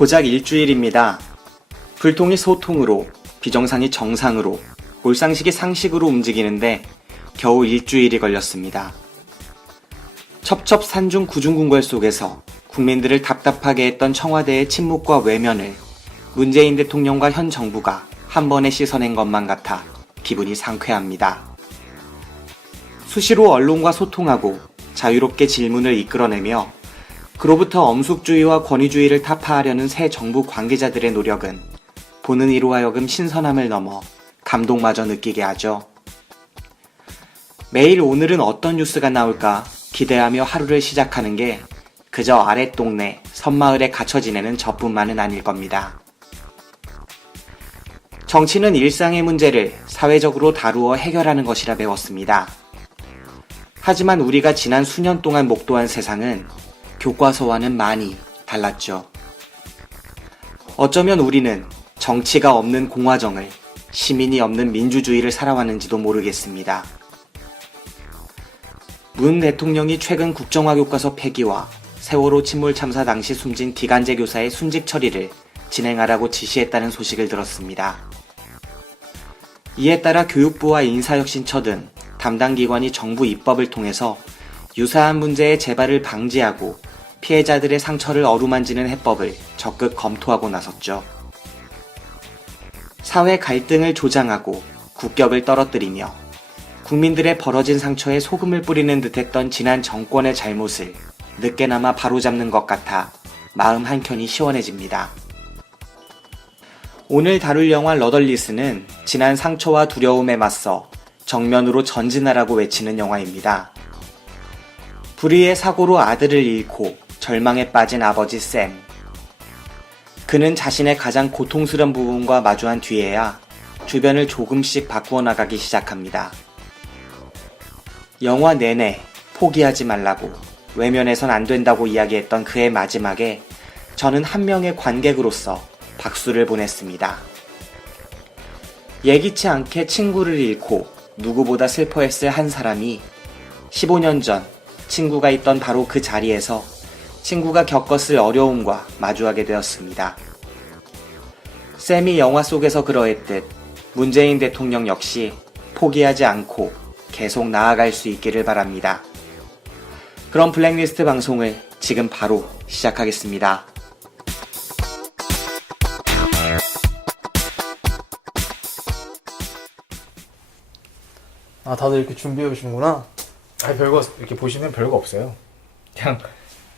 고작 일주일입니다. 불통이 소통으로, 비정상이 정상으로, 몰상식이 상식으로 움직이는데 겨우 일주일이 걸렸습니다. 첩첩산중 구중궁궐 속에서 국민들을 답답하게 했던 청와대의 침묵과 외면을 문재인 대통령과 현 정부가 한 번에 씻어낸 것만 같아 기분이 상쾌합니다. 수시로 언론과 소통하고 자유롭게 질문을 이끌어내며 그로부터 엄숙주의와 권위주의를 타파하려는 새 정부 관계자들의 노력은 보는 이로 하여금 신선함을 넘어 감동마저 느끼게 하죠. 매일 오늘은 어떤 뉴스가 나올까 기대하며 하루를 시작하는 게 그저 아랫동네 섬마을에 갇혀 지내는 저뿐만은 아닐 겁니다. 정치는 일상의 문제를 사회적으로 다루어 해결하는 것이라 배웠습니다. 하지만 우리가 지난 수년 동안 목도한 세상은 교과서와는 많이 달랐죠. 어쩌면 우리는 정치가 없는 공화정을, 시민이 없는 민주주의를 살아왔는지도 모르겠습니다. 문 대통령이 최근 국정화 교과서 폐기와 세월호 침몰 참사 당시 숨진 기간제 교사의 순직 처리를 진행하라고 지시했다는 소식을 들었습니다. 이에 따라 교육부와 인사혁신처 등 담당 기관이 정부 입법을 통해서 유사한 문제의 재발을 방지하고 피해자들의 상처를 어루만지는 해법을 적극 검토하고 나섰죠. 사회 갈등을 조장하고 국격을 떨어뜨리며 국민들의 벌어진 상처에 소금을 뿌리는 듯했던 지난 정권의 잘못을 늦게나마 바로잡는 것 같아 마음 한켠이 시원해집니다. 오늘 다룰 영화 러덜리스는 지난 상처와 두려움에 맞서 정면으로 전진하라고 외치는 영화입니다. 불의의 사고로 아들을 잃고 절망에 빠진 아버지 샘. 그는 자신의 가장 고통스러운 부분과 마주한 뒤에야 주변을 조금씩 바꾸어 나가기 시작합니다. 영화 내내 포기하지 말라고, 외면해선 안 된다고 이야기했던 그의 마지막에 저는 한 명의 관객으로서 박수를 보냈습니다. 예기치 않게 친구를 잃고 누구보다 슬퍼했을 한 사람이 15년 전 친구가 있던 바로 그 자리에서 친구가 겪었을 어려움과 마주하게 되었습니다. 샘이 영화 속에서 그러했듯 문재인 대통령 역시 포기하지 않고 계속 나아갈 수 있기를 바랍니다. 그럼 블랙리스트 방송을 지금 바로 시작하겠습니다. 아, 다들 이렇게 준비해 오시는구나. 아니 별거 이렇게 보시면 별거 없어요. 그냥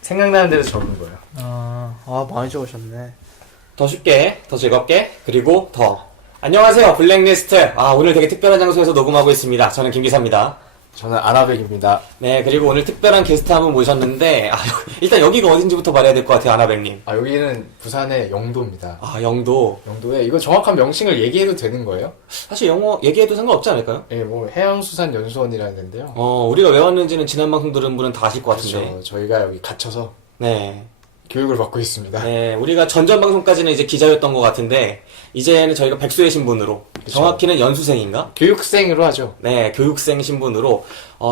생각나는 대로 적은 거예요. 많이 적으셨네. 더 쉽게, 더 즐겁게, 그리고 더. 안녕하세요, 블랙리스트. 오늘 되게 특별한 장소에서 녹음하고 있습니다. 저는 김기사입니다. 저는 아나백입니다. 네, 그리고 오늘 특별한 게스트 한 분 모셨는데, 일단 여기가 어딘지부터 말해야 될 것 같아요, 아나백님. 여기는 부산의 영도입니다. 영도. 영도에 이거 정확한 명칭을 얘기해도 되는 거예요? 사실 영어 얘기해도 상관없지 않을까요? 예, 뭐 해양수산연수원이라는 데인데요. 우리가 왜 왔는지는 지난 방송 들은 분은 다 아실 것 같은데. 그렇죠. 저희가 여기 갇혀서 네. 교육을 받고 있습니다. 네, 우리가 전전 방송까지는 이제 기자였던 것 같은데, 이제는 저희가 백수의 신분으로, 그쵸. 정확히는 연수생인가? 교육생으로 하죠. 네, 교육생 신분으로,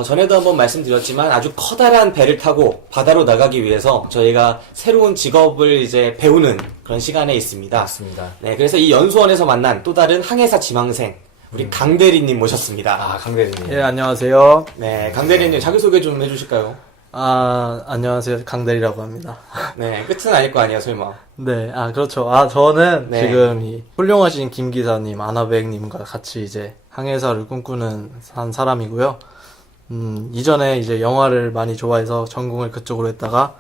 전에도 한번 말씀드렸지만 아주 커다란 배를 타고 바다로 나가기 위해서 저희가 새로운 직업을 이제 배우는 그런 시간에 있습니다. 맞습니다. 네, 그래서 이 연수원에서 만난 또 다른 항해사 지망생, 우리 강대리님 모셨습니다. 강대리님. 예, 안녕하세요. 네, 강대리님 자기소개 좀 해주실까요? 안녕하세요. 강대리라고 합니다. 네, 끝은 아닐 거 아니에요, 설마. 네, 그렇죠. 저는 네. 지금 이 훌륭하신 김 기사님, 아나백님과 같이 이제 항해사를 꿈꾸는 한 사람이고요. 이전에 이제 영화를 많이 좋아해서 전공을 그쪽으로 했다가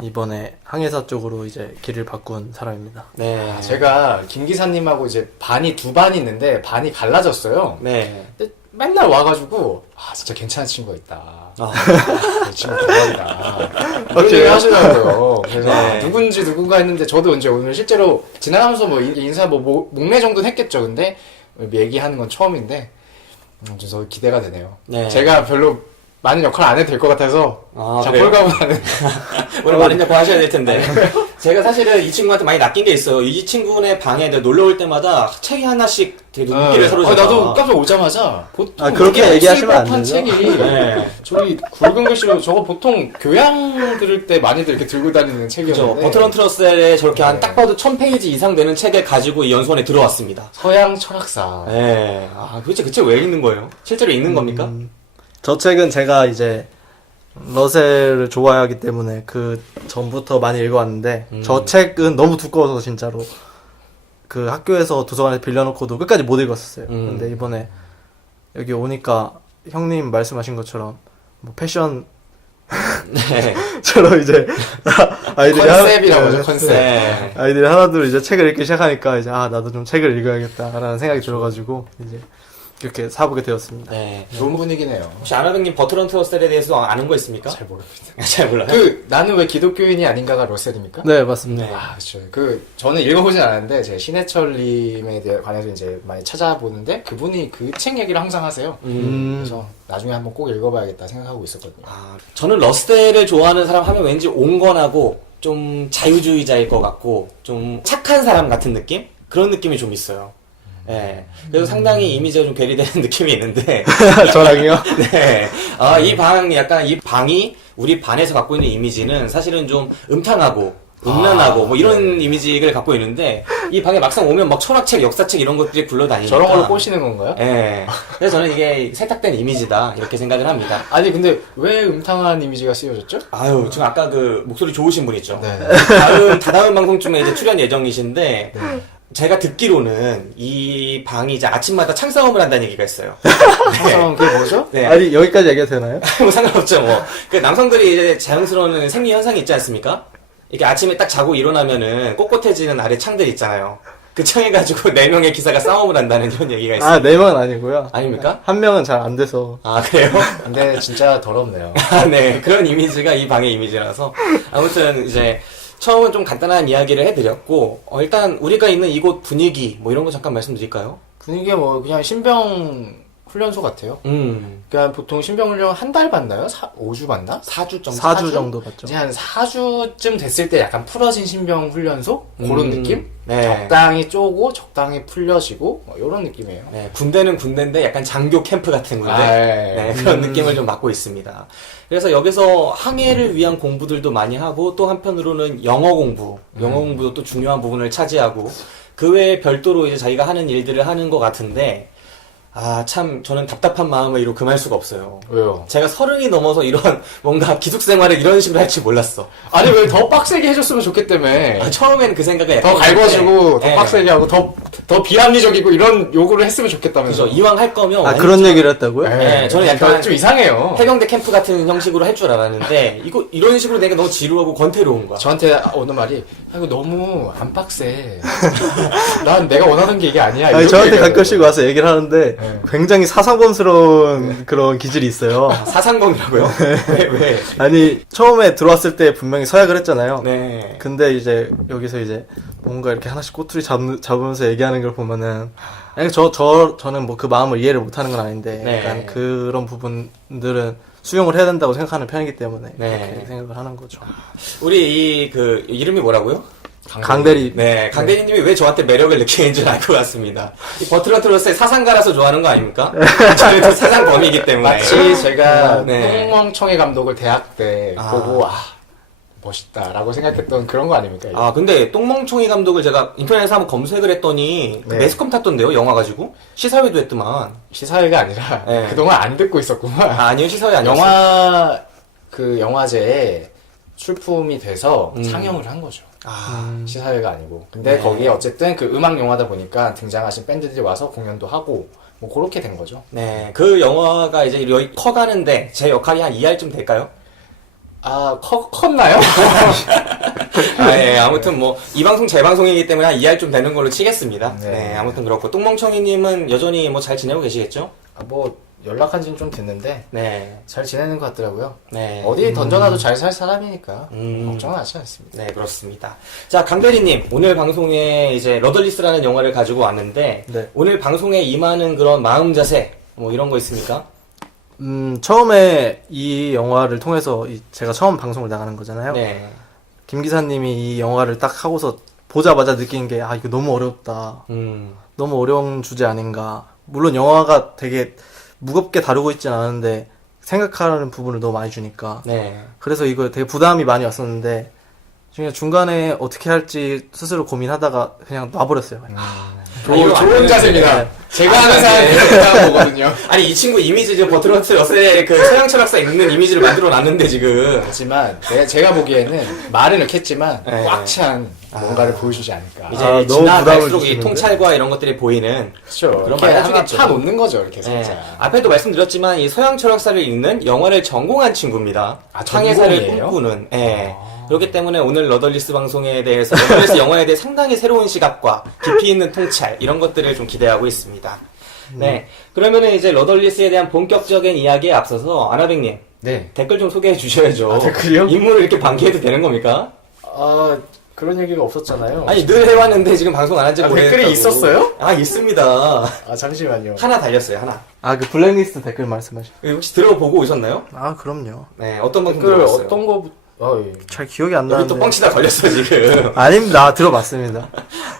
이번에 항해사 쪽으로 이제 길을 바꾼 사람입니다. 네. 제가 김 기사님하고 이제 두 반이 있는데 반이 갈라졌어요. 네. 근데 맨날 와가지고 진짜 괜찮은 친구가 있다. 이 친구 대박이다. 그런 얘기 하시더라고요. 그래서 네. 누군지 누군가 했는데 저도 이제 오늘 실제로 지나가면서 뭐 인사 목례 정도는 했겠죠. 근데 얘기하는 건 처음인데 저 기대가 되네요. 네. 제가 별로 많은 역할 안 해도 될 것 같아서 그래요? 홀가분하는 오늘 많은 역할 하셔야 될 텐데. 제가 사실은 이 친구한테 많이 낚인 게 있어요. 이 친구네 방에 내가 놀러 올 때마다 책이 하나씩 되게 눈길을 서로 줬다. 나도 카페 오자마자 보통 그렇게 얘기하시면 안 법한 되죠. 책이 네. 저기 굵은 글씨로 저거 보통 교양 들을 때 많이들 이렇게 들고 다니는 그죠. 책이었는데 버트런트 러셀의 저렇게 한 딱 봐도 1000페이지 이상 되는 책을 가지고 이 연수원에 들어왔습니다. 서양 철학사. 네. 아, 도대체 그 책 왜 읽는 거예요? 실제로 읽는 겁니까? 저 책은 제가 이제 러셀을 좋아하기 때문에 그 전부터 많이 읽어왔는데 저 책은 너무 두꺼워서 진짜로 그 학교에서 도서관에 빌려놓고도 끝까지 못 읽었었어요. 근데 이번에 여기 오니까 형님 말씀하신 것처럼 뭐 패션 네. 처럼 이제 아이들이 컨셉이라고 하죠, 컨셉. 네. 아이들이 하나둘 이제 책을 읽기 시작하니까 이제 나도 좀 책을 읽어야겠다라는 생각이 들어가지고 이제 이렇게 사보게 되었습니다. 네. 좋은 분위기네요. 혹시 아나백님 버트런트 러셀에 대해서 아는 거 있습니까? 잘 모릅니다. 잘 몰라요. 나는 왜 기독교인이 아닌가가 러셀입니까? 네, 맞습니다. 네. 그렇죠. 저는 읽어보진 않았는데, 제 신해철님에 대해 관해서 이제 많이 찾아보는데, 그분이 그 책 얘기를 항상 하세요. 그래서 나중에 한번 꼭 읽어봐야겠다 생각하고 있었거든요. 저는 러셀을 좋아하는 사람 하면 왠지 온건하고 좀 자유주의자일 것 같고 좀 착한 사람 같은 느낌? 그런 느낌이 좀 있어요. 네. 그래서 상당히 이미지가 좀 괴리되는 느낌이 있는데. 저랑요? 네. 이 방이 우리 반에서 갖고 있는 이미지는 사실은 좀 음탕하고, 음란하고, 뭐 이런 이미지를 갖고 있는데, 이 방에 막상 오면 막 철학책, 역사책 이런 것들이 굴러다니니까. 저런 걸로 꼬시는 건가요? 네. 그래서 저는 이게 세탁된 이미지다, 이렇게 생각을 합니다. 아니, 근데 왜 음탕한 이미지가 쓰여졌죠? 아유, 지금 아까 그 목소리 좋으신 분 있죠? 네. 다다음 방송 중에 이제 출연 예정이신데, 제가 듣기로는 이 방이 이제 아침마다 창싸움을 한다는 얘기가 있어요. 창싸움 그게 뭐죠? 네. 아니, 여기까지 얘기해도 되나요? 뭐 상관없죠, 뭐. 그 남성들이 이제 자연스러운 생리 현상이 있지 않습니까? 이렇게 아침에 딱 자고 일어나면은 꼿꼿해지는 아래 창들 있잖아요. 그 창에 가지고 4명의 기사가 싸움을 한다는 이런 얘기가 있어요. 4명은 아니고요. 아닙니까? 한 명은 잘 안 돼서. 그래요? 근데 진짜 더럽네요. 네. 그런 이미지가 이 방의 이미지라서. 아무튼 이제 처음은 좀 간단한 이야기를 해드렸고, 일단 우리가 있는 이곳 분위기, 뭐 이런 거 잠깐 말씀드릴까요? 분위기가 뭐 그냥 신병 훈련소 같아요. 그러니까 보통 신병 훈련 한 달 받나요? 5주 받나? 4주 정도. 4주 정도 받죠. 이제 한 4주쯤 됐을 때 약간 풀어진 신병 훈련소? 그런 느낌? 네. 적당히 쪼고 적당히 풀려지고 뭐 이런 느낌이에요. 네, 군대는 군대인데 약간 장교 캠프 같은 군대. 네, 그런 느낌을 좀 맡고 있습니다. 그래서 여기서 항해를 위한 공부들도 많이 하고 또 한편으로는 영어 공부도 또 중요한 부분을 차지하고 그 외에 별도로 이제 자기가 하는 일들을 하는 것 같은데 참 저는 답답한 마음을 이루 금할 수가 없어요. 왜요? 제가 30이 넘어서 이런 뭔가 기숙생활을 이런 식으로 할 줄 몰랐어. 아니 왜 더 빡세게 해줬으면 좋겠다며. 처음에는 그 생각을 더 갈궈주고 더 네. 빡세게 하고 더 비합리적이고 이런 요구를 했으면 좋겠다면서. 그죠. 이왕 할 거면 그런 얘기를 했다고요? 네, 저는 약간 좀 이상해요. 해병대 캠프 같은 형식으로 할 줄 알았는데 이런 식으로 내가 너무 지루하고 권태로운 거야. 저한테 오는 말이 이거 너무 안 빡세. 난 내가 원하는 게 이게 아니야. 아니, 이렇게 저한테 얘기하더라고요. 가끔씩 와서 얘기를 하는데 굉장히 사상범스러운 그런 기질이 있어요. 사상범이라고요? 왜? 아니, 처음에 들어왔을 때 분명히 서약을 했잖아요. 네. 근데 이제 여기서 이제 뭔가 이렇게 하나씩 꼬투리 잡으면서 얘기하는 걸 보면은 아니, 저는 뭐 그 마음을 이해를 못하는 건 아닌데 네. 약간 그런 부분들은 수용을 해야 된다고 생각하는 편이기 때문에 네. 그렇게 생각을 하는 거죠. 우리 이름이 뭐라고요? 강대리. 네, 강대리님이 왜 저한테 매력을 느끼는 줄 알 것 같습니다. 이 버트런트 러셀 사상가라서 좋아하는 거 아닙니까? 저는 또 사상범이기 때문에. 마치 제가 네. 똥멍청의 감독을 대학 때 보고 멋있다라고 생각했던 그런 거 아닙니까? 이게? 근데 똥멍청이 감독을 제가 인터넷에서 한번 검색을 했더니 그 네. 매스컴 탔던데요, 영화 가지고? 시사회도 했더만. 시사회가 아니라 네. 그동안 안 듣고 있었구만. 아니요, 시사회 아니었어요. 영화제에 출품이 돼서 상영을 한 거죠. 시사회가 아니고. 근데 네. 거기에 어쨌든 그 음악 영화다 보니까 등장하신 밴드들이 와서 공연도 하고 뭐 그렇게 된 거죠. 네, 그 영화가 이제 여기 커가는데 제 역할이 한 2할쯤 될까요? 컸나요? 예, 아무튼 뭐, 이 방송 제 방송이기 때문에 한 2할 좀 되는 걸로 치겠습니다. 네. 네, 아무튼 그렇고. 똥멍청이님은 여전히 뭐 잘 지내고 계시겠죠? 뭐 연락한 지는 좀 됐는데 네. 잘 지내는 것 같더라고요. 네. 어디 던져놔도 잘 살 사람이니까 음. 걱정은 하지 않습니다. 네, 그렇습니다. 자, 강대리님, 오늘 방송에 이제 러덜리스라는 영화를 가지고 왔는데, 네. 오늘 방송에 임하는 그런 마음 자세, 뭐 이런 거 있습니까? 처음에 이 영화를 통해서 제가 처음 방송을 나가는 거잖아요. 네. 김 기사님이 이 영화를 딱 하고서 보자마자 느낀 게, 아, 이거 너무 어렵다. 너무 어려운 주제 아닌가. 물론 영화가 되게 무겁게 다루고 있진 않은데, 생각하는 부분을 너무 많이 주니까. 네. 그래서 이거 되게 부담이 많이 왔었는데, 그냥 중간에 어떻게 할지 스스로 고민하다가 그냥 놔버렸어요. 좋은 자세입니다. 제가 항상 그렇게 보거든요. 아니 이 친구 이미지 지금 버트런트 러셀의 그 서양 철학사 있는 이미지를 만들어 놨는데 지금. 하지만 제가 보기에는 말은 이렇게 했지만 네. 꽉 찬 뭔가를 보여주지 않을까. 이제 너무 지나갈수록 부담을 이 주시는데? 통찰과 이런 것들이 보이는 그렇죠. 그런 이렇게 말 하나 해주겠죠. 파 놓는 거죠, 이렇게 네. 살짝. 앞에도 말씀드렸지만 이 서양 철학사를 읽는 영화를 전공한 친구입니다. 아, 상해사를 전공이에요? 꿈꾸는. 예. 그렇기 때문에 오늘 러덜리스 방송에 대해서 러덜리스 영화에 대해 상당히 새로운 시각과 깊이 있는 통찰 이런 것들을 좀 기대하고 있습니다. 네. 그러면은 이제 러덜리스에 대한 본격적인 이야기에 앞서서 아나백님 네. 댓글 좀 소개해 주셔야죠. 아, 댓글이요? 인물을 이렇게 방기해도 되는 겁니까? 그런 얘기가 없었잖아요. 아니 늘 해왔는데 지금 방송 안 한 지 오래됐다고. 댓글이 있었어요? 아 있습니다. 잠시만요. 하나 달렸어요 하나. 아, 그 블랙리스트 댓글 말씀하신. 혹시 들어보고 오셨나요? 아, 그럼요. 네 어떤 방송 댓글 들어봤어요? 어떤 거, 예. 잘 기억이 안 여기 나는데. 또 뻥치다 걸렸어 지금. 아닙니다. 들어봤습니다.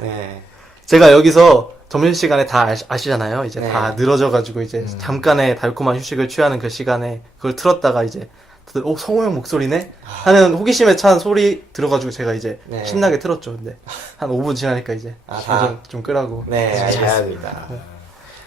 네. 제가 여기서 점심시간에 다 아시잖아요. 이제 네. 다 늘어져가지고 이제 잠깐의 달콤한 휴식을 취하는 그 시간에 그걸 틀었다가 이제 성우 형 목소리네? 하는 호기심에 찬 소리 들어가지고 제가 이제 네. 신나게 틀었죠. 근데 한 5분 지나니까 이제 아, 좀 끄라고. 네, 자야 알겠습니다. 된다.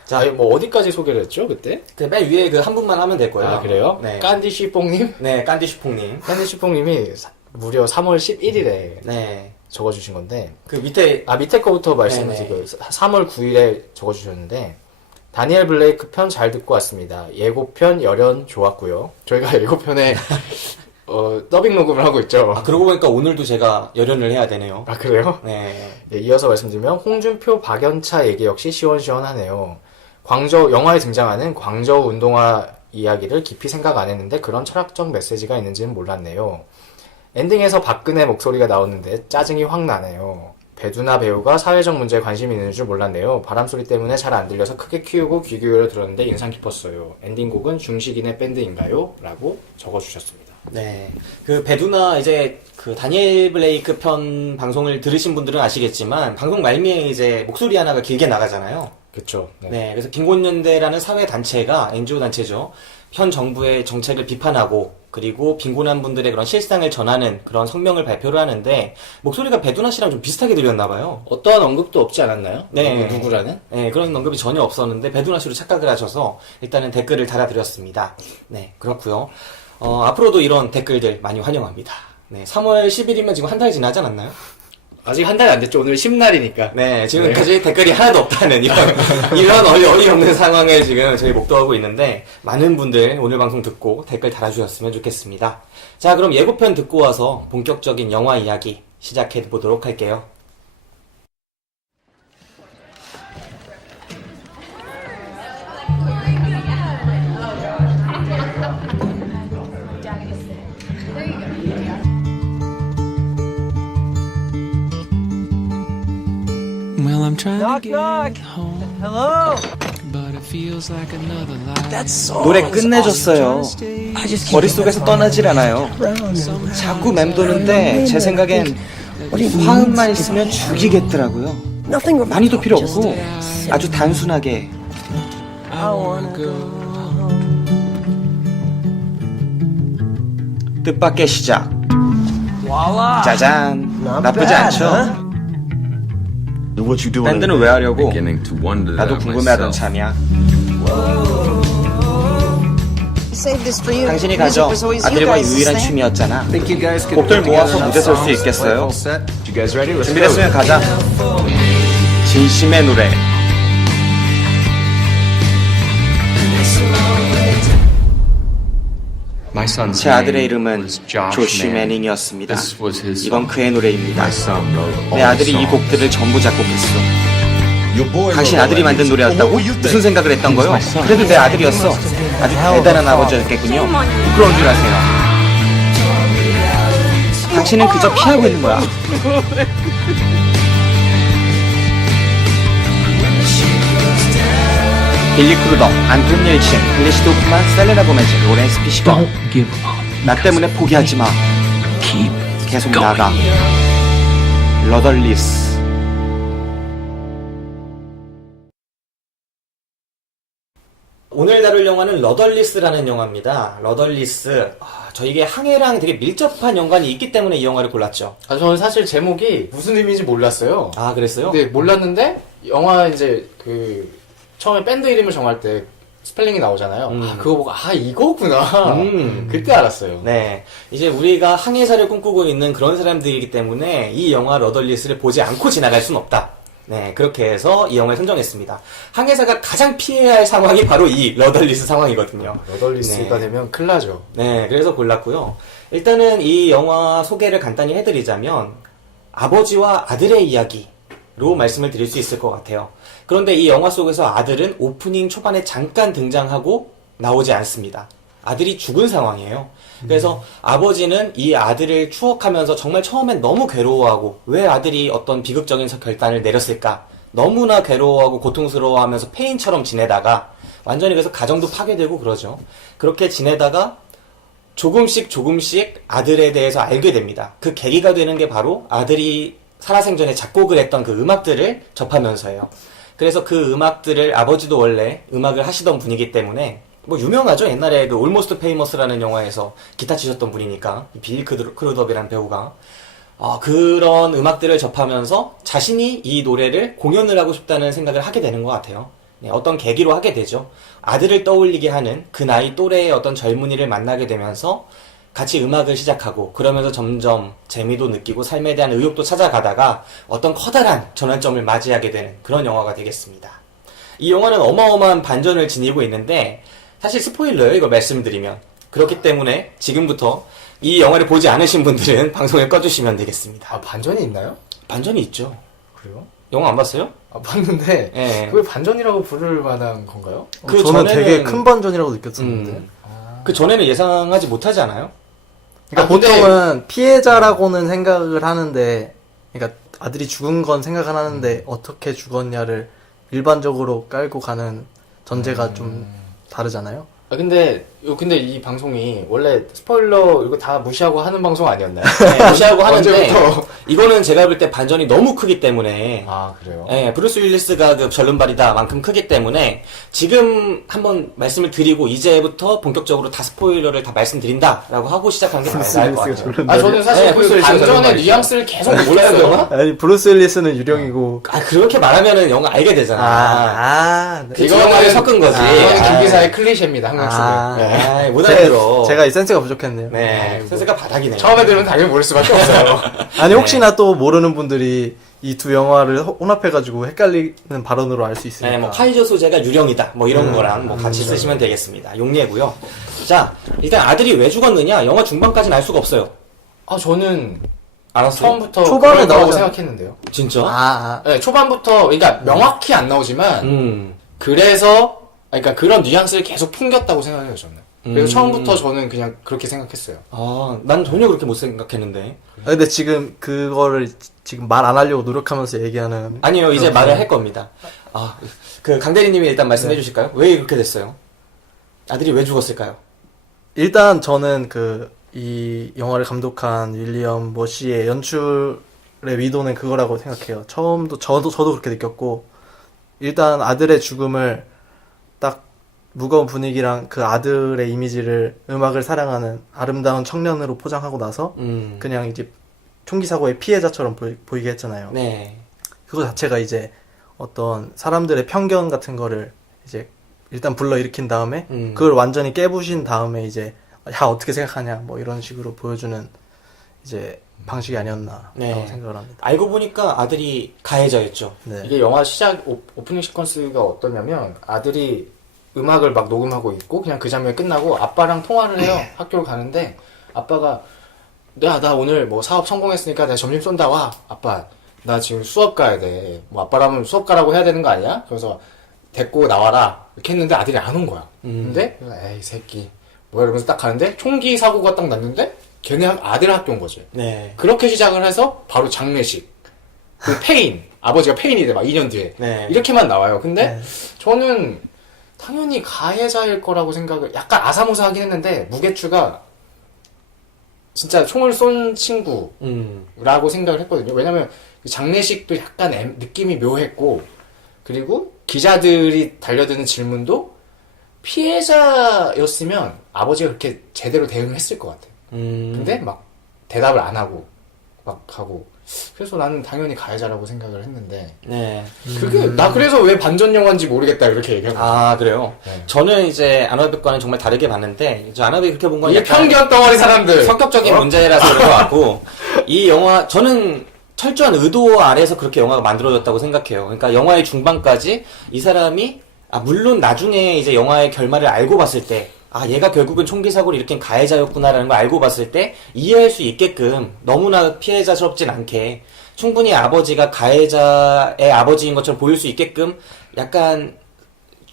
자, 자, 뭐 어디까지 소개를 했죠, 그때? 그 맨 위에 그 한 분만 하면 될 거예요. 아, 그래요? 네. 깐디 쉬뽕님? 네, 깐디 슈퐁님. 깐디 쉬뽕님이 무려 3월 11일에 네. 적어주신 건데, 그 밑에 밑에 거부터 말씀드리고, 네네. 3월 9일에 적어주셨는데, 다니엘 블레이크 편 잘 듣고 왔습니다. 예고편 열연 좋았고요. 저희가 예고편에 더빙 녹음을 하고 있죠. 그러고 보니까 오늘도 제가 열연을 해야 되네요. 아, 그래요? 네. 예, 이어서 말씀드리면 홍준표, 박연차 얘기 역시 시원시원하네요. 영화에 등장하는 광저우 운동화 이야기를 깊이 생각 안 했는데 그런 철학적 메시지가 있는지는 몰랐네요. 엔딩에서 박근혜 목소리가 나오는데 짜증이 확 나네요. 배두나 배우가 사회적 문제에 관심이 있는 줄 몰랐네요. 바람소리 때문에 잘 안 들려서 크게 키우고 귀 기울여 들었는데 인상 깊었어요. 엔딩곡은 중식인의 밴드인가요? 라고 적어주셨습니다. 네. 그 배두나 이제 그 다니엘 블레이크 편 방송을 들으신 분들은 아시겠지만 방송 말미에 이제 목소리 하나가 길게 나가잖아요. 그쵸. 네. 그래서 빈곤연대라는 사회 단체가 NGO 단체죠. 현 정부의 정책을 비판하고 그리고 빈곤한 분들의 그런 실상을 전하는 그런 성명을 발표를 하는데 목소리가 배두나 씨랑 좀 비슷하게 들렸나 봐요. 어떠한 언급도 없지 않았나요? 네. 누구라는? 네, 그런 언급이 전혀 없었는데 배두나 씨로 착각을 하셔서 일단은 댓글을 달아드렸습니다. 네, 그렇고요. 앞으로도 이런 댓글들 많이 환영합니다. 네, 3월 10일이면 지금 한 달 지나지 않았나요? 아직 한 달이 안 됐죠. 오늘 10날이니까. 네, 지금까지 댓글이 하나도 없다는 이런 어이없는 상황을 지금 저희 목도하고 있는데 많은 분들 오늘 방송 듣고 댓글 달아주셨으면 좋겠습니다. 자, 그럼 예고편 듣고 와서 본격적인 영화 이야기 시작해 보도록 할게요. Well, I'm trying to get home. Hello. But it feels like another life. 노래 끝내줬어요. 머릿속에서 떠나질 않아요. 자꾸 맴도는데 제 생각엔 화음만 있으면 죽이겠더라고요. 많이도 필요 없고 아주 단순하게 뜻밖의 시작. 짜잔. 나쁘지 않죠? 밴드는 왜 하려고? 나도 궁금해하던 참이야. 당신이 가져. 아들과 유일한 춤이었잖아. 곡들 모아서 무대 설 수 있겠어요? 준비됐으면 가자. 진심의 노래. 제 아들의 이름은 조시 매닝이었습니다. 이건 그의 노래입니다. 내 아들이 이 곡들을 전부 작곡했어. 당신 아들이 만든 노래였다고? 무슨 생각을 했던 거요? 그래도 내 아들이었어. 아주 대단한 아버지였겠군요. 부끄러운 줄 아세요. 당신은 그저 피하고 있는 거야. 빌리 크루더, 안톤 옐친, 클래시 도프만, 셀레나 고메즈, 로렌스 피시거. 나 때문에 포기하지 마. 계속 나가. 러덜리스. 오늘 다룰 영화는 러덜리스라는 영화입니다. 러덜리스. 저에게 항해랑 되게 밀접한 연관이 있기 때문에 이 영화를 골랐죠. 저는 사실 제목이 무슨 의미인지 몰랐어요. 아, 그랬어요? 근데 몰랐는데 영화 이제 그 처음에 밴드 이름을 정할 때 스펠링이 나오잖아요. 그거 보고 이거구나. 그때 알았어요. 네. 이제 우리가 항해사를 꿈꾸고 있는 그런 사람들이기 때문에 이 영화 러덜리스를 보지 않고 지나갈 순 없다. 네, 그렇게 해서 이 영화를 선정했습니다. 항해사가 가장 피해야 할 상황이 바로 이 러덜리스 상황이거든요. 러덜리스가 네. 되면 큰일 나죠. 네, 그래서 골랐고요. 일단은 이 영화 소개를 간단히 해드리자면 아버지와 아들의 이야기로 말씀을 드릴 수 있을 것 같아요. 그런데 이 영화 속에서 아들은 오프닝 초반에 잠깐 등장하고 나오지 않습니다. 아들이 죽은 상황이에요. 그래서 아버지는 이 아들을 추억하면서 정말 처음엔 너무 괴로워하고 왜 아들이 어떤 비극적인 결단을 내렸을까 너무나 괴로워하고 고통스러워하면서 폐인처럼 지내다가 완전히 그래서 가정도 파괴되고 그러죠. 그렇게 지내다가 조금씩 아들에 대해서 알게 됩니다. 그 계기가 되는 게 바로 아들이 살아생전에 작곡을 했던 그 음악들을 접하면서예요. 그래서 그 음악들을 아버지도 원래 음악을 하시던 분이기 때문에 뭐 유명하죠. 옛날에 그 Almost Famous라는 영화에서 기타 치셨던 분이니까 빌리 크루덥이라는 배우가 그런 음악들을 접하면서 자신이 이 노래를 공연을 하고 싶다는 생각을 하게 되는 것 같아요. 네, 어떤 계기로 하게 되죠. 아들을 떠올리게 하는 그 나이 또래의 어떤 젊은이를 만나게 되면서 같이 음악을 시작하고 그러면서 점점 재미도 느끼고 삶에 대한 의욕도 찾아가다가 어떤 커다란 전환점을 맞이하게 되는 그런 영화가 되겠습니다. 이 영화는 어마어마한 반전을 지니고 있는데 사실 스포일러예요, 이거 말씀드리면. 그렇기 때문에 지금부터 이 영화를 보지 않으신 분들은 방송을 꺼주시면 되겠습니다. 반전이 있나요? 반전이 있죠. 그래요? 영화 안 봤어요? 봤는데 네. 그걸 반전이라고 부를 만한 건가요? 그 저는 전에는- 되게 큰 반전이라고 느꼈었는데. 그 전에는 예상하지 못하지 않아요? 그러니까 근데- 보통은 피해자라고는 생각을 하는데, 그러니까 아들이 죽은 건 생각을 하는데 어떻게 죽었냐를 일반적으로 깔고 가는 전제가 좀 다르잖아요. 근데 이 방송이 원래 스포일러 이거 다 무시하고 하는 방송 아니었나요? 네, 무시하고 하는데 언제부터? 이거는 제가 볼 때 반전이 너무 크기 때문에 그래요? 네, 브루스 윌리스가 그 절름발이다 만큼 크기 때문에 지금 한번 말씀을 드리고 이제부터 본격적으로 다 스포일러를 다 말씀드린다라고 하고 시작하는 게 나을 것 같아요. 저는 사실 네, 그 브루스 윌리스가 반전의 절름발이죠. 뉘앙스를 계속 몰라요, 몰랐어요. 영화? 아니, 브루스 윌리스는 유령이고. 그렇게 말하면은 영화 알게 되잖아. 네. 그 영화를 섞은 거지. 이거는 아. 김기사의 클리셰입니다, 항상 쓰는. 네. 못 알아들어. 제가 이 센스가 부족했네요. 네, 센스가 바닥이네. 처음에 들으면 당연히 모를 수밖에 없어요. 아니, 혹시나 또 모르는 분들이 이 두 영화를 혼합해가지고 헷갈리는 발언으로 알 수 있으니까. 네, 뭐 파이저 소재가 유령이다, 뭐 이런 거랑 뭐 같이 쓰시면 되겠습니다. 용례고요. 자, 일단 아들이 왜 죽었느냐? 영화 중반까지는 알 수가 없어요. 저는 알았어요? 처음부터 초반에 그럴 거라고 나오잖아. 생각했는데요. 진짜? 네, 초반부터 그러니까 명확히 안 나오지만 그래서 그러니까 그런 뉘앙스를 계속 풍겼다고 생각해요, 저는. 그래서 처음부터 저는 그냥 그렇게 생각했어요. 난 전혀 그렇게 못 생각했는데. 근데 지금 그거를 지금 말 안 하려고 노력하면서 얘기하는. 아니요, 이제 말을 할 겁니다. 그 강대리님이 일단 말씀해 주실까요? 왜 그렇게 됐어요? 아들이 왜 죽었을까요? 일단 저는 이 영화를 감독한 윌리엄 머시의 연출의 의도는 그거라고 생각해요. 저도 그렇게 느꼈고, 일단 아들의 죽음을 딱 무거운 분위기랑 그 아들의 이미지를 음악을 사랑하는 아름다운 청년으로 포장하고 나서 그냥 이제 총기 사고의 피해자처럼 보이게 했잖아요. 네. 그거 자체가 이제 어떤 사람들의 편견 같은 거를 이제 일단 불러일으킨 다음에 그걸 완전히 깨부신 다음에 이제 야 어떻게 생각하냐 뭐 이런 식으로 보여주는 이제 방식이 아니었나라고 생각을 합니다. 알고 보니까 아들이 가해자였죠. 네. 이게 영화 시작 오프닝 시퀀스가 어떠냐면 아들이 음악을 막 녹음하고 있고 그냥 그 장면이 끝나고 아빠랑 통화를 해요. 학교를 가는데 아빠가 나 오늘 뭐 사업 성공했으니까 내가 점심 쏜다 와. 아빠 나 지금 수업 가야 돼. 뭐 아빠라면 수업 가라고 해야 되는 거 아니야? 그래서 데리고 나와라 이렇게 했는데 아들이 안 온 거야. 근데 에이 새끼 뭐야 이러면서 딱 가는데 총기 사고가 딱 났는데 걔네 아들 학교인 거지. 네. 그렇게 시작을 해서 바로 장례식 그 페인 아버지가 페인이 돼 막 2년 뒤에 네. 이렇게만 나와요. 근데 저는 당연히 가해자일 거라고 생각을 약간 아사무사하긴 했는데 무게추가 진짜 총을 쏜 친구라고 음. 생각을 했거든요. 왜냐면 장례식도 약간 느낌이 묘했고, 그리고 기자들이 달려드는 질문도 피해자였으면 아버지가 그렇게 제대로 대응했을 것 같아요. 근데 막 대답을 안 하고 막 하고, 그래서 나는 당연히 가해자라고 생각을 했는데, 네. 그게 나 그래서 왜 반전 영화인지 모르겠다 이렇게 얘기하고. 아, 그래요? 네. 저는 이제 아나백과는 정말 다르게 봤는데, 저 아나백 그렇게 본 건 이게 편견 덩어리 사람들. 성격적인 문제라서 그런 것 같고, 이 영화, 저는 철저한 의도 아래서 그렇게 영화가 만들어졌다고 생각해요. 그러니까 영화의 중반까지 이 사람이, 물론 나중에 이제 영화의 결말을 알고 봤을 때, 얘가 결국은 총기 사고를 일으킨 가해자였구나라는 걸 알고 봤을 때 이해할 수 있게끔 너무나 피해자스럽진 않게 충분히 아버지가 가해자의 아버지인 것처럼 보일 수 있게끔 약간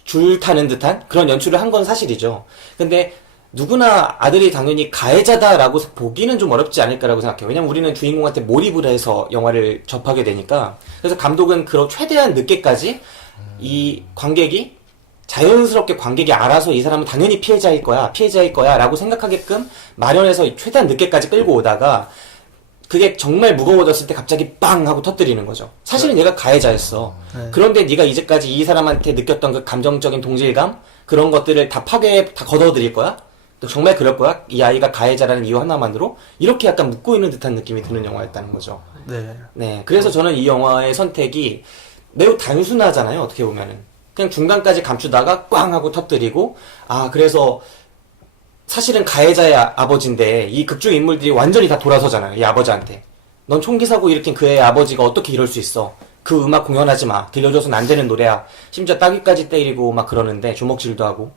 줄 타는 듯한 그런 연출을 한 건 사실이죠. 근데 누구나 아들이 당연히 가해자다라고 보기는 좀 어렵지 않을까라고 생각해요. 왜냐면 우리는 주인공한테 몰입을 해서 영화를 접하게 되니까. 그래서 감독은 그런 최대한 늦게까지 이 관객이 자연스럽게 관객이 알아서 이 사람은 당연히 피해자일 거야 라고 생각하게끔 마련해서 최대한 늦게까지 끌고 오다가 그게 정말 무거워졌을 때 갑자기 빵 하고 터뜨리는 거죠. 사실은 얘가 가해자였어. 네. 그런데 네가 이제까지 이 사람한테 느꼈던 그 감정적인 동질감 그런 것들을 다 다 걷어들일 거야? 또 정말 그럴 거야? 이 아이가 가해자라는 이유 하나만으로 이렇게 약간 묻고 있는 듯한 느낌이 드는 영화였다는 거죠. 네. 네, 그래서 저는 이 영화의 선택이 매우 단순하잖아요. 어떻게 보면은. 그냥 중간까지 감추다가 꽝 하고 터뜨리고, 그래서 사실은 가해자의 아버지인데 이 극중 인물들이 완전히 다 돌아서잖아요. 이 아버지한테. 넌 총기 사고 일으킨 그 애의 아버지가 어떻게 이럴 수 있어? 그 음악 공연하지 마. 들려줘서는 안 되는 노래야. 심지어 따귀까지 때리고 막 그러는데 주먹질도 하고.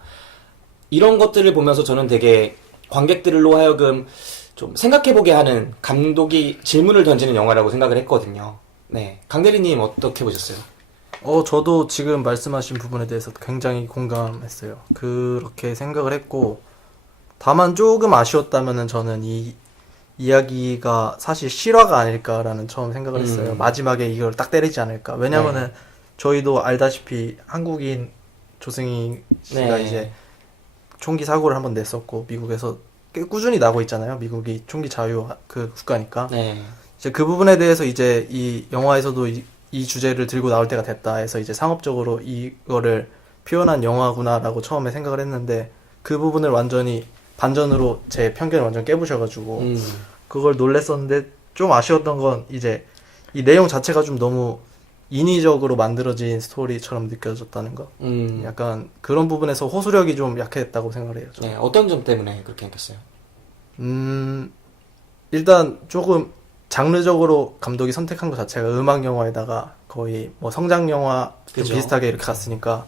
이런 것들을 보면서 저는 되게 관객들로 하여금 좀 생각해보게 하는 감독이 질문을 던지는 영화라고 생각을 했거든요. 네. 강대리님 어떻게 보셨어요? 저도 지금 말씀하신 부분에 대해서 굉장히 공감했어요. 그렇게 생각을 했고, 다만 조금 아쉬웠다면은 저는 이 이야기가 사실 실화가 아닐까라는 처음 생각을 했어요. 마지막에 이걸 딱 때리지 않을까. 왜냐면은 저희도 알다시피 한국인 조승희 씨가 네. 이제 총기 사고를 한번 냈었고, 미국에서 꽤 꾸준히 나고 있잖아요. 미국이 총기 자유 그 국가니까. 네. 이제 그 부분에 대해서 이제 이 영화에서도 이 주제를 들고 나올 때가 됐다 해서 이제 상업적으로 이거를 표현한 영화구나라고 처음에 생각을 했는데 그 부분을 완전히 반전으로 제 편견을 완전 깨부셔가지고 그걸 놀랬었는데 좀 아쉬웠던 건 이제 이 내용 자체가 좀 너무 인위적으로 만들어진 스토리처럼 느껴졌다는 거. 약간 그런 부분에서 호소력이 좀 약했다고 생각을 해요. 저는. 네. 어떤 점 때문에 그렇게 느꼈어요? 일단 조금 장르적으로 감독이 선택한 것 자체가 음악 영화에다가 거의 뭐 성장 영화 좀 그죠. 비슷하게 이렇게 갔으니까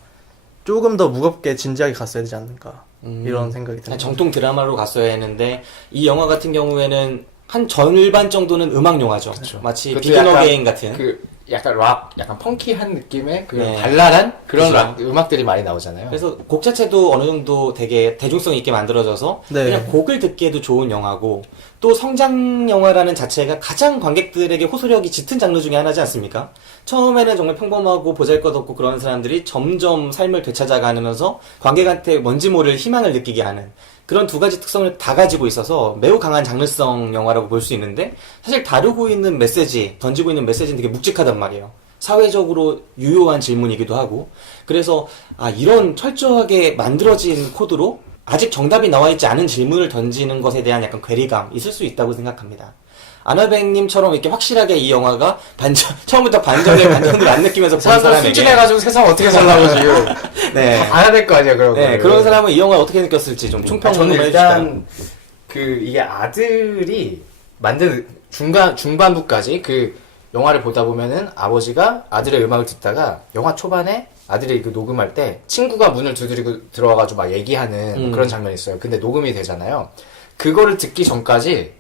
조금 더 무겁게 진지하게 갔어야 되지 않는가 이런 생각이 듭니다. 정통 드라마로 갔어야 했는데 이 영화 같은 경우에는 한 절반 정도는 음악 영화죠. 마치 그것도 비긴 약간 어게인 같은. 약간 락, 약간 펑키한 느낌의 그 네. 발랄한 그런 그죠. 락, 음악들이 많이 나오잖아요. 그래서 곡 자체도 어느 정도 되게 대중성 있게 만들어져서 네. 그냥 곡을 듣기에도 좋은 영화고 또 성장 영화라는 자체가 가장 관객들에게 호소력이 짙은 장르 중에 하나지 않습니까? 처음에는 정말 평범하고 보잘것없고 그런 사람들이 점점 삶을 되찾아가면서 관객한테 뭔지 모를 희망을 느끼게 하는 그런 두 가지 특성을 다 가지고 있어서 매우 강한 장르성 영화라고 볼 수 있는데 사실 다루고 있는 메시지, 던지고 있는 메시지는 되게 묵직하단 말이에요. 사회적으로 유효한 질문이기도 하고 그래서 이런 철저하게 만들어진 코드로 아직 정답이 나와 있지 않은 질문을 던지는 것에 대한 약간 괴리감 있을 수 있다고 생각합니다. 아나백님처럼 이렇게 확실하게 이 영화가 처음부터 반전을 안 느끼면서 본 사람들 사람에게 순진해가지고 세상 어떻게 살라고 지금 네. 다 봐야 될 거 아니야 그런 거. 네, 그런 사람은 이 영화를 어떻게 느꼈을지 좀 총평을 저는 해주시다. 일단 이게 아들이 만든 중반부까지 그 영화를 보다 보면은 아버지가 아들의 음악을 듣다가 영화 초반에 아들이 그 녹음할 때 친구가 문을 두드리고 들어와가지고 막 얘기하는 그런 장면이 있어요. 근데 녹음이 되잖아요. 그거를 듣기 전까지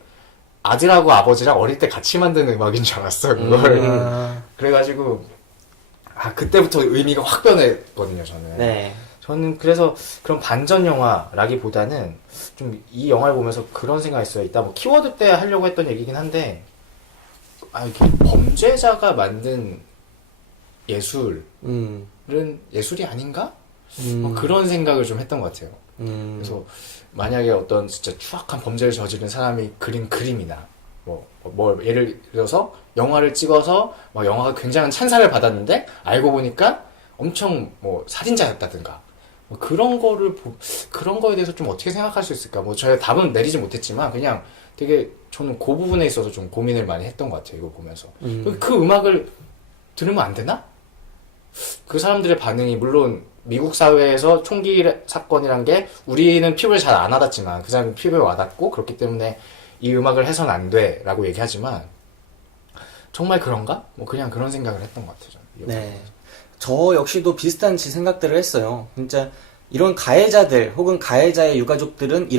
아들하고 아버지랑 어릴 때 같이 만든 음악인 줄 알았어, 그걸. 그래가지고, 그때부터 의미가 확 변했거든요, 저는. 네. 저는 그래서 그런 반전 영화라기보다는 좀 이 영화를 보면서 그런 생각이 있어요. 이따 뭐 키워드 때 하려고 했던 얘기긴 한데, 이게 범죄자가 만든 예술은 예술이 아닌가? 뭐 그런 생각을 좀 했던 것 같아요. 그래서 만약에 어떤 진짜 추악한 범죄를 저지른 사람이 그린 그림이나 뭐 예를 들어서 영화를 찍어서 막 영화가 굉장한 찬사를 받았는데 알고 보니까 엄청 뭐 살인자였다든가 뭐 그런 거에 대해서 좀 어떻게 생각할 수 있을까? 뭐 저희 답은 내리지 못했지만 그냥 되게 저는 그 부분에 있어서 좀 고민을 많이 했던 것 같아요. 이거 보면서 그 음악을 들으면 안 되나? 그 사람들의 반응이 물론 미국 사회에서 총기 사건이란 게 우리는 피부에 잘 안 와닿지만 그 사람은 피부에 와닿고 그렇기 때문에 이 음악을 해서는 안 돼라고 얘기하지만 정말 그런가? 뭐 그냥 그런 생각을 했던 것 같아요. 저는. 네. 저 역시도 비슷한 생각들을 했어요. 진짜 이런 가해자들 혹은 가해자의 유가족들은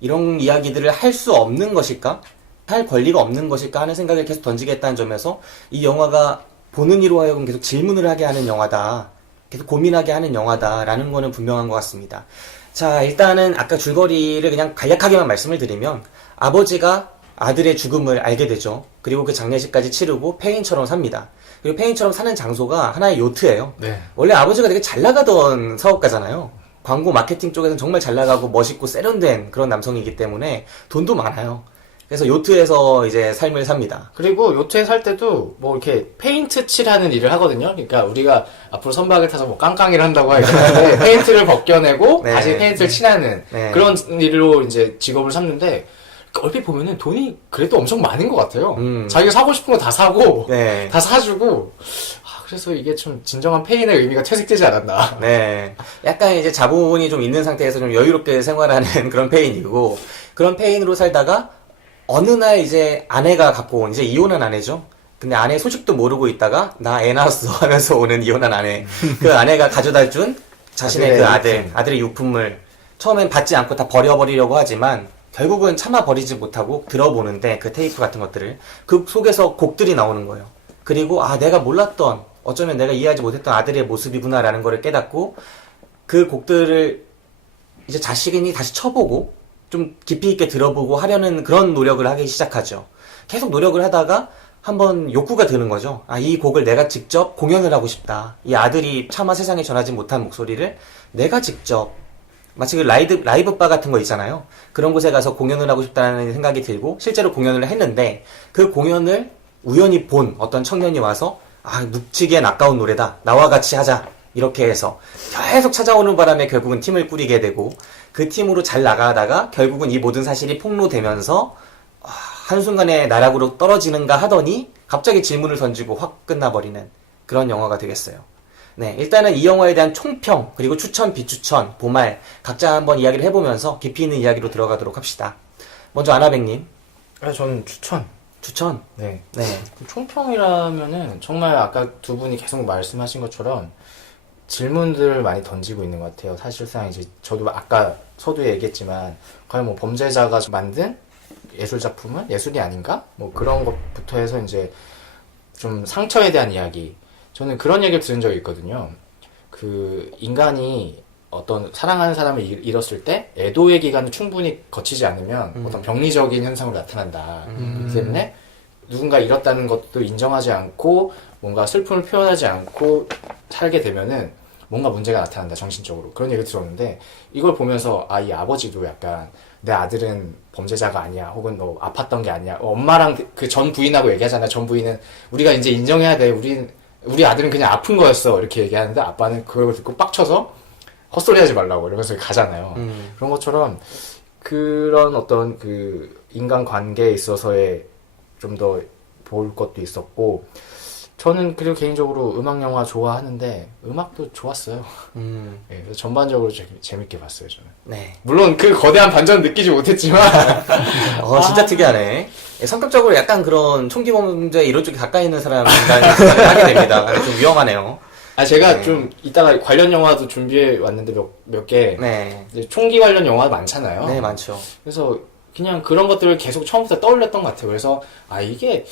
이런 이야기들을 할 수 없는 것일까? 할 권리가 없는 것일까 하는 생각을 계속 던지겠다는 점에서 이 영화가 보는 이로 하여금 계속 질문을 하게 하는 영화다. 계속 고민하게 하는 영화다라는 거는 분명한 것 같습니다. 자, 일단은 아까 줄거리를 그냥 간략하게만 말씀을 드리면 아버지가 아들의 죽음을 알게 되죠. 그리고 그 장례식까지 치르고 폐인처럼 삽니다. 그리고 폐인처럼 사는 장소가 하나의 요트예요. 네. 원래 아버지가 되게 잘 나가던 사업가잖아요. 광고 마케팅 쪽에서는 정말 잘 나가고 멋있고 세련된 그런 남성이기 때문에 돈도 많아요. 그래서 요트에서 이제 삶을 삽니다. 그리고 요트에 살 때도 뭐 이렇게 페인트 칠하는 일을 하거든요. 그러니까 우리가 앞으로 선박을 타서 뭐 깡깡이를 한다고 하는데 페인트를 벗겨내고 네. 다시 페인트를 칠하는 네. 그런 일로 이제 직업을 삼는데 얼핏 보면은 돈이 그래도 엄청 많은 것 같아요. 자기가 사고 싶은 거 다 사고 네. 다 사주고 그래서 이게 좀 진정한 페인의 의미가 퇴색되지 않았나. 네. 약간 이제 자본이 좀 있는 상태에서 좀 여유롭게 생활하는 그런 페인이고, 그런 페인으로 살다가, 어느 날 이제 아내가 갖고 온, 이제 이혼한 아내죠? 근데 아내 소식도 모르고 있다가, 나 애 낳았어 하면서 오는 이혼한 아내. 그 아내가 가져다 준 자신의 그 아들의 유품을 처음엔 받지 않고 다 버려버리려고 하지만, 결국은 참아 버리지 못하고 들어보는데, 그 테이프 같은 것들을. 그 속에서 곡들이 나오는 거예요. 그리고, 내가 몰랐던, 어쩌면 내가 이해하지 못했던 아들의 모습이구나라는 거를 깨닫고 그 곡들을 이제 자식이 다시 쳐보고 좀 깊이 있게 들어보고 하려는 그런 노력을 하기 시작하죠. 계속 노력을 하다가 한번 욕구가 드는 거죠. 이 곡을 내가 직접 공연을 하고 싶다. 이 아들이 차마 세상에 전하지 못한 목소리를 내가 직접 마치 그 라이브 바 같은 거 있잖아요. 그런 곳에 가서 공연을 하고 싶다는 생각이 들고 실제로 공연을 했는데 그 공연을 우연히 본 어떤 청년이 와서 묵치기엔 아까운 노래다. 나와 같이 하자. 이렇게 해서 계속 찾아오는 바람에 결국은 팀을 꾸리게 되고 그 팀으로 잘 나가다가 결국은 이 모든 사실이 폭로되면서 한순간에 나락으로 떨어지는가 하더니 갑자기 질문을 던지고 확 끝나버리는 그런 영화가 되겠어요. 네, 일단은 이 영화에 대한 총평, 그리고 추천, 비추천, 보말 각자 한번 이야기를 해보면서 깊이 있는 이야기로 들어가도록 합시다. 먼저 아나백님. 저는 추천. 추천? 네. 네. 총평이라면은 정말 아까 두 분이 계속 말씀하신 것처럼 질문들을 많이 던지고 있는 것 같아요. 사실상 이제 저도 아까 서두에 얘기했지만 과연 뭐 범죄자가 만든 예술 작품은 예술이 아닌가? 뭐 그런 것부터 해서 이제 좀 상처에 대한 이야기. 저는 그런 얘기를 들은 적이 있거든요. 그 인간이 어떤 사랑하는 사람을 잃었을 때 애도의 기간을 충분히 거치지 않으면 어떤 병리적인 현상으로 나타난다. 그렇기 때문에 누군가 잃었다는 것도 인정하지 않고 뭔가 슬픔을 표현하지 않고 살게 되면은 뭔가 문제가 나타난다, 정신적으로. 그런 얘기를 들었는데 이걸 보면서 이 아버지도 약간 내 아들은 범죄자가 아니야, 혹은 너 아팠던 게 아니야. 엄마랑 그 전 부인하고 얘기하잖아. 전 부인은 우리가 이제 인정해야 돼. 우리 아들은 그냥 아픈 거였어. 이렇게 얘기하는데 아빠는 그걸 듣고 빡쳐서 헛소리 하지 말라고 이러면서 가잖아요. 그런 것처럼 그런 어떤 그 인간 관계에 있어서의 좀 더 볼 것도 있었고, 저는 그리고 개인적으로 음악 영화 좋아하는데 음악도 좋았어요. 네, 그래서 전반적으로 재밌게 봤어요, 저는. 네. 물론 그 거대한 반전은 느끼지 못했지만 진짜 특이하네. 성격적으로 약간 그런 총기 범죄 이런 쪽에 가까이 있는 사람인가 생각을 하게 됩니다. 좀 위험하네요. 제가 좀 이따가 관련 영화도 준비해 왔는데 몇 개. 네. 총기 관련 영화 많잖아요. 네, 많죠. 그래서 그냥 그런 것들을 계속 처음부터 떠올렸던 것 같아요. 그래서 이게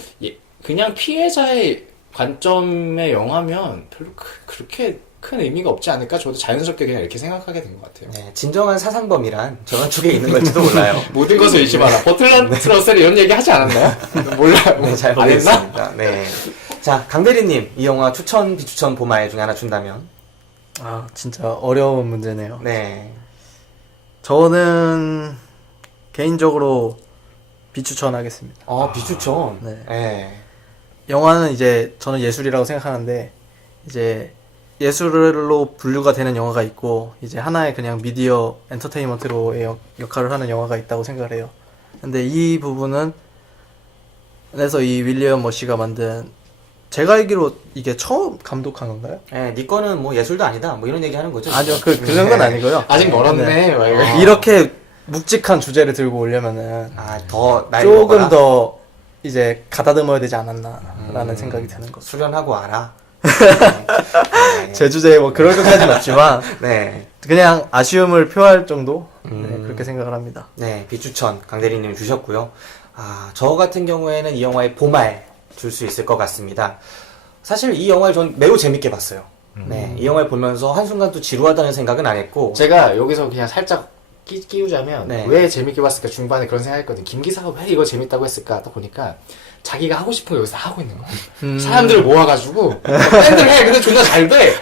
그냥 피해자의 관점의 영화면 별로 그렇게 큰 의미가 없지 않을까? 저도 자연스럽게 그냥 이렇게 생각하게 된 것 같아요. 네, 진정한 사상범이란 저런 쪽에 있는 걸지도 몰라요. 모든 것을 잊지 마라. 버틀란트 러셀이 이런 얘기 하지 않았나요? 몰라요. 네, 잘 안 했나? 모르겠습니다. 네. 자, 강대리님, 이 영화 추천, 비추천, 보말 중에 하나 준다면? 진짜 어려운 문제네요. 네. 저는 개인적으로 비추천하겠습니다. 비추천. 네. 예. 영화는 이제 저는 예술이라고 생각하는데 이제 예술로 분류가 되는 영화가 있고 이제 하나의 그냥 미디어 엔터테인먼트로의 역할을 하는 영화가 있다고 생각을 해요. 근데 이 부분은 그래서 이 윌리엄 머시가 만든 제가 알기로 이게 처음 감독한 건가요? 예, 네 거는 뭐 예술도 아니다. 뭐 이런 얘기 하는 거죠. 아니요, 그런 건 아니고요. 아직 멀었네. 네. 막 이거. 이렇게 묵직한 주제를 들고 오려면은 더 나이 조금 먹어라. 더 이제 가다듬어야 되지 않았나라는 생각이 드는 거죠. 수련하고 알아. 제 주제에 뭐 그럴 것까지는 없지만 네. 그냥 아쉬움을 표할 정도 네, 그렇게 생각을 합니다. 네, 비추천 강대리님 주셨고요. 저 같은 경우에는 이 영화의 보말 줄 수 있을 것 같습니다. 사실 이 영화를 전 매우 재밌게 봤어요. 네, 이 영화를 보면서 한순간도 지루하다는 생각은 안 했고. 제가 여기서 그냥 살짝 끼우자면 네. 왜 재밌게 봤을까 중반에 그런 생각했거든. 김 기사가 왜 이거 재밌다고 했을까 딱 보니까 자기가 하고 싶은 거 여기서 하고 있는 거야. 사람들을 모아가지고 밴드를 해. 근데 존나 잘 돼.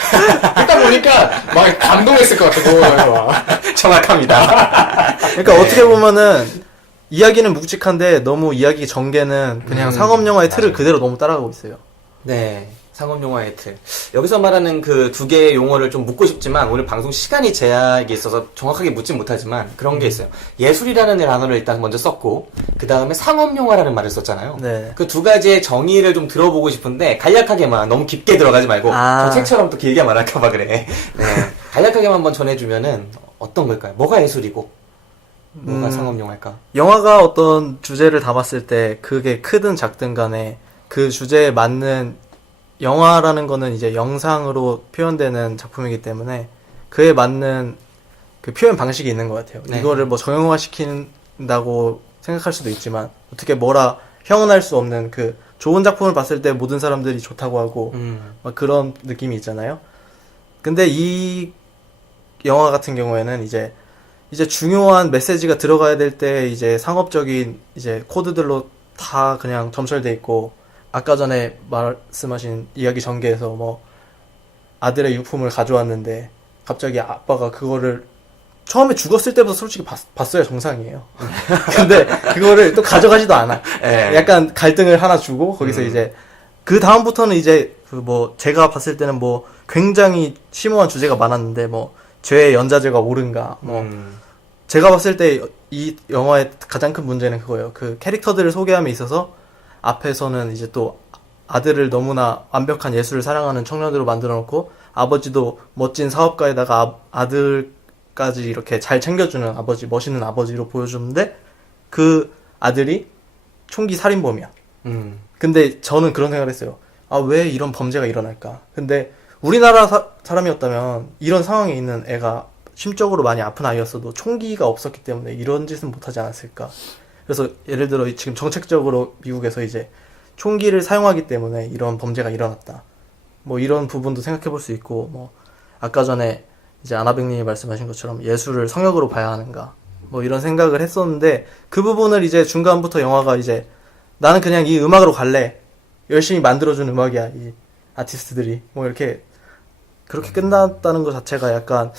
일단 보니까 막 감동했을 것 같아. 그거 정확합니다. 그러니까 어떻게 보면은 이야기는 묵직한데 너무 이야기 전개는 그냥 상업 영화의 틀을 그대로 너무 따라가고 있어요. 네, 상업용화의 틀. 여기서 말하는 그 두 개의 용어를 좀 묻고 싶지만 오늘 방송 시간이 제약이 있어서 정확하게 묻진 못하지만 그런 게 있어요. 예술이라는 단어를 일단 먼저 썼고 그 다음에 상업용화라는 말을 썼잖아요. 네. 그 두 가지의 정의를 좀 들어보고 싶은데 간략하게만 너무 깊게 들어가지 말고 저 책처럼 또 길게 말할까봐 그래. 네, 간략하게만 한번 전해주면은 어떤 걸까요? 뭐가 예술이고 뭐가 상업용화일까? 영화가 어떤 주제를 담았을 때 그게 크든 작든 간에 그 주제에 맞는 영화라는 거는 이제 영상으로 표현되는 작품이기 때문에 그에 맞는 그 표현 방식이 있는 것 같아요. 네. 이거를 뭐 정형화 시킨다고 생각할 수도 있지만 어떻게 뭐라 형언할 수 없는 그 좋은 작품을 봤을 때 모든 사람들이 좋다고 하고 막 그런 느낌이 있잖아요. 근데 이 영화 같은 경우에는 이제 중요한 메시지가 들어가야 될 때 이제 상업적인 이제 코드들로 다 그냥 점철돼 있고 아까 전에 말씀하신 이야기 전개에서 뭐 아들의 유품을 가져왔는데 갑자기 아빠가 그거를 처음에 죽었을 때부터 솔직히 봤어야 정상이에요. 근데 그거를 또 가져가지도 않아. 네. 약간 갈등을 하나 주고 거기서 이제 그 다음부터는 이제 그 뭐 제가 봤을 때는 뭐 굉장히 심오한 주제가 많았는데 뭐 죄의 연좌제가 옳은가 뭐 제가 봤을 때 이 영화의 가장 큰 문제는 그거예요. 그 캐릭터들을 소개함에 있어서 앞에서는 이제 또 아들을 너무나 완벽한 예술을 사랑하는 청년으로 만들어 놓고 아버지도 멋진 사업가에다가 아들까지 이렇게 잘 챙겨주는 아버지, 멋있는 아버지로 보여주는데 그 아들이 총기 살인범이야. 근데 저는 그런 생각을 했어요. 왜 이런 범죄가 일어날까? 근데 우리나라 사람이었다면 이런 상황에 있는 애가 심적으로 많이 아픈 아이였어도 총기가 없었기 때문에 이런 짓은 못하지 않았을까. 그래서 예를 들어 지금 정책적으로 미국에서 이제 총기를 사용하기 때문에 이런 범죄가 일어났다. 뭐 이런 부분도 생각해 볼 수 있고, 뭐 아까 전에 이제 아나백님이 말씀하신 것처럼 예술을 성역으로 봐야 하는가. 뭐 이런 생각을 했었는데 그 부분을 이제 중간부터 영화가 이제 나는 그냥 이 음악으로 갈래. 열심히 만들어준 음악이야. 이 아티스트들이. 뭐 이렇게 그렇게 끝났다는 것 자체가 약간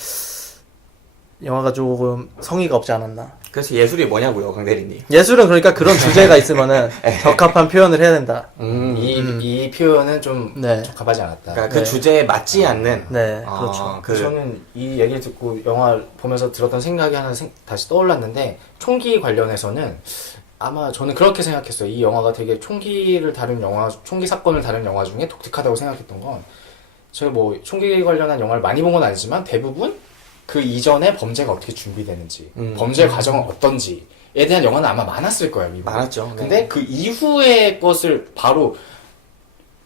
영화가 조금 성의가 없지 않았나. 그래서 예술이 뭐냐고요, 강대리님. 예술은 그러니까 그런 주제가 있으면은 적합한 표현을 해야 된다. 이 표현은 좀 네. 적합하지 않았다. 그러니까 그 주제에 맞지 않는. 네, 그렇죠. 저는 이 얘기를 듣고 영화 보면서 들었던 생각이 하나 다시 떠올랐는데 총기 관련해서는 아마 저는 그렇게 생각했어요. 이 영화가 되게 총기를 다룬 영화, 총기 사건을 다룬 영화 중에 독특하다고 생각했던 건 제가 뭐 총기 관련한 영화를 많이 본 건 아니지만 대부분 그 이전에 범죄가 어떻게 준비되는지, 범죄 과정은 어떤지에 대한 영화는 아마 많았을 거예요, 미국에. 많았죠. 네. 근데 그 이후의 것을 바로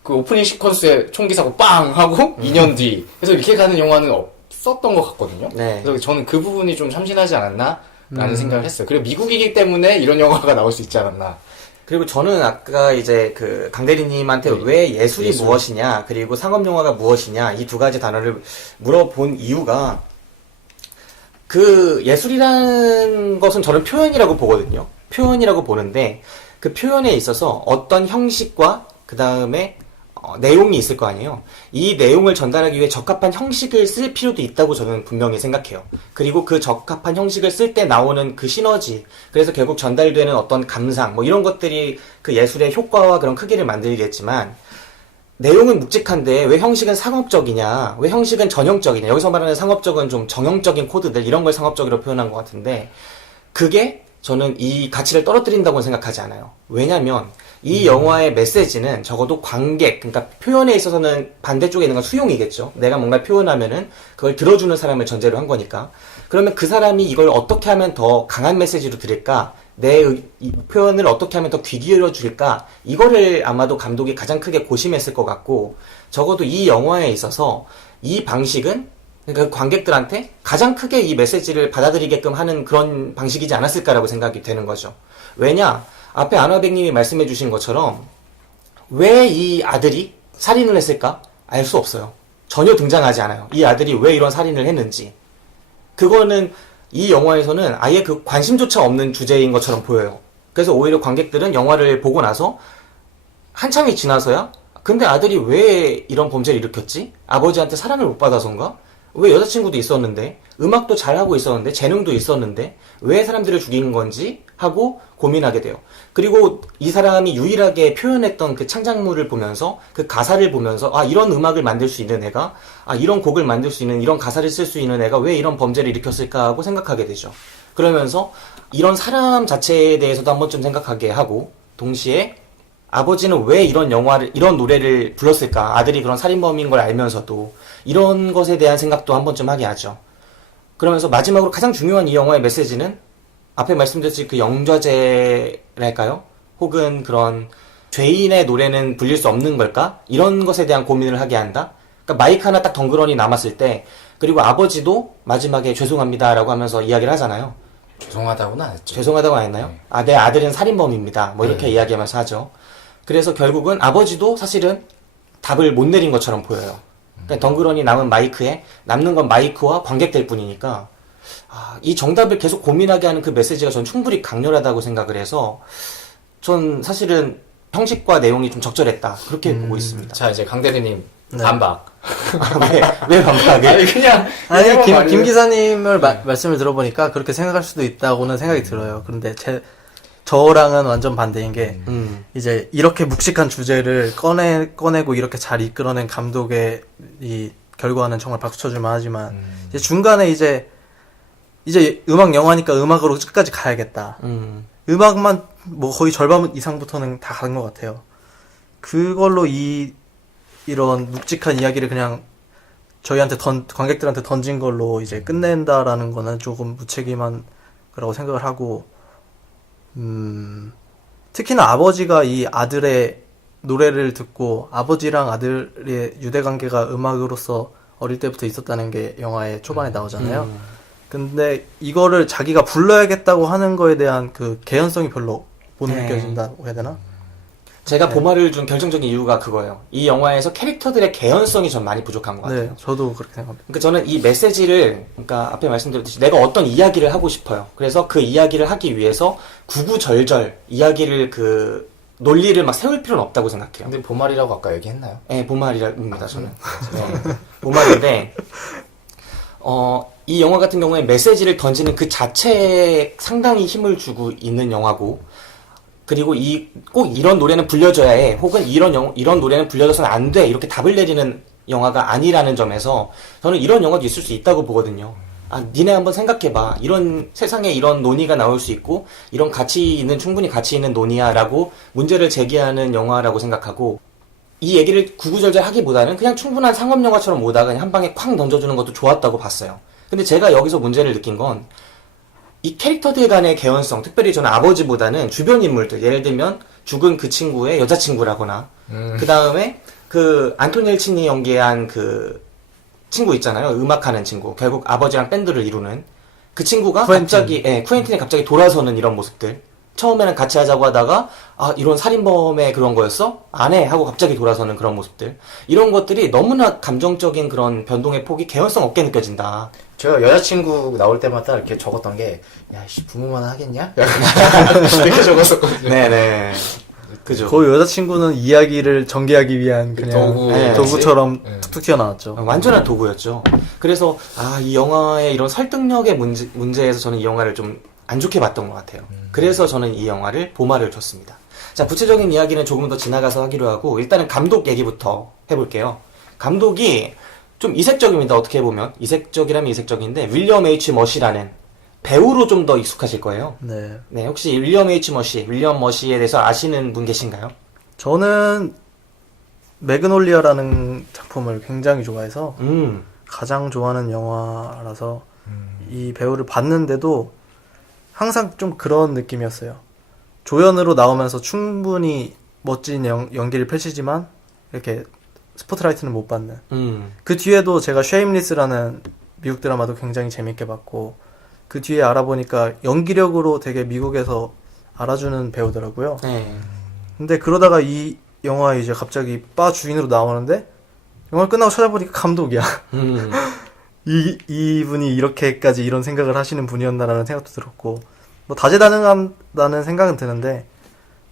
그 오프닝 시퀀스에 총기 사고 빵 하고 2년 뒤. 그래서 이렇게 가는 영화는 없었던 것 같거든요. 네. 그래서 저는 그 부분이 좀 참신하지 않았나? 라는 생각을 했어요. 그리고 미국이기 때문에 이런 영화가 나올 수 있지 않았나. 그리고 저는 아까 이제 그 강대리님한테 왜 예술이 무엇이냐, 그리고 상업영화가 무엇이냐, 이 두 가지 단어를 물어본 이유가 그 예술이라는 것은 저는 표현이라고 보거든요. 표현이라고 보는데 그 표현에 있어서 어떤 형식과 그 다음에 내용이 있을 거 아니에요. 이 내용을 전달하기 위해 적합한 형식을 쓸 필요도 있다고 저는 분명히 생각해요. 그리고 그 적합한 형식을 쓸 때 나오는 그 시너지, 그래서 결국 전달되는 어떤 감상, 뭐 이런 것들이 그 예술의 효과와 그런 크기를 만들겠지만, 내용은 묵직한데 왜 형식은 상업적이냐, 왜 형식은 전형적이냐, 여기서 말하는 상업적은 좀 정형적인 코드들, 이런 걸 상업적으로 표현한 것 같은데, 그게 저는 이 가치를 떨어뜨린다고는 생각하지 않아요. 왜냐면 이 영화의 메시지는 적어도 관객, 그러니까 표현에 있어서는 반대쪽에 있는 건 수용이겠죠. 내가 뭔가를 표현하면은 그걸 들어주는 사람을 전제로 한 거니까. 그러면 그 사람이 이걸 어떻게 하면 더 강한 메시지로 들을까? 이 표현을 어떻게 하면 더 귀 기울여 줄까? 이거를 아마도 감독이 가장 크게 고심했을 것 같고, 적어도 이 영화에 있어서 이 방식은 그러니까 관객들한테 가장 크게 이 메시지를 받아들이게끔 하는 그런 방식이지 않았을까라고 생각이 되는 거죠. 왜냐? 앞에 안화백님이 말씀해 주신 것처럼 왜 이 아들이 살인을 했을까? 알 수 없어요. 전혀 등장하지 않아요. 이 아들이 왜 이런 살인을 했는지. 그거는 이 영화에서는 아예 그 관심조차 없는 주제인 것처럼 보여요. 그래서 오히려 관객들은 영화를 보고 나서 한참이 지나서야 근데 아들이 왜 이런 범죄를 일으켰지? 아버지한테 사랑을 못 받아서인가? 왜 여자친구도 있었는데, 음악도 잘하고 있었는데, 재능도 있었는데, 왜 사람들을 죽인 건지 하고 고민하게 돼요. 그리고 이 사람이 유일하게 표현했던 그 창작물을 보면서, 그 가사를 보면서, 아, 이런 음악을 만들 수 있는 애가, 아, 이런 곡을 만들 수 있는, 이런 가사를 쓸 수 있는 애가 왜 이런 범죄를 일으켰을까 하고 생각하게 되죠. 그러면서 이런 사람 자체에 대해서도 한 번쯤 생각하게 하고, 동시에 아버지는 왜 이런 이런 노래를 불렀을까? 아들이 그런 살인범인 걸 알면서도 이런 것에 대한 생각도 한 번쯤 하게 하죠. 그러면서 마지막으로 가장 중요한 이 영화의 메시지는 앞에 말씀드렸듯이 그 영좌제랄까요? 혹은 그런 죄인의 노래는 불릴 수 없는 걸까? 이런 것에 대한 고민을 하게 한다? 그러니까 마이크 하나 딱 덩그러니 남았을 때, 그리고 아버지도 마지막에 죄송합니다라고 하면서 이야기를 하잖아요. 죄송하다고는 안 했죠. 죄송하다고 안 했나요? 네. 아, 내 아들은 살인범입니다. 뭐 이렇게 네. 이야기하면서 하죠. 그래서 결국은 아버지도 사실은 답을 못 내린 것처럼 보여요. 그러니까 덩그러니 남은 마이크에 남는 건 마이크와 관객들 뿐이니까 이 정답을 계속 고민하게 하는 그 메시지가 전 충분히 강렬하다고 생각을 해서 전 사실은 형식과 내용이 좀 적절했다 그렇게 보고 있습니다. 자, 이제 강대리님 네. 반박. 왜 반박을? 아니 그냥 아니 김 기사님을 말씀을 들어보니까 그렇게 생각할 수도 있다고는 생각이 들어요. 그런데 저랑은 완전 반대인 게 이제 이렇게 묵직한 주제를 꺼내고 이렇게 잘 이끌어낸 감독의 이 결과는 정말 박수 쳐줄만 하지만 이제 중간에 이제 음악 영화니까 음악으로 끝까지 가야겠다. 음악만 뭐 거의 절반 이상부터는 다 간 것 같아요. 그걸로 이런 묵직한 이야기를 그냥 저희한테 관객들한테 던진 걸로 이제 끝낸다라는 거는 조금 무책임한 거라고 생각을 하고, 특히나 아버지가 이 아들의 노래를 듣고 아버지랑 아들의 유대관계가 음악으로서 어릴 때부터 있었다는 게 영화의 초반에 나오잖아요. 근데 이거를 자기가 불러야겠다고 하는 거에 대한 그 개연성이 별로 못 느껴진다고 해야 되나? 제가 봄화를 준 결정적인 이유가 그거예요. 이 영화에서 캐릭터들의 개연성이 전 많이 부족한 것 같아요. 네, 저도 그렇게 생각합니다. 그러니까 저는 이 메시지를, 그러니까 앞에 말씀드렸듯이 내가 어떤 이야기를 하고 싶어요. 그래서 그 이야기를 하기 위해서 구구절절 이야기를 그 논리를 막 세울 필요는 없다고 생각해요. 근데 봄말이라고 아까 얘기했나요? 네, 봄말입니다, 저는. 네, 봄말인데, 이 영화 같은 경우에 메시지를 던지는 그 자체에 상당히 힘을 주고 있는 영화고, 그리고 꼭 이런 노래는 불려줘야 해, 혹은 이런 노래는 불려줘서는 안 돼, 이렇게 답을 내리는 영화가 아니라는 점에서 저는 이런 영화도 있을 수 있다고 보거든요. 니네 한번 생각해봐. 이런 세상에 이런 논의가 나올 수 있고, 이런 충분히 가치 있는 논의야 라고 문제를 제기하는 영화라고 생각하고, 이 얘기를 구구절절 하기보다는 그냥 충분한 상업영화처럼 오다가 그냥 한 방에 쾅 던져주는 것도 좋았다고 봤어요. 근데 제가 여기서 문제를 느낀 건, 이 캐릭터들 간의 개연성, 특별히 저는 아버지보다는 주변 인물들, 예를 들면 죽은 그 친구의 여자친구라거나, 그 다음에 그 안토니 엘치니 연기한 그 친구 있잖아요. 음악하는 친구. 결국 아버지랑 밴드를 이루는 그 친구가 쿠엔틴이 갑자기 돌아서는 이런 모습들. 처음에는 같이 하자고 하다가 이런 살인범의 그런 거였어? 안 해! 하고 갑자기 돌아서는 그런 모습들. 이런 것들이 너무나 감정적인 그런 변동의 폭이 개연성 없게 느껴진다. 제가 여자친구 나올 때마다 이렇게 적었던 게, 야, 씨, 부모만 하겠냐? 이렇게 적었었거든요. 네네. 그죠? 그 여자친구는 이야기를 전개하기 위한 그냥 도구. 네. 도구처럼 네. 툭툭 튀어나왔죠. 완전한 도구였죠. 그래서 이 영화의 이런 설득력의 문제에서 저는 이 영화를 좀 안 좋게 봤던 것 같아요. 그래서 저는 이 영화를 보마를 줬습니다. 자, 구체적인 이야기는 조금 더 지나가서 하기로 하고 일단은 감독 얘기부터 해볼게요. 감독이 좀 이색적입니다. 어떻게 보면 이색적이라면 이색적인데 윌리엄 H 머시라는 배우로 좀 더 익숙하실 거예요. 네. 네, 혹시 윌리엄 머시에 대해서 아시는 분 계신가요? 저는 매그놀리아라는 작품을 굉장히 좋아해서 가장 좋아하는 영화라서 이 배우를 봤는데도 항상 좀 그런 느낌이었어요. 조연으로 나오면서 충분히 멋진 연기를 펼치지만 이렇게 스포트라이트는 못 받는. 그 뒤에도 제가 쉐임리스라는 미국 드라마도 굉장히 재밌게 봤고 그 뒤에 알아보니까 연기력으로 되게 미국에서 알아주는 배우더라고요. 네. 근데 그러다가 이 영화에 이제 갑자기 바 주인으로 나오는데 영화 끝나고 찾아보니까 감독이야. 이분이 이렇게까지 이런 생각을 하시는 분이었나라는 생각도 들었고 뭐 다재다능하다는 생각은 드는데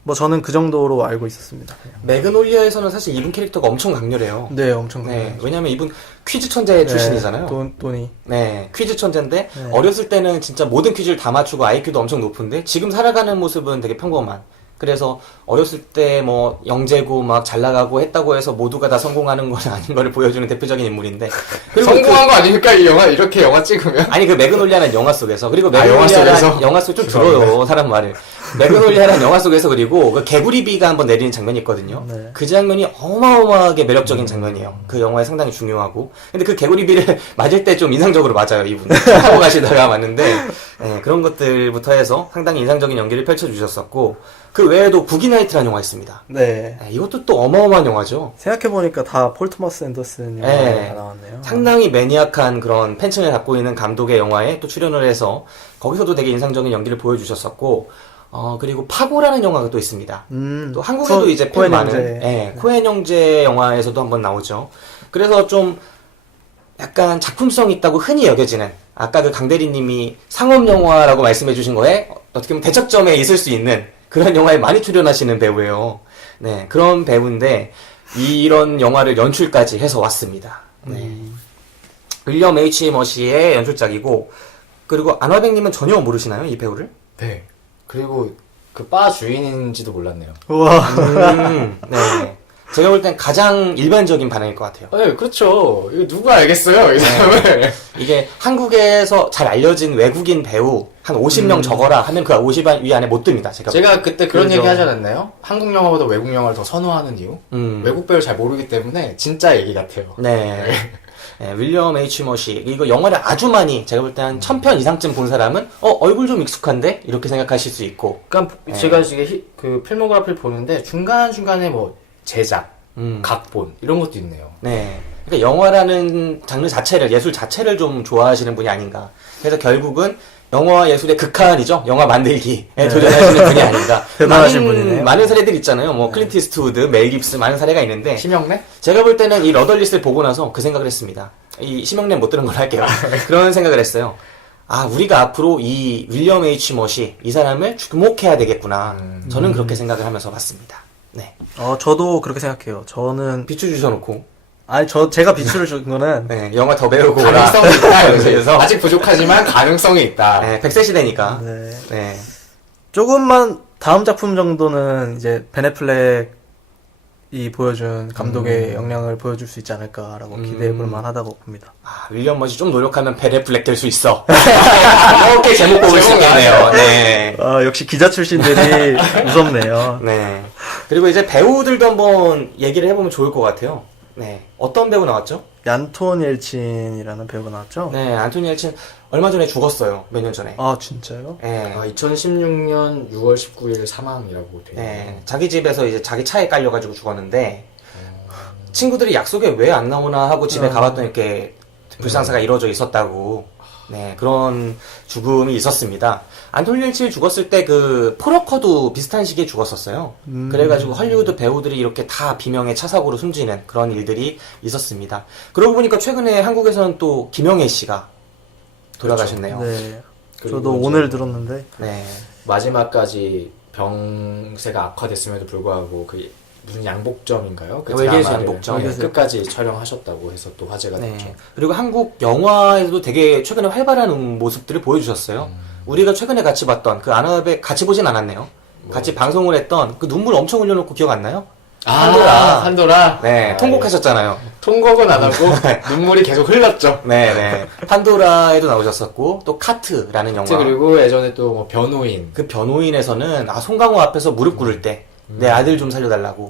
뭐 저는 그 정도로 알고 있었습니다. 그냥. 매그놀리아에서는 사실 이분 캐릭터가 엄청 강렬해요. 네, 엄청 네, 왜냐면 이분 퀴즈 천재 출신이잖아요. 돈이. 네, 퀴즈 천재인데 네. 어렸을 때는 진짜 모든 퀴즈를 다 맞추고 IQ도 엄청 높은데 지금 살아가는 모습은 되게 평범한. 그래서 어렸을 때 뭐 영재고 막 잘 나가고 했다고 해서 모두가 다 성공하는 건 아닌 거를 보여주는 대표적인 인물인데 그리고 성공한 거 아닙니까? 이 영화 이렇게 영화 찍으면? 아니 그 매그놀리아라는 영화 속에서 그리고 영화 매그놀리아라는 속에서? 영화 속 좀 들어요 사람 말을 매그놀리아라는 영화 속에서 그리고 그 개구리 비가 한번 내리는 장면이 있거든요. 네. 그 장면이 어마어마하게 매력적인 장면이에요. 그 영화에 상당히 중요하고 근데 그 개구리 비를 맞을 때 좀 인상적으로 맞아요 이분 타고 가시다가 맞는데 네, 그런 것들부터 해서 상당히 인상적인 연기를 펼쳐주셨었고 그 외에도 부기나이트라는 영화 있습니다. 네. 네, 이것도 또 어마어마한 영화죠. 생각해보니까 다 폴 토마스 앤더슨 영화가 네. 나왔네요. 상당히 매니악한 그런 팬층을 갖고 있는 감독의 영화에 또 출연을 해서 거기서도 되게 인상적인 연기를 보여주셨었고 그리고 파고라는 영화가 또 있습니다. 또 한국에도 이제 팬 코엔 많은 형제. 네, 코엔 형제 영화에서도 한번 나오죠. 그래서 좀 약간 작품성 있다고 흔히 여겨지는 아까 그 강대리님이 상업 영화라고 말씀해 주신 거에 어떻게 보면 대척점에 있을 수 있는 그런 영화에 많이 출연하시는 배우예요. 네, 그런 배우인데 이런 영화를 연출까지 해서 왔습니다. 네. 윌리엄 H 머시의 연출작이고 그리고 안화백님은 전혀 모르시나요? 이 배우를? 네. 그리고 그 바 주인인지도 몰랐네요. 우와. 네. 제가 볼 땐 가장 일반적인 반응일 것 같아요. 네, 그렇죠. 이거 누가 알겠어요, 이 사람을. 이게 한국에서 잘 알려진 외국인 배우 한 50명 적어라 하면 그 50위 안에 못 듭니다. 제가 그때 그런 그렇죠. 얘기 하지 않았나요? 한국 영화보다 외국 영화를 더 선호하는 이유? 외국 배우를 잘 모르기 때문에 진짜 얘기 같아요. 네. 네, 윌리엄 H 머시 이거 영화를 아주 많이 제가 볼 때 한 1000편 이상쯤 본 사람은 얼굴 좀 익숙한데? 이렇게 생각하실 수 있고 그러니까 네. 제가 지금 그 필모그래피를 보는데 중간중간에 뭐 제작, 각본 이런 것도 있네요. 네. 그러니까 영화라는 장르 자체를 예술 자체를 좀 좋아하시는 분이 아닌가. 그래서 결국은 영화 예술의 극한이죠. 영화 만들기에 도전하시는 분이 아닌가. 대단하신 분이네요. 많은 사례들 있잖아요. 뭐 클린트 이스트우드, 멜 깁스 많은 사례가 있는데 심형래? 제가 볼 때는 이 러덜리스를 보고 나서 그 생각을 했습니다. 이 심형래 못 들은 걸로 할게요. 그런 생각을 했어요. 우리가 앞으로 이 윌리엄 H 머시 이 사람을 주목해야 되겠구나. 저는 그렇게 생각을 하면서 봤습니다. 네. 저도 그렇게 생각해요. 저는 비추 주셔놓고 제가 비추를 준 거는 네, 영화 더 배우고 오라. 가능성이 있다. 그래서 아직 부족하지만 가능성이 있다. 네, 100세 시대니까. 네. 네. 조금만 다음 작품 정도는 이제 벤 애플렉이 보여준 감독의 역량을 보여줄 수 있지 않을까라고 기대해볼 만하다고 봅니다. 윌리엄 머시 좀 노력하면 벤 애플렉 될 수 있어. 이렇게 제목 뽑을 수 있겠네요. 네. 역시 기자 출신들이 무섭네요. 네. 그리고 이제 배우들도 한번 얘기를 해보면 좋을 것 같아요. 네. 어떤 배우 나왔죠? 얀톤 옐친이라는 배우가 나왔죠? 네, 안토니 엘친 얼마 전에 죽었어요. 몇 년 전에. 진짜요? 네. 2016년 6월 19일 사망이라고 돼 있네요. 네. 자기 집에서 이제 자기 차에 깔려가지고 죽었는데, 친구들이 약속에 왜 안 나오나 하고 집에 가봤더니 이렇게 불상사가 이루어져 있었다고. 네, 그런 죽음이 있었습니다. 안토니 엘친이 죽었을 때 그 포러커도 비슷한 시기에 죽었었어요. 그래가지고 헐리우드 배우들이 이렇게 다 비명의 차 사고로 숨지는 그런 일들이 있었습니다. 그러고 보니까 최근에 한국에서는 또 김영애 씨가 돌아가셨네요. 네. 그리고 저도 이제 오늘 들었는데 네. 마지막까지 병세가 악화됐음에도 불구하고 그 무슨 양복점인가요? 그 외계에서 드라마를 양복점. 끝까지 촬영하셨다고 해서 또 화제가 됐죠. 네. 그리고 한국 영화에도 되게 최근에 활발한 모습들을 보여주셨어요. 우리가 최근에 같이 봤던 그 아나백 같이 보진 않았네요. 같이 방송을 했던 그 눈물 엄청 흘려놓고 기억 안 나요? 판도라. 네, 통곡하셨잖아요. 통곡은 안 하고 눈물이 계속 흘렀죠. 네네. 판도라에도 나오셨었고, 또 카트라는 영화. 그리고 예전에 또 뭐 변호인. 그 변호인에서는, 송강호 앞에서 무릎 꿇을 때, 내 아들 좀 살려달라고.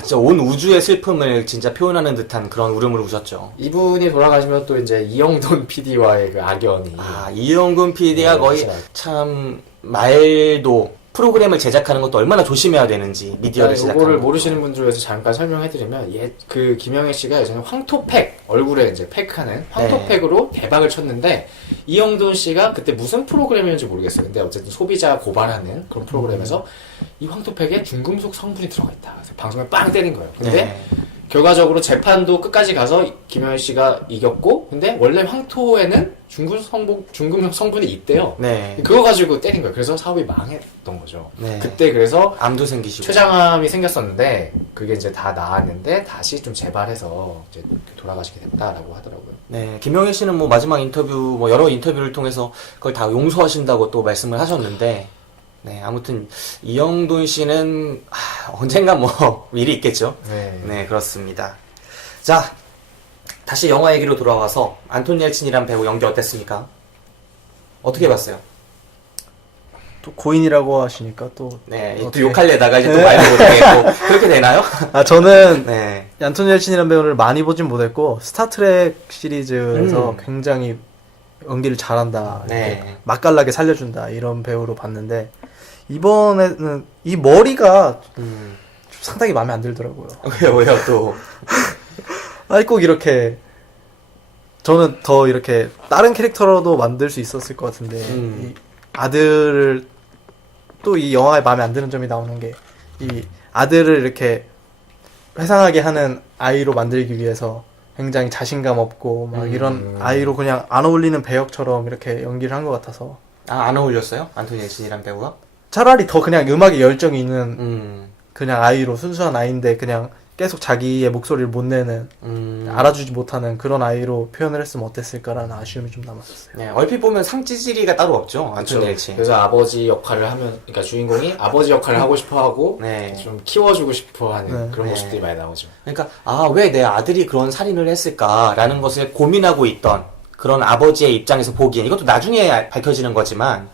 진짜 온 우주의 슬픔을 진짜 표현하는 듯한 그런 울음을 우셨죠. 이분이 돌아가시면 또 이제 이영돈 PD와의 그 악연이. 이영근 PD가 네, 거의 맞아요. 참, 말도, 프로그램을 제작하는 것도 얼마나 조심해야 되는지, 미디어를 제작하는 이거를 것도. 모르시는 분들 위해서 잠깐 설명해드리면, 그 김영애 씨가 예전에 황토팩, 얼굴에 이제 팩하는 황토팩으로 대박을 쳤는데, 이영돈 씨가 그때 무슨 프로그램이었는지 모르겠어요. 근데 어쨌든 소비자 고발하는 그런 프로그램에서 이 황토팩에 중금속 성분이 들어가 있다. 그래서 방송에 빵 때린 거예요. 근데 결과적으로 재판도 끝까지 가서 김영애 씨가 이겼고, 근데 원래 황토에는 중금속 성분이 있대요. 네. 그거 가지고 때린 거예요. 그래서 사업이 망했던 거죠. 네. 그때 그래서 암도 생기시고. 췌장암이 생겼었는데 그게 이제 다 나았는데 다시 좀 재발해서 이제 돌아가시게 됐다라고 하더라고요. 네, 김영애 씨는 뭐 마지막 인터뷰, 여러 인터뷰를 통해서 그걸 다 용서하신다고 또 말씀을 하셨는데, 네, 아무튼 이영돈 씨는 언젠가 뭐 일이 있겠죠. 네, 그렇습니다. 자, 다시 영화 얘기로 돌아와서 안톤 옐친이란 배우 연기 어땠습니까? 어떻게 봤어요? 또 고인이라고 하시니까 또 네, 또 어떻게- 욕하려다가 이제 또 말도 못하게 또 그렇게 되나요? 저는 네, 안토니 옐친이라는 배우를 많이 보진 못했고 스타트렉 시리즈에서 굉장히 연기를 잘한다, 네. 이렇게 맛깔나게 살려준다 이런 배우로 봤는데 이번에는 이 머리가 상당히 마음에 안 들더라고요. 왜요 또? 아니 꼭 이렇게 저는 더 이렇게 다른 캐릭터로도 만들 수 있었을 것 같은데 이 아들을 또 이 영화에 마음에 안 드는 점이 나오는 게 이 아들을 이렇게 회상하게 하는 아이로 만들기 위해서 굉장히 자신감 없고 막 이런 아이로 그냥 안 어울리는 배역처럼 이렇게 연기를 한 것 같아서 안 어울렸어요? 안톤 옐친이란 배우가? 차라리 더 그냥 음악에 열정이 있는 음. 그냥 아이로 순수한 아이인데 그냥 계속 자기의 목소리를 못 내는 알아주지 못하는 그런 아이로 표현을 했으면 어땠을까라는 아쉬움이 좀 남았었어요. 네, 얼핏 보면 상찌질이가 따로 없죠. 안톤 옐친. 그래서 아버지 역할을 하면, 그러니까 주인공이 아버지 역할을 하고 싶어하고 네. 좀 키워주고 싶어하는 네. 그런 네. 모습들이 많이 나오죠. 그러니까 왜 내 아들이 그런 살인을 했을까라는 것을 고민하고 있던 그런 아버지의 입장에서 보기엔 이것도 나중에 밝혀지는 거지만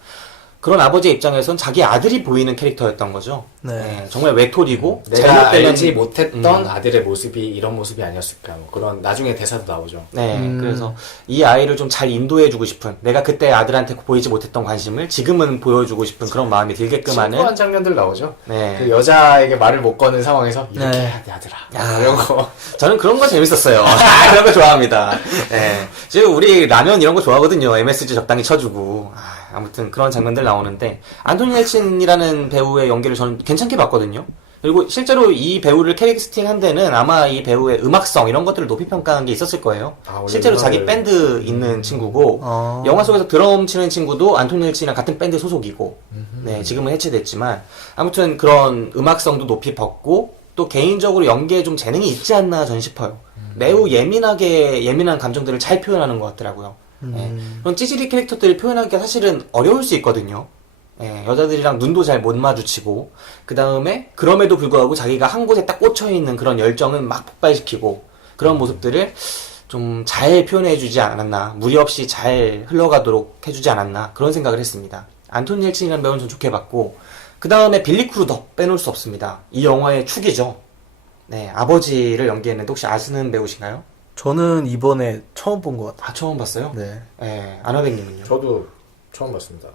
그런 아버지의 입장에선 자기 아들이 보이는 캐릭터였던 거죠. 네. 정말 외톨이고 내가 잘못되면- 알지 못했던 아들의 모습이 이런 모습이 아니었을까. 뭐 그런 나중에 대사도 나오죠. 네, 그래서 이 아이를 좀 잘 인도해주고 싶은, 내가 그때 아들한테 보이지 못했던 관심을 지금은 보여주고 싶은 그런 마음이 들게끔 하는. 심오한 장면들 나오죠. 네. 그 여자에게 말을 못 거는 상황에서 이렇게 네. 해야 돼 아들아. 이런 거. 저는 그런 거 재밌었어요. 그런 거 좋아합니다. 네. 지금 우리 라면 이런 거 좋아하거든요. MSG 적당히 쳐주고. 아무튼 그런 장면들 나오는데, 안톤 옐친이라는 배우의 연기를 저는 괜찮게 봤거든요. 그리고 실제로 이 배우를 캐스팅 한 데는 아마 이 배우의 음악성 이런 것들을 높이 평가한 게 있었을 거예요. 원래 실제로 자기 음악을- 밴드 있는 친구고, 영화 속에서 드럼 치는 친구도 안톤 옐친이랑 같은 밴드 소속이고, 네, 지금은 해체됐지만, 아무튼 그런 음악성도 높이 뻗고, 또 개인적으로 연기에 좀 재능이 있지 않나 저는 싶어요. 매우 예민한 감정들을 잘 표현하는 것 같더라고요. 네. 그런 찌질이 캐릭터들을 표현하기가 사실은 어려울 수 있거든요. 예, 여자들이랑 눈도 잘 못 마주치고, 그 다음에 그럼에도 불구하고 자기가 한 곳에 딱 꽂혀있는 그런 열정은 막 폭발시키고, 그런 모습들을 좀 잘 표현해주지 않았나, 무리 없이 잘 흘러가도록 해주지 않았나, 그런 생각을 했습니다. 안톤 옐친이라는 배우는 좀 좋게 봤고, 그 다음에 빌리 크루더 빼놓을 수 없습니다. 이 영화의 축이죠. 네, 아버지를 연기했는데 혹시 아시는 배우신가요? 저는 이번에 처음 본 것 같아요. 처음 봤어요? 네. 네, 아나백님은요? 저도 처음 봤습니다.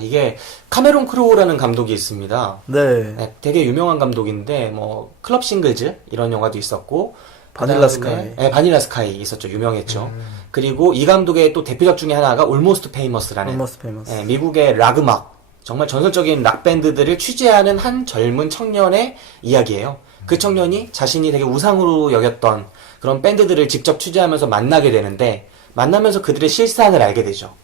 이게 카메론 크로우라는 감독이 있습니다. 네. 네, 되게 유명한 감독인데 뭐 클럽 싱글즈 이런 영화도 있었고 바닐라 그다음에- 스카이. 네, 바닐라 스카이 있었죠. 유명했죠. 그리고 이 감독의 또 대표작 중에 하나가 Almost Famous라는 Almost Famous. 네, 미국의 락 음악 정말 전설적인 락 밴드들을 취재하는 한 젊은 청년의 이야기예요. 그 청년이 자신이 되게 우상으로 여겼던 그런 밴드들을 직접 취재하면서 만나게 되는데 만나면서 그들의 실상을 알게 되죠.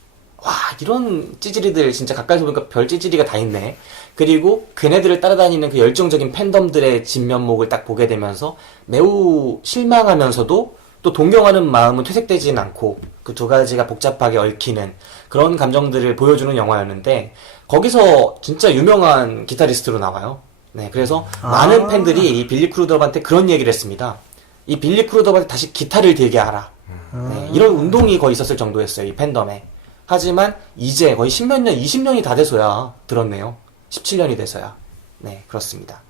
와, 이런 찌질이들 진짜 가까이서 보니까 별 찌질이가 다 있네. 그리고 그네들을 따라다니는 그 열정적인 팬덤들의 진면목을 딱 보게 되면서 매우 실망하면서도 또 동경하는 마음은 퇴색되진 않고 그 두 가지가 복잡하게 얽히는 그런 감정들을 보여주는 영화였는데 거기서 진짜 유명한 기타리스트로 나와요. 네, 그래서 많은 팬들이 이 빌리 크루더반한테 그런 얘기를 했습니다. 이 빌리 크루더반한테 다시 기타를 들게 하라. 네, 이런 운동이 거의 있었을 정도였어요, 이 팬덤에. 하지만 이제 거의 10몇 년, 20년이 다 돼서야 들었네요. 17년이 돼서야. 네, 그렇습니다.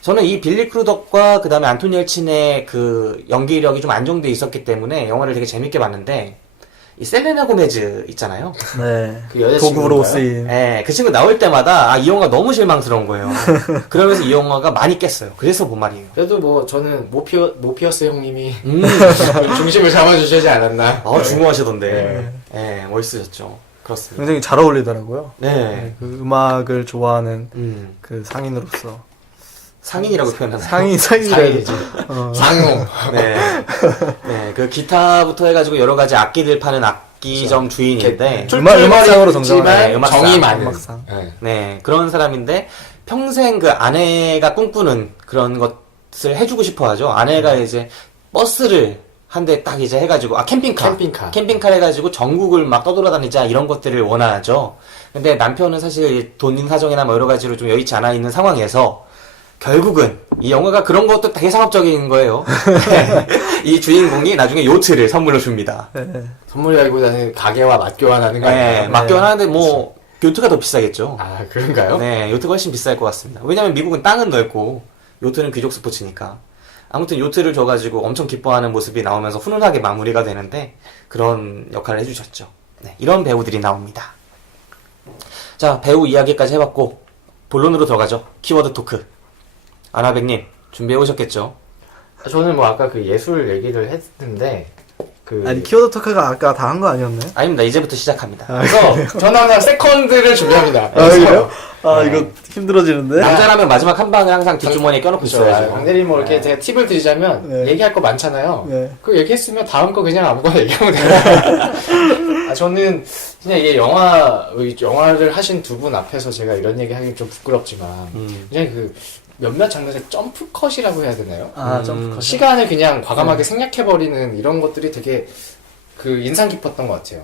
저는 이 빌리 크루덕과 그 다음에 안토니 엘친의 그 연기력이 좀 안정돼 있었기 때문에 영화를 되게 재밌게 봤는데 이 셀레나 고메즈 있잖아요. 네. 그 여자친구인가요? 도구로 쓰인. 네, 그 친구 나올 때마다 이 영화 너무 실망스러운 거예요. 그러면서 이 영화가 많이 깼어요. 그래서 본 말이에요. 그래도 뭐 저는 모피어스 형님이 중심을 잡아주시지 않았나. 중요하시던데. 네, 멋있으셨죠. 그렇습니다. 굉장히 잘 어울리더라고요. 네. 그 음악을 좋아하는 그 상인으로서. 상인이라고 표현하나요? 상인이지. 상용. 네. 네, 그 기타부터 해가지고 여러 가지 악기들 파는 악기점 주인인데. 음악상으로 정정한. 네, 음악상. 정이 많은. 음악상. 네, 그런 사람인데 평생 그 아내가 꿈꾸는 그런 것을 해주고 싶어 하죠. 아내가 이제 버스를 한 대 딱 이제 해가지고, 캠핑카 해가지고 전국을 막 떠돌아다니자 이런 것들을 원하죠. 근데 남편은 사실 돈 사정이나 뭐 여러 가지로 좀 여의치 않아 있는 상황에서 결국은 이 영화가 그런 것도 되게 상업적인 거예요. 이 주인공이 나중에 요트를 선물로 줍니다. 선물이라기보다는 가게와 맞교환하는 거 아니에요? 네, 맞교환하는데 뭐 요트가 더 비싸겠죠. 아, 그런가요? 네, 요트가 훨씬 비쌀 것 같습니다. 왜냐면 미국은 땅은 넓고 요트는 귀족 스포츠니까. 아무튼 요트를 줘가지고 엄청 기뻐하는 모습이 나오면서 훈훈하게 마무리가 되는데 그런 역할을 해주셨죠. 네, 이런 배우들이 나옵니다. 자, 배우 이야기까지 해봤고 본론으로 들어가죠. 키워드 토크. 아나백님 준비해 오셨겠죠? 저는 뭐 아까 그 예술 얘기를 했는데 아니 키워드 토크가 아까 다 한 거 아니었나요? 아닙니다. 이제부터 시작합니다. 그래서 저는 항상 세컨드를 준비합니다. 그래요? 이거 힘들어지는데? 남자라면 마지막 한 방을 항상 뒷주머니에 껴놓고 있어야죠. 강대리 뭐 이렇게 제가 팁을 드리자면 얘기할 거 많잖아요. 그 얘기했으면 다음 거 그냥 아무거나 얘기하면 돼요. 저는 그냥 이게 영화를 하신 두 분 앞에서 제가 이런 얘기 하긴 좀 부끄럽지만 그냥 그 몇몇 장면에서 점프컷이라고 해야 되나요? 점프컷. 시간을 그냥 과감하게 생략해버리는 이런 것들이 되게 그 인상 깊었던 것 같아요.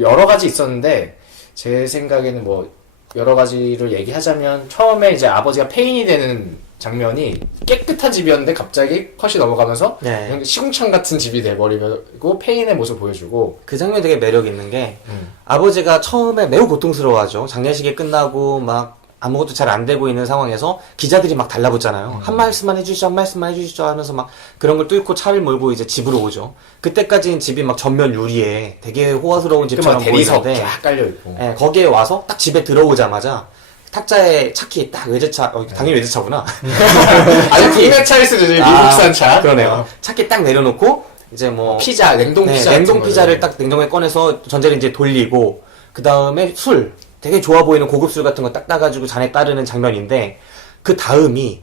여러 가지 있었는데 제 생각에는 뭐 여러 가지를 얘기하자면 처음에 이제 아버지가 폐인이 되는 장면이 깨끗한 집이었는데 갑자기 컷이 넘어가면서 그냥 시궁창 같은 집이 돼버리고 폐인의 모습을 보여주고 그 장면이 되게 매력 있는 게 아버지가 처음에 매우 고통스러워하죠. 장례식이 끝나고 막 아무것도 잘 안 되고 있는 상황에서 기자들이 막 달라붙잖아요. 한 말씀만 해주시죠, 한 말씀만 해주시죠 하면서 막 그런 걸 뚫고 차를 몰고 이제 집으로 오죠. 그때까지는 집이 막 전면 유리에 되게 호화스러운 집처럼 대리석 보이는데 쫙 깔려있고 네, 거기에 와서 딱 집에 들어오자마자 탁자에 차키 딱 외제차, 당연히 외제차구나. 아니 국내차일 수도 있어요. 미국산 차. 그러네요. 차키 딱 내려놓고 이제 뭐 피자, 냉동 피자. 냉동 피자를 딱 냉동에 꺼내서 전자레인지에 이제 돌리고 그 다음에 술 되게 좋아 보이는 고급 술 같은 거 딱 따가지고 잔에 따르는 장면인데 그 다음이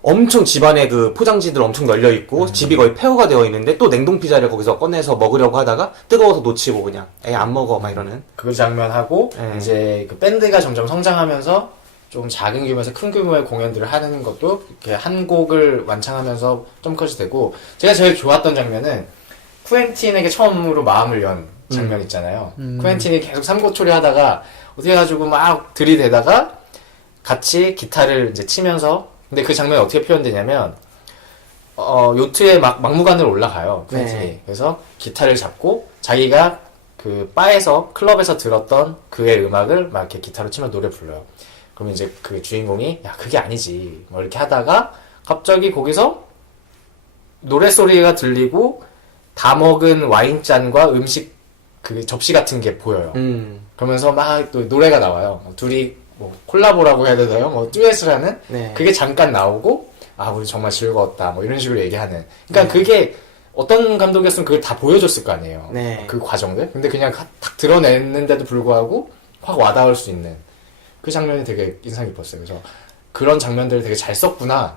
엄청 집안에 그 포장지들 엄청 널려 있고 집이 거의 폐허가 되어 있는데 또 냉동 피자를 거기서 꺼내서 먹으려고 하다가 뜨거워서 놓치고 그냥 안 먹어 막 이러는 그 장면하고 이제 그 밴드가 점점 성장하면서 좀 작은 규모에서 큰 규모의 공연들을 하는 것도 이렇게 한 곡을 완창하면서 점컷이 되고 제가 제일 좋았던 장면은 쿠엔틴에게 처음으로 마음을 연 장면 있잖아요. 쿠엔틴이 계속 삼고초리 하다가 어떻게 해가지고 막 들이대다가 같이 기타를 이제 치면서 근데 그 장면이 어떻게 표현되냐면 요트에 막 막무가내로 올라가요. 쿠엔틴이. 그래서 기타를 잡고 자기가 그 바에서 클럽에서 들었던 그의 음악을 막 이렇게 기타로 치면 노래 불러요. 그러면 이제 그 주인공이 야 그게 아니지 뭐 이렇게 하다가 갑자기 거기서 노래소리가 들리고 다 먹은 와인잔과 음식 그 접시 같은 게 보여요. 그러면서 막 또 노래가 나와요. 둘이 뭐 콜라보라고 해야 되나요? 뭐 듀엣을 하는 그게 잠깐 나오고 아 우리 정말 즐거웠다 뭐 이런 식으로 얘기하는. 그러니까 그게 어떤 감독이었으면 그걸 다 보여줬을 거 아니에요. 그 과정들. 근데 그냥 탁 드러냈는데도 불구하고 확 와닿을 수 있는 그 장면이 되게 인상 깊었어요. 그래서 그런 장면들을 되게 잘 썼구나.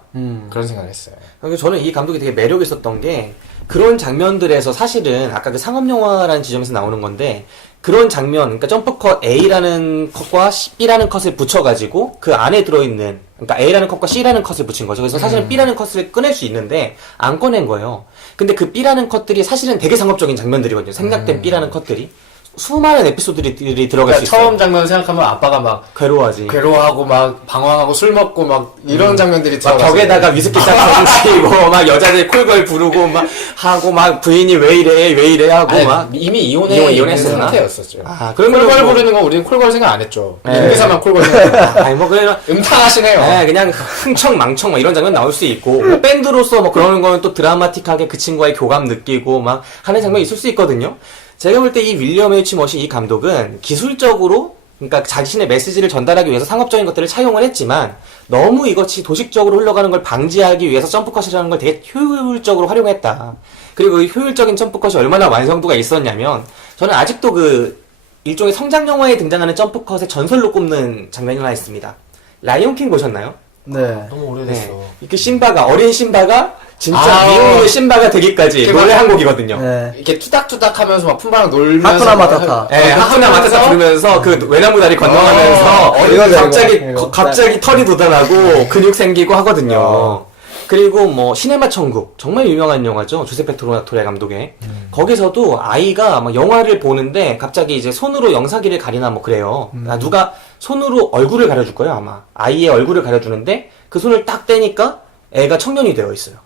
그런 생각을 했어요. 그래서 저는 이 감독이 되게 매력 있었던 게 그런 장면들에서 사실은 아까 그 상업영화라는 지점에서 나오는 건데 그런 장면, 그러니까 점프컷 A라는 컷과 B라는 컷을 붙여가지고 그 안에 들어있는, 그러니까 A라는 컷과 C라는 컷을 붙인 거죠. 그래서 사실은 B라는 컷을 꺼낼 수 있는데 안 꺼낸 거예요. 근데 그 B라는 컷들이 사실은 되게 상업적인 장면들이거든요. 생략된 B라는 컷들이. 수많은 에피소드들이 들어갈 그러니까 수 있어요. 처음 장면 생각하면 아빠가 막 괴로워하지. 괴로워하고 막 방황하고 술 먹고 막 이런 장면들이 막 들어가서 벽에다가 위스키 짝짝 훔치고 막 여자들 콜걸 부르고 막 하고 막 부인이 왜 이래 하고 아니, 막 이미 이혼했는 이혼했었나? 상태였었죠. 아, 그런 콜걸 걸로 부르는 건 우리는 콜걸 생각 안 했죠. 네. 김기사만 콜걸 생각. 아니 뭐 그냥 음탕하시네요. 네, 그냥 흥청망청 막 이런 장면 나올 수 있고 뭐 밴드로서 뭐 그러는 거는 또 드라마틱하게 그 친구와의 교감 느끼고 막 하는 장면이 있을 수 있거든요. 제가 볼 때 이 윌리엄 H. 머시 이 감독은 기술적으로 그러니까 자신의 메시지를 전달하기 위해서 상업적인 것들을 차용을 했지만 너무 이것이 도식적으로 흘러가는 걸 방지하기 위해서 점프컷이라는 걸 되게 효율적으로 활용했다. 그리고 그 효율적인 점프컷이 얼마나 완성도가 있었냐면 저는 아직도 그 일종의 성장 영화에 등장하는 점프컷의 전설로 꼽는 장면이 하나 있습니다. 라이온킹 보셨나요? 네. 너무 오래됐어. 이렇게 심바가 어린 심바가 진짜 아. 미국의 심바가 되기까지 이렇게 노래 막- 한 곡이거든요. 네. 이렇게 투닥투닥 하면서 막 품바랑 놀면서 하쿠나 마타타. 예, 하쿠나 마타타 부르면서 그 외나무 다리 건너가면서 이거죠, 갑자기 이거. 갑자기 털이 돋아나고 근육 생기고 하거든요. 그리고 뭐 시네마 천국 정말 유명한 영화죠. 주세페 토레 감독의 거기서도 아이가 막 영화를 보는데 갑자기 이제 손으로 영사기를 가리나 뭐 그래요. 누가 손으로 얼굴을 가려줄 거예요 아마. 아이의 얼굴을 가려주는데 그 손을 딱 떼니까 애가 청년이 되어 있어요.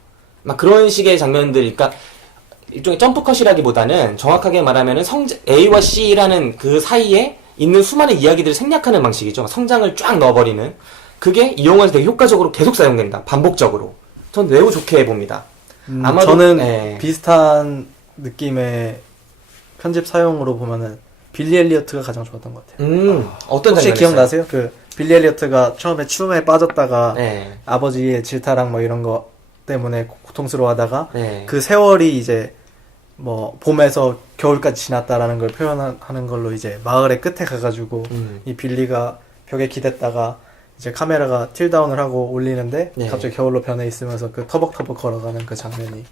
막 그런 식의 장면들, 그러니까 일종의 점프컷이라기보다는 정확하게 말하면은 A와 C라는 그 사이에 있는 수많은 이야기들을 생략하는 방식이죠. 성장을 쫙 넣어버리는. 그게 이 영화에서 되게 효과적으로 계속 사용됩니다. 반복적으로. 전 매우 좋게 봅니다. 아마도 저는 예. 비슷한 느낌의 편집 사용으로 보면은 빌리 엘리어트가 가장 좋았던 것 같아요. 어떤 혹시 장면이었어요? 기억나세요? 그 빌리 엘리어트가 처음에 춤에 빠졌다가 네. 아버지의 질타랑 뭐 이런 거 때문에 고통스러워하다가 네. 그 세월이 이제 뭐 봄에서 겨울까지 지났다라는 걸 표현하는 걸로 이제 마을의 끝에 가가지고 이 빌리가 벽에 기댔다가 이제 카메라가 틸다운을 하고 올리는데 네. 갑자기 겨울로 변해 있으면서 그 터벅터벅 걸어가는 그 장면이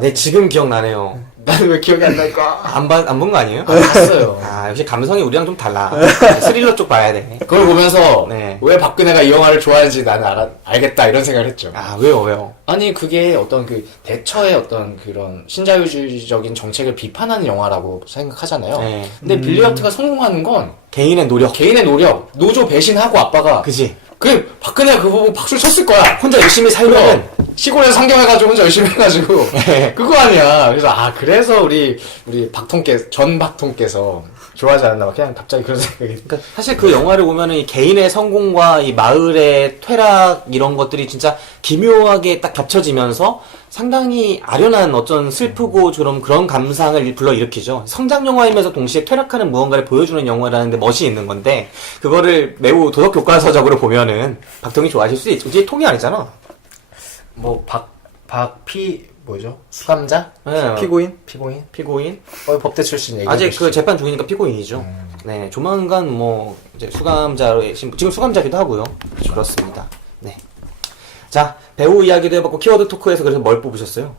네, 지금 기억나네요. 나는 왜 기억이 안 날까? 안 본 거 아니에요? 봤어요. 아, 역시 감성이 우리랑 좀 달라. 스릴러 쪽 봐야 돼. 그걸 보면서 네. 왜 박근혜가 이 영화를 좋아하는지 나는 알겠다 이런 생각을 했죠. 아, 왜요? 아니 그게 어떤 그 대처의 어떤 그런 신자유주의적인 정책을 비판하는 영화라고 생각하잖아요. 네. 근데 빌리어트가 성공하는 건 개인의 노력. 개인의 노력, 노조 배신하고 아빠가 그지? 그 박근혜가 그 부분 박수를 쳤을 거야. 혼자 열심히 살면은 시골에서 상경해가지고 혼자 열심히 해가지고 네. 그거 아니야. 그래서 그래서 우리 전 박통께서 좋아하지 않나 그냥 갑자기 그런 생각이. 그러니까 사실 그 영화를 보면은 이 개인의 성공과 이 마을의 퇴락 이런 것들이 진짜 기묘하게 딱 겹쳐지면서 상당히 아련한 어떤 슬프고 좀 그런 감상을 불러일으키죠. 성장 영화이면서 동시에 퇴락하는 무언가를 보여주는 영화라는 데 멋이 있는 건데 그거를 매우 도덕 교과서적으로 보면은 박통이 좋아하실 수 있죠. 이게 통이 아니잖아. 뭐 뭐죠? 수감자? 네, 피고인? 피고인? 법대 출신 얘기. 아직 그 재판 중이니까 피고인이죠. 네, 조만간 뭐 이제 수감자로 지금 수감자기도 하고요. 그렇습니다. 네. 자, 배우 이야기도 해봤고 키워드 토크에서 그래서 뭘 뽑으셨어요?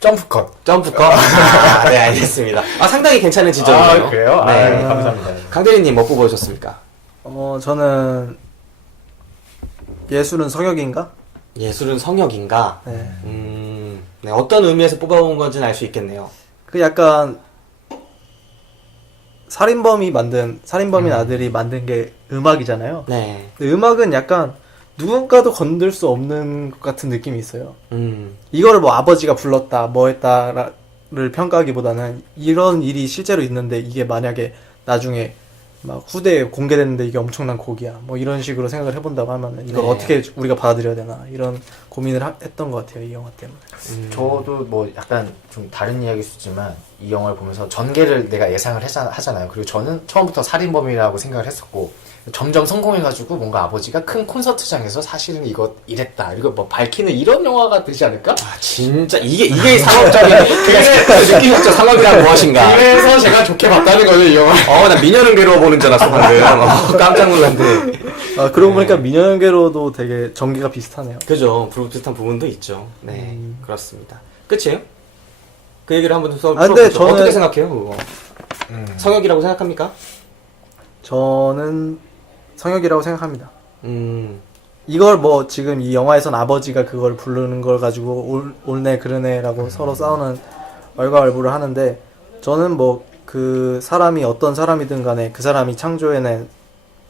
점프컷. 점프컷. 네, 알겠습니다. 상당히 괜찮은 지적이네요. 그래요? 네. 감사합니다. 강대리님 뭐 뽑으셨습니까? 저는 예술은 성역인가? 예술은 성역인가? 네. 네, 어떤 의미에서 뽑아온 건지는 알 수 있겠네요. 그 약간 살인범인 아들이 만든 게 음악이잖아요. 네. 근데 음악은 약간 누군가도 건들 수 없는 것 같은 느낌이 있어요. 음. 이거를 뭐 아버지가 불렀다, 뭐 했다를 평가하기보다는 이런 일이 실제로 있는데 이게 만약에 나중에 막 후대에 공개됐는데 이게 엄청난 곡이야. 뭐 이런 식으로 생각을 해본다고 하면은 이걸 네. 어떻게 우리가 받아들여야 되나 이런 고민을 했던 것 같아요. 이 영화 때문에. 저도 뭐 약간 좀 다른 이야기일 수 있지만 이 영화를 보면서 전개를 내가 예상을 하잖아요. 그리고 저는 처음부터 살인범이라고 생각을 했었고 점점 성공해가지고 뭔가 아버지가 큰 콘서트장에서 사실은 이랬다. 이거 뭐 밝히는 이런 영화가 되지 않을까? 진짜 이게 상업적인 느끼셨죠? 상업이란 무엇인가? 그래서 제가 좋게 봤다는 거예요, 이 영화. 나 미녀는 괴로워 보는 줄 알았어 방금. 깜짝 놀랐네. 아, 그러고 보니까 민영계로도 되게 전개가 비슷하네요. 그죠. 비슷한 부분도 있죠. 네, 그렇습니다. 끝이에요? 그 얘기를 한번 더 아, 근데 풀어보죠. 저는- 어떻게 생각해요, 그거? 성역이라고 생각합니까? 저는 성역이라고 생각합니다. 음, 이걸 뭐 지금 이 영화에선 아버지가 그걸 부르는 걸 가지고 옳네 그르네라고 서로 싸우는 얼과얼부를 하는데, 저는 뭐 그 사람이 어떤 사람이든 간에 그 사람이 창조해낸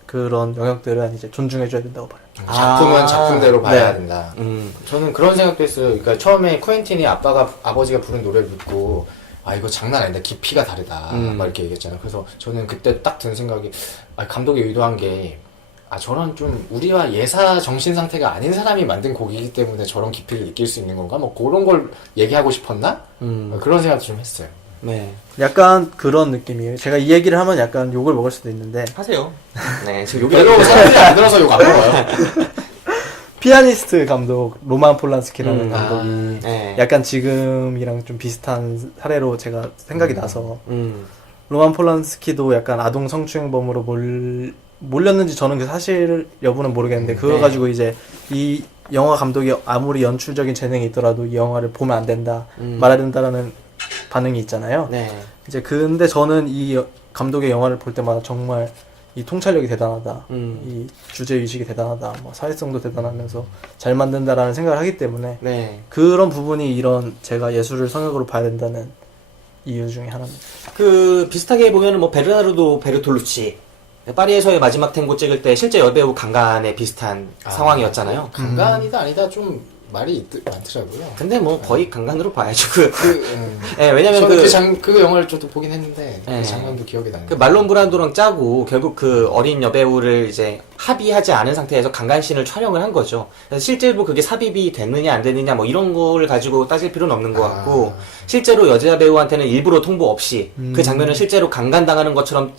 그런 영역들은 이제 존중해줘야 된다고 봐요. 작품은 아, 작품대로 봐야 네. 된다. 음, 저는 그런 생각도 했어요. 그러니까 처음에 쿠엔틴이 아버지가 부른 노래를 듣고, 아, 이거 장난 아니다. 깊이가 다르다. 막 이렇게 얘기했잖아요. 그래서 저는 그때 딱 든 생각이, 아, 감독이 의도한 게, 아, 저런 좀 우리와 예사 정신 상태가 아닌 사람이 만든 곡이기 때문에 저런 깊이를 느낄 수 있는 건가? 뭐 그런 걸 얘기하고 싶었나? 그런 생각도 좀 했어요. 네. 약간 그런 느낌이에요. 제가 이 얘기를 하면 약간 욕을 먹을 수도 있는데, 하세요. 네, 지금 여기 별로 사람들이 안 들어서 욕 안 먹어요. 피아니스트 감독 로만 폴란스키라는 감독이 네. 약간 지금이랑 좀 비슷한 사례로 제가 생각이 나서, 음, 로만 폴란스키도 약간 아동 성추행범으로 몰렸는지 저는 그 사실 여부는 모르겠는데, 그거 네. 가지고 이제 이 영화 감독이 아무리 연출적인 재능이 있더라도 이 영화를 보면 안 된다, 말아야 된다라는 반응이 있잖아요. 네. 이제 근데 저는 이 감독의 영화를 볼 때마다 정말 이 통찰력이 대단하다, 이 주제 의식이 대단하다, 뭐 사회성도 대단하면서 잘 만든다라는 생각을 하기 때문에, 네. 그런 부분이 이런 제가 예술을 성역으로 봐야 된다는 이유 중에 하나입니다. 그 비슷하게 보면은 뭐 베르나르도 베르톨루치 파리에서의 마지막 탱고 찍을 때 실제 여배우 강간에 비슷한 상황이었잖아요. 강간이다 아니다 좀 말이 많더라고요. 근데 뭐 거의 강간으로 봐야죠. 네, 왜냐면 그 영화를 저도 보긴 했는데 네. 그 장면도 기억이 나네요. 그 말론 브란도랑 짜고 결국 그 어린 여배우를 이제 합의하지 않은 상태에서 강간신을 촬영을 한 거죠. 그래서 실제로 그게 삽입이 됐느냐 안 됐느냐 뭐 이런 걸 가지고 따질 필요는 없는 것 같고, 실제로 여자 배우한테는 일부러 통보 없이 그 장면을 실제로 강간당하는 것처럼,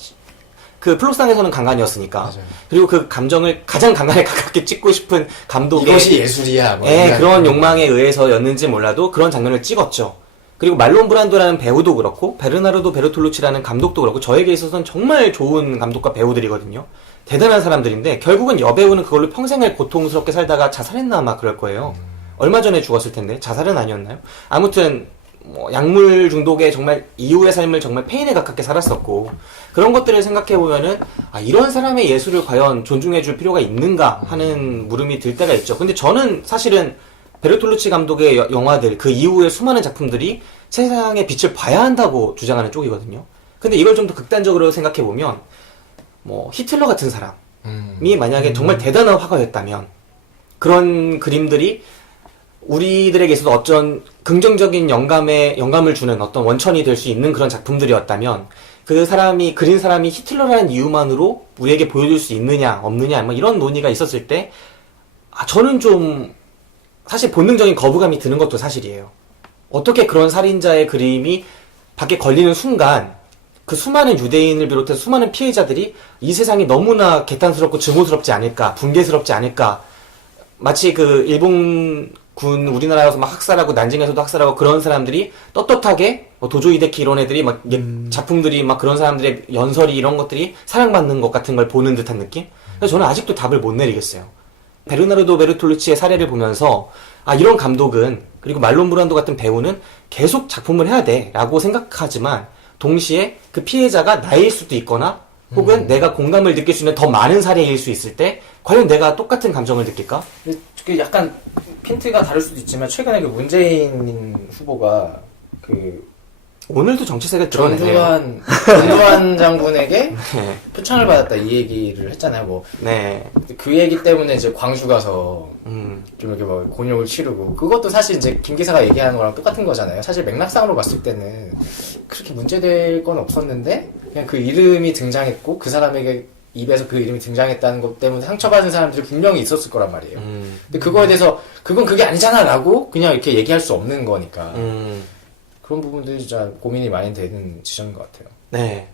그 플로상에서는 강간이었으니까. 맞아요. 그리고 그 감정을 가장 강간에 가깝게 찍고 싶은 감독의 이것이 예술이야. 뭐 그런 욕망에 의해서였는지 몰라도 그런 장면을 찍었죠. 그리고 말론 브란도라는 배우도 그렇고 베르나르도 베르톨루치라는 감독도 그렇고 저에게 있어서는 정말 좋은 감독과 배우들이거든요. 대단한 사람들인데 결국은 여배우는 그걸로 평생을 고통스럽게 살다가 자살했나 아마 그럴 거예요. 얼마 전에 죽었을 텐데 자살은 아니었나요? 아무튼 뭐 약물 중독에 정말 이후의 삶을 정말 페인에 가깝게 살았었고, 그런 것들을 생각해 보면은 아, 이런 사람의 예술을 과연 존중해 줄 필요가 있는가 하는 물음이 들 때가 있죠. 근데 저는 사실은 베르톨루치 감독의 영화들, 그 이후의 수많은 작품들이 세상의 빛을 봐야 한다고 주장하는 쪽이거든요. 근데 이걸 좀 더 극단적으로 생각해 보면 뭐 히틀러 같은 사람이 만약에 정말 대단한 화가였다면 그런 그림들이 우리들에게 있어서 어떤 긍정적인 영감을 주는 어떤 원천이 될 수 있는 그런 작품들이었다면, 그 사람이 그린 사람이 히틀러라는 이유만으로 우리에게 보여줄 수 있느냐 없느냐 뭐 이런 논의가 있었을 때, 저는 좀 사실 본능적인 거부감이 드는 것도 사실이에요. 어떻게 그런 살인자의 그림이 밖에 걸리는 순간 그 수많은 유대인을 비롯해서 수많은 피해자들이 이 세상이 너무나 개탄스럽고 증오스럽지 않을까, 붕괴스럽지 않을까, 마치 그 일본군 우리나라에서 막 학살하고 난징에서도 학살하고 그런 사람들이 떳떳하게 뭐 도조 히데키 이런 애들이 막 작품들이 막 그런 사람들의 연설이 이런 것들이 사랑받는 것 같은 걸 보는 듯한 느낌? 그래서 저는 아직도 답을 못 내리겠어요. 베르나르도 베르톨루치의 사례를 보면서 이런 감독은, 그리고 말론 브란도 같은 배우는 계속 작품을 해야 돼 라고 생각하지만 동시에 그 피해자가 나일 수도 있거나 혹은 내가 공감을 느낄 수 있는 더 많은 사례일 수 있을 때 과연 내가 똑같은 감정을 느낄까? 그 약간 핀트가 다를 수도 있지만 최근에 그 문재인 후보가 그 오늘도 정치색을 드러내네요. 전두환 장군에게 네. 표창을 받았다 이 얘기를 했잖아요. 뭐 네. 그 얘기 때문에 이제 광주 가서 음. 좀 이렇게 뭐 곤욕을 치르고, 그것도 사실 이제 김 기사가 얘기하는 거랑 똑같은 거잖아요. 사실 맥락상으로 봤을 때는 그렇게 문제될 건 없었는데 그냥 그 이름이 등장했고 그 사람에게 입에서 그 이름이 등장했다는 것 때문에 상처받은 사람들이 분명히 있었을 거란 말이에요. 근데 그거에 대해서 그건 그게 아니잖아 라고 그냥 이렇게 얘기할 수 없는 거니까 그런 부분들이 진짜 고민이 많이 되는 지점인 것 같아요. 네.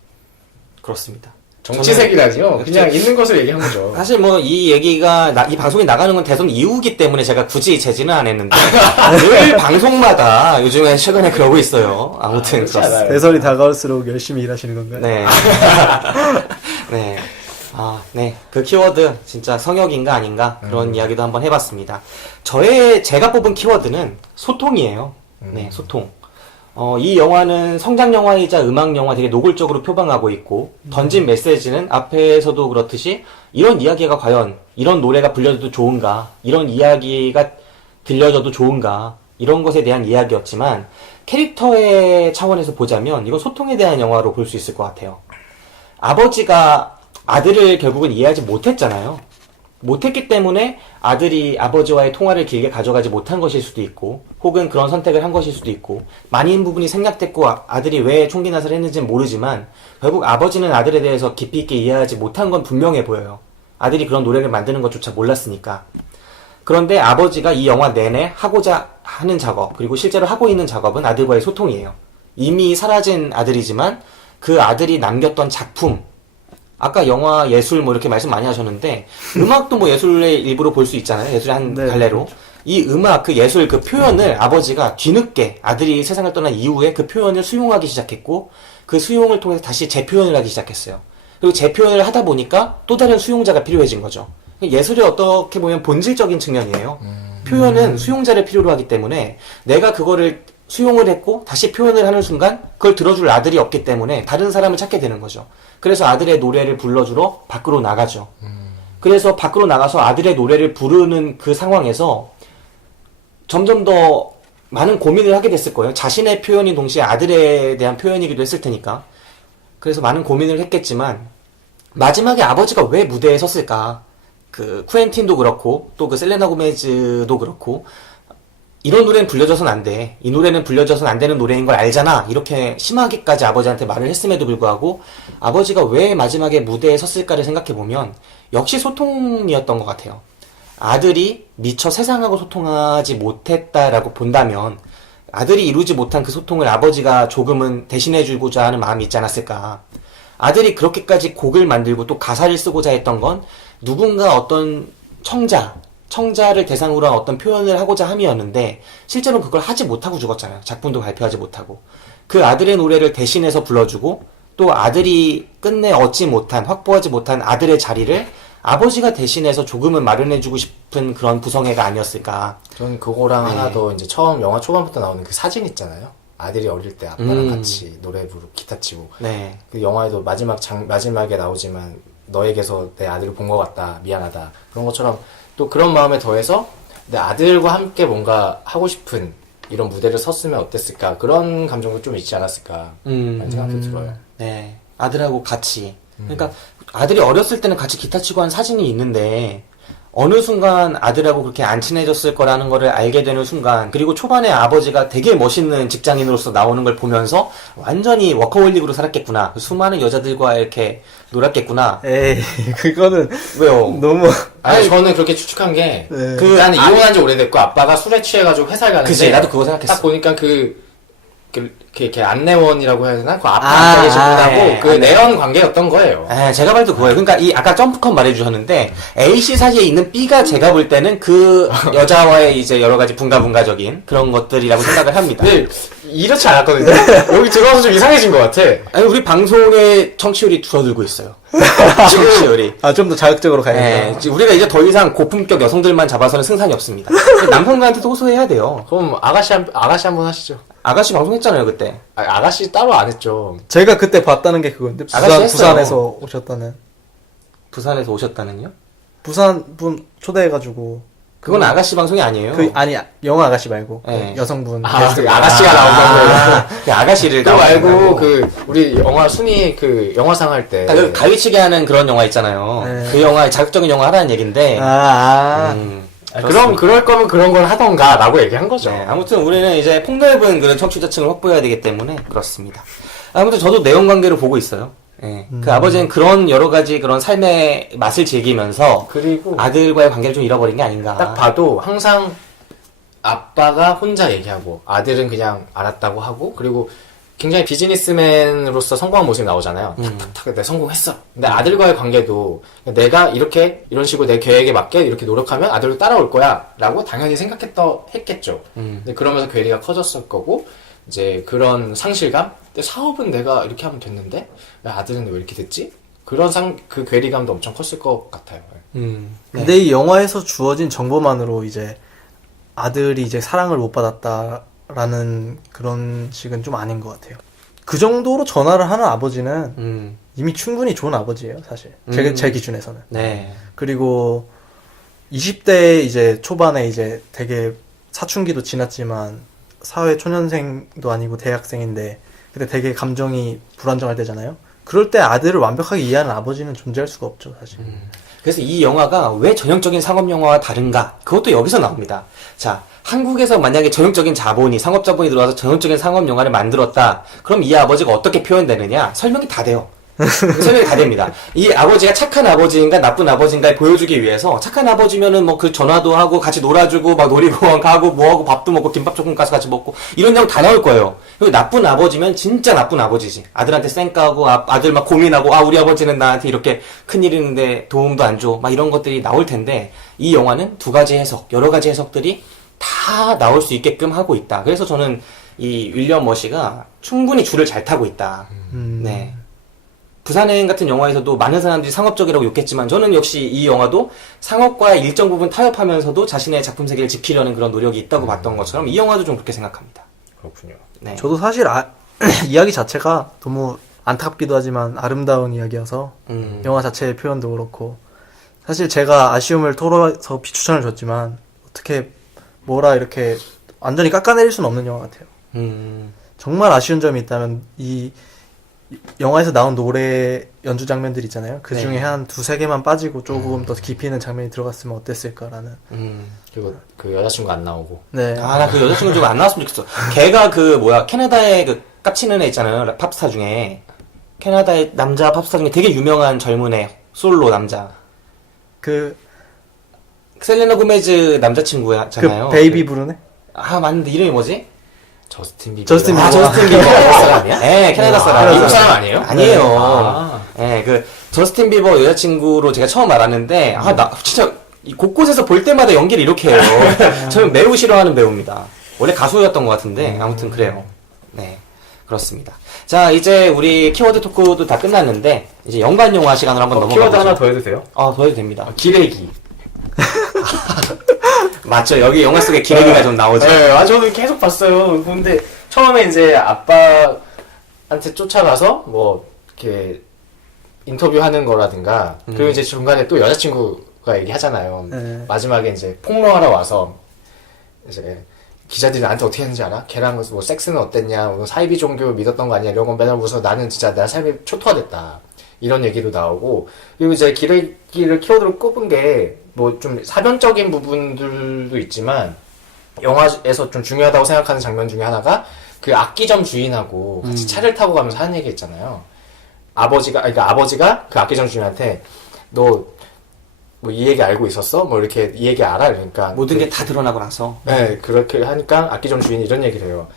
그렇습니다. 정치색이라니요. 그냥 있는 것을 얘기한 거죠. 사실 뭐 이 얘기가 이 방송이 나가는 건 대선 이후기 때문에 제가 굳이 제지는 안 했는데 늘 방송마다 요즘에 최근에 그러고 있어요. 아무튼 그렇지 않아요. 대선이 다가올수록 열심히 일하시는 건가요? 네. 네. 네. 그 키워드 진짜 성역인가 아닌가 그런 이야기도 한번 해봤습니다. 제가 뽑은 키워드는 소통이에요. 네, 소통. 이 영화는 성장 영화이자 음악 영화 되게 노골적으로 표방하고 있고 던진 메시지는 앞에서도 그렇듯이 이런 이야기가 과연 이런 노래가 불려져도 좋은가, 이런 이야기가 들려져도 좋은가, 이런 것에 대한 이야기였지만 캐릭터의 차원에서 보자면 이건 소통에 대한 영화로 볼 수 있을 것 같아요. 아버지가 아들을 결국은 이해하지 못했잖아요. 못했기 때문에 아들이 아버지와의 통화를 길게 가져가지 못한 것일 수도 있고, 혹은 그런 선택을 한 것일 수도 있고, 많은 부분이 생략됐고 아들이 왜 총기 나사를 했는지는 모르지만 결국 아버지는 아들에 대해서 깊이 있게 이해하지 못한 건 분명해 보여요. 아들이 그런 노래를 만드는 것조차 몰랐으니까. 그런데 아버지가 이 영화 내내 하고자 하는 작업, 그리고 실제로 하고 있는 작업은 아들과의 소통이에요. 이미 사라진 아들이지만 그 아들이 남겼던 작품, 아까 영화 예술 뭐 이렇게 말씀 많이 하셨는데 음악도 뭐 예술의 일부로 볼 수 있잖아요. 예술의 한 네, 갈래로. 이 음악, 그 예술, 그 표현을 아버지가 뒤늦게 아들이 세상을 떠난 이후에 그 표현을 수용하기 시작했고, 그 수용을 통해서 다시 재표현을 하기 시작했어요. 그리고 재표현을 하다 보니까 또 다른 수용자가 필요해진 거죠. 예술이 어떻게 보면 본질적인 측면이에요. 표현은 수용자를 필요로 하기 때문에 내가 그거를 수용을 했고 다시 표현을 하는 순간 그걸 들어줄 아들이 없기 때문에 다른 사람을 찾게 되는 거죠. 그래서 아들의 노래를 불러주러 밖으로 나가죠. 그래서 밖으로 나가서 아들의 노래를 부르는 그 상황에서 점점 더 많은 고민을 하게 됐을 거예요. 자신의 표현인 동시에 아들에 대한 표현이기도 했을 테니까. 그래서 많은 고민을 했겠지만 마지막에 아버지가 왜 무대에 섰을까? 그 쿠엔틴도 그렇고 또 그 셀레나 고메즈도 그렇고 이런 노래는 불려져선 안 돼. 이 노래는 불려져선 안 되는 노래인 걸 알잖아. 이렇게 심하게까지 아버지한테 말을 했음에도 불구하고 아버지가 왜 마지막에 무대에 섰을까를 생각해보면 역시 소통이었던 것 같아요. 아들이 미처 세상하고 소통하지 못했다라고 본다면 아들이 이루지 못한 그 소통을 아버지가 조금은 대신해주고자 하는 마음이 있지 않았을까. 아들이 그렇게까지 곡을 만들고 또 가사를 쓰고자 했던 건 누군가 어떤 청자를 대상으로 한 어떤 표현을 하고자 함이었는데 실제로 그걸 하지 못하고 죽었잖아요. 작품도 발표하지 못하고. 그 아들의 노래를 대신해서 불러주고 또 아들이 끝내 확보하지 못한 아들의 자리를 아버지가 대신해서 조금은 마련해주고 싶은 그런 구성애가 아니었을까. 저는 그거랑 하나 더 이제 처음 영화 초반부터 나오는 그 사진 있잖아요. 아들이 어릴 때 아빠랑 같이 노래 부르고 기타 치고. 네. 그 영화에도 마지막에 나오지만 너에게서 내 아들을 본 것 같다. 미안하다. 그런 것처럼 또 그런 마음에 더해서 내 아들과 함께 뭔가 하고 싶은 이런 무대를 섰으면 어땠을까. 그런 감정도 좀 있지 않았을까. 라는 생각도 들어요. 네. 아들하고 같이. 그러니까 아들이 어렸을 때는 같이 기타 치고 한 사진이 있는데 어느 순간 아들하고 그렇게 안 친해졌을 거라는 거를 알게 되는 순간, 그리고 초반에 아버지가 되게 멋있는 직장인으로서 나오는 걸 보면서 완전히 워커홀릭으로 살았겠구나. 수많은 여자들과 이렇게 놀았겠구나. 에이, 그거는 왜요? 너무. 아니, 저는 그렇게 추측한 게, 네. 나는 이혼한 지 오래됐고, 아빠가 술에 취해가지고 회사에 가는데. 그치, 나도 그거 생각했어. 딱 보니까 이렇게 안내원이라고 해야 되나? 그 앞에 앉아 계신 분하고 그 내연 관계였던 거예요. 제가 봐도 그거예요. 그러니까 아까 점프컷 말해주셨는데, A씨 사이에 있는 B가 제가 볼 때는 그 여자와의 이제 여러 가지 분가적인 그런 것들이라고 생각을 합니다. 근데 이렇지 않았거든요. 여기 들어와서 좀 이상해진 것 같아. 아니, 우리 방송의 청취율이 줄어들고 있어요. 청취율이. 좀 더 자극적으로 가야겠다. 네, 우리가 이제 더 이상 고품격 여성들만 잡아서는 승산이 없습니다. 남성들한테도 호소해야 돼요. 그럼 아가씨 한번 하시죠. 아가씨 방송했잖아요, 그때. 아가씨 따로 안 했죠. 제가 그때 봤다는 게 그건데, 아가씨 했어요. 부산에서 오셨다는. 부산에서 오셨다는요? 부산 분 초대해가지고. 그건 아가씨 방송이 아니에요. 아니, 영화 아가씨 말고. 네. 여성분. 아가씨가 나온다고요. 그 아가씨를 그거 말고 우리 영화 순위 영화상 할 때 가위치기 하는 그런 영화 있잖아요. 네. 그 영화 자극적인 영화 하라는 얘긴데. 그럴 거면 그런 걸 하던가 라고 얘기한 거죠. 네, 아무튼 우리는 이제 폭넓은 그런 청취자층을 확보해야 되기 때문에 그렇습니다. 아무튼 저도 내용 관계를 보고 있어요. 네. 그 아버지는 그런 여러 가지 그런 삶의 맛을 즐기면서 그리고 아들과의 관계를 좀 잃어버린 게 아닌가. 딱 봐도 항상 아빠가 혼자 얘기하고 아들은 그냥 알았다고 하고, 그리고 굉장히 비즈니스맨으로서 성공한 모습이 나오잖아요. 탁탁탁 내 성공했어. 근데 아들과의 관계도 내가 이런 식으로 내 계획에 맞게 이렇게 노력하면 아들도 따라올 거야 라고 당연히 했겠죠. 근데 그러면서 괴리가 커졌을 거고, 이제 그런 상실감? 근데 사업은 내가 이렇게 하면 됐는데 왜 아들은 왜 이렇게 됐지? 그 괴리감도 엄청 컸을 것 같아요. 근데 이 영화에서 주어진 정보만으로 이제 아들이 이제 사랑을 못 받았다라는 그런 식은 좀 아닌 것 같아요. 그 정도로 전화를 하는 아버지는 이미 충분히 좋은 아버지예요, 사실. 제 기준에서는. 네. 그리고 20대 이제 초반에 이제 되게 사춘기도 지났지만 사회 초년생도 아니고 대학생인데 그때 되게 감정이 불안정할 때잖아요. 그럴 때 아들을 완벽하게 이해하는 아버지는 존재할 수가 없죠, 사실. 그래서 이 영화가 왜 전형적인 상업 영화와 다른가? 그것도 여기서 나옵니다. 자, 한국에서 만약에 전형적인 자본이, 상업 자본이 들어와서 전형적인 상업 영화를 만들었다. 그럼 이 아버지가 어떻게 표현되느냐? 설명이 다 돼요. 설명이 다 됩니다. 이 아버지가 착한 아버지인가 나쁜 아버지인가 보여주기 위해서 착한 아버지면은 뭐 그 전화도 하고 같이 놀아주고 막 놀이공원 가고 뭐하고 밥도 먹고 김밥 조금 가서 같이 먹고 이런 내용 다 나올 거예요. 그리고 나쁜 아버지면 진짜 나쁜 아버지지. 아들한테 쌩까고 아들 막 고민하고 우리 아버지는 나한테 이렇게 큰일 있는데 도움도 안 줘. 막 이런 것들이 나올 텐데 이 영화는 두 가지 해석, 여러 가지 해석들이 다 나올 수 있게끔 하고 있다. 그래서 저는 이 윌리엄 머시가 충분히 줄을 잘 타고 있다. 네. 부산행 같은 영화에서도 많은 사람들이 상업적이라고 욕했지만 저는 역시 이 영화도 상업과 일정 부분 타협하면서도 자신의 작품 세계를 지키려는 그런 노력이 있다고 봤던 것처럼 이 영화도 좀 그렇게 생각합니다. 그렇군요. 네. 저도 사실 이야기 자체가 너무 안타깝기도 하지만 아름다운 이야기여서 영화 자체의 표현도 그렇고 사실 제가 아쉬움을 토로해서 비추천을 줬지만 어떻게 뭐라 이렇게 완전히 깎아내릴 수는 없는 영화 같아요. 정말 아쉬운 점이 있다면 이 영화에서 나온 노래 연주 장면들 있잖아요. 그 중에 한 두세 개만 빠지고 조금 더 깊이 있는 장면이 들어갔으면 어땠을까라는. 그리고 그 여자친구 안 나오고. 네. 나 그 여자친구 좀 안 나왔으면 좋겠어. 걔가 그 캐나다의 그 깝치는 애 있잖아요. 팝스타 중에. 캐나다의 남자 팝스타 중에 되게 유명한 젊은 애. 솔로 남자. 그 셀레나 고메즈 남자친구잖아요. 베이비 부르네? 맞는데 이름이 뭐지? 저스틴 비버. 저스틴 비버. 저스틴 비버. 캐나다 사람이야? 네, 캐나다 사람. 미국 사람 아니에요? 아니에요. 네, 그 저스틴 비버 여자친구로 제가 처음 알았는데 나 진짜 이 곳곳에서 볼 때마다 연기를 이렇게 해요. 저는 매우 싫어하는 배우입니다. 원래 가수였던 것 같은데 아무튼 그래요. 네, 그렇습니다. 자, 이제 우리 키워드 토크도 다 끝났는데 이제 연관 영화 시간으로 한번 넘어가 보죠. 키워드 하나 더 해도 돼요? 더 해도 됩니다. 기레기. 맞죠? 여기 영화 속에 기레기가 좀 나오죠. 네, 저도 계속 봤어요. 근데 처음에 이제 아빠한테 쫓아가서 뭐 이렇게 인터뷰하는 거라든가 그리고 이제 중간에 또 여자친구가 얘기하잖아요. 네. 마지막에 이제 폭로하러 와서 이제 기자들이 나한테 어떻게 했는지 알아? 걔랑 뭐 섹스는 어땠냐? 뭐 사이비 종교 믿었던 거 아니야? 이런 건 맨날 웃어. 나는 진짜 내 삶이 초토화됐다. 이런 얘기도 나오고 그리고 이제 기레기를 키워드로 꼽은 게 뭐 좀 사변적인 부분들도 있지만 영화에서 좀 중요하다고 생각하는 장면 중에 하나가 그 악기점 주인하고 같이 차를 타고 가면서 하는 얘기 있잖아요. 아버지가 그 악기점 주인한테 너 뭐 이 얘기 알고 있었어? 뭐 이렇게 이 얘기 알아? 그러니까 모든 게 다 드러나고 나서. 네, 그렇게 하니까 악기점 주인이 이런 얘기를 해요.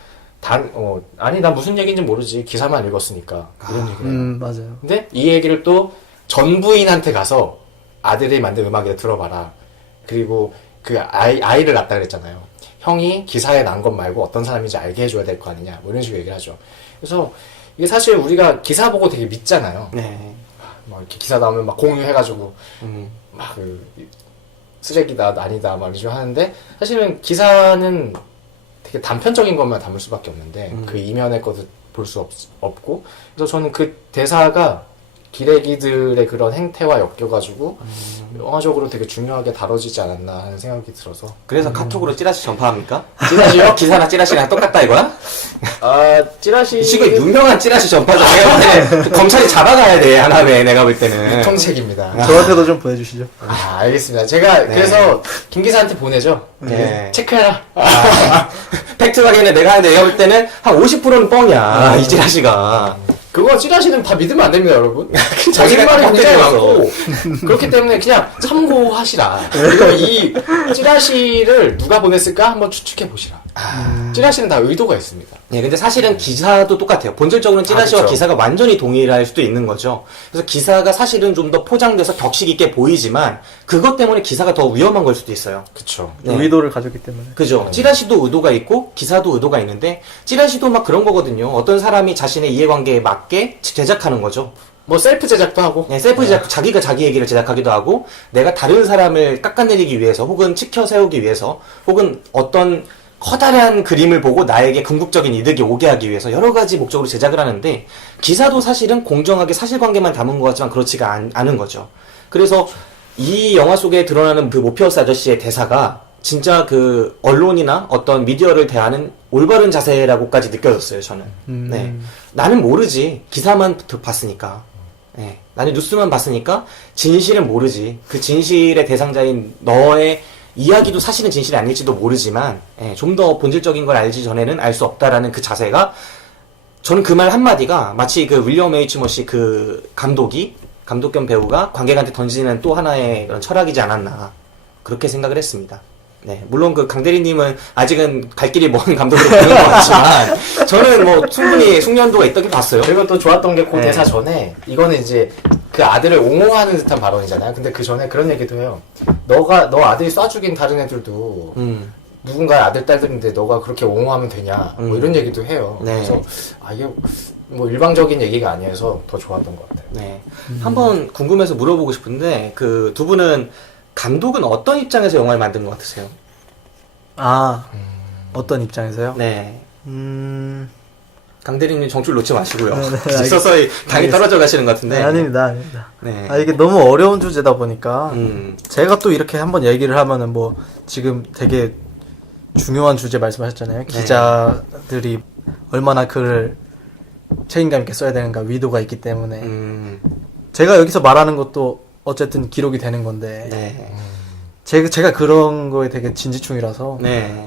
아니 나 무슨 얘기인지 모르지. 기사만 읽었으니까. 이런 얘기를 해요. 맞아요. 근데 이 얘기를 또 전 부인한테 가서 아들이 만든 음악을 들어봐라. 그리고 그 아이를 낳았다 그랬잖아요. 형이 기사에 난 것 말고 어떤 사람인지 알게 해줘야 될 거 아니냐. 뭐 이런 식으로 얘기를 하죠. 그래서 이게 사실 우리가 기사 보고 되게 믿잖아요. 네. 막 이렇게 기사 나오면 막 공유해가지고 막 쓰레기다 아니다 막 이런 하는데 사실은 기사는 되게 단편적인 것만 담을 수밖에 없는데 그 이면의 것을 볼 수 없고 그래서 저는 그 대사가 기레기들의 그런 행태와 엮여가지고 영화적으로 되게 중요하게 다뤄지지 않았나 하는 생각이 들어서 그래서 카톡으로 찌라시 전파합니까? 찌라시요? 기사나 찌라시랑 똑같다 이거야? 찌라시 이 친구 유명한 찌라시 전파자. 내가 볼 때 검찰이 잡아가야 돼 하나에 내가 볼 때는. 통책입니다. 저한테도 좀 보내주시죠. 알겠습니다. 제가 그래서 김 기사한테 보내죠. 네. 체크해라. 팩트 확인을 내가 하는데 내가 볼 때는 한 50%는 뻥이야. 이 찌라시가. 그거 찌라시는 다 믿으면 안 됩니다, 여러분. 자기가 자기말이 굉장히 팩트라서. 많고 그렇기 때문에 그냥 참고하시라. 그리고 이 찌라시를 누가 보냈을까 한번 추측해 보시라. 찌라시는 다 의도가 있습니다. 네, 근데 사실은 기사도 똑같아요. 본질적으로는 찌라시와 그쵸. 기사가 완전히 동일할 수도 있는 거죠. 그래서 기사가 사실은 좀 더 포장돼서 격식 있게 보이지만 그것 때문에 기사가 더 위험한 걸 수도 있어요. 그쵸. 네. 의도를 가졌기 때문에. 그죠. 찌라시도 의도가 있고 기사도 의도가 있는데 찌라시도 막 그런 거거든요. 어떤 사람이 자신의 이해관계에 맞게 제작하는 거죠. 뭐 셀프 제작도 하고. 네, 셀프 제작, 자기가 자기 얘기를 제작하기도 하고, 내가 다른 사람을 깎아내리기 위해서, 혹은 치켜 세우기 위해서, 혹은 어떤 커다란 그림을 보고 나에게 궁극적인 이득이 오게 하기 위해서 여러 가지 목적으로 제작을 하는데, 기사도 사실은 공정하게 사실관계만 담은 것 같지만 그렇지가 않은 거죠. 그래서 이 영화 속에 드러나는 그 모피어스 아저씨의 대사가 진짜 그 언론이나 어떤 미디어를 대하는 올바른 자세라고까지 느껴졌어요, 저는. 네. 나는 모르지. 기사만 봤으니까. 네. 나는 뉴스만 봤으니까 진실은 모르지. 그 진실의 대상자인 너의 이야기도 사실은 진실이 아닐지도 모르지만, 좀 더 본질적인 걸 알기 전에는 알 수 없다라는 그 자세가, 저는 그 말 한마디가 마치 그 윌리엄 H. 머시 그 감독 겸 배우가 관객한테 던지는 또 하나의 그런 철학이지 않았나. 그렇게 생각을 했습니다. 네. 물론 그 강대리님은 아직은 갈 길이 먼 감독으로 보는 것 같지만, 저는 뭐 충분히 숙련도가 있다고 봤어요. 그리고 또 좋았던 게 그 네. 대사 전에, 이거는 이제 그 아들을 옹호하는 듯한 발언이잖아요. 근데 그 전에 그런 얘기도 해요. 너 아들이 쏴 죽인 다른 애들도 누군가의 아들, 딸들인데 너가 그렇게 옹호하면 되냐. 뭐 이런 얘기도 해요. 네. 그래서, 이게 뭐 일방적인 얘기가 아니어서 더 좋았던 것 같아요. 네. 한번 궁금해서 물어보고 싶은데, 그 두 분은 감독은 어떤 입장에서 영화를 만든 것 같으세요? 어떤 입장에서요? 네. 음, 강대리님 정줄 놓지 마시고요. 네, 서서히 당이 떨어져 가시는 것 같은데. 네, 아닙니다. 네. 이게 너무 어려운 주제다 보니까, 음. 제가 또 이렇게 한번 얘기를 하면은 뭐, 지금 되게 중요한 주제 말씀하셨잖아요. 기자들이 얼마나 글을 책임감 있게 써야 되는가 위도가 있기 때문에. 제가 여기서 말하는 것도 어쨌든 기록이 되는 건데, 네. 제가 그런 거에 되게 진지충이라서, 네.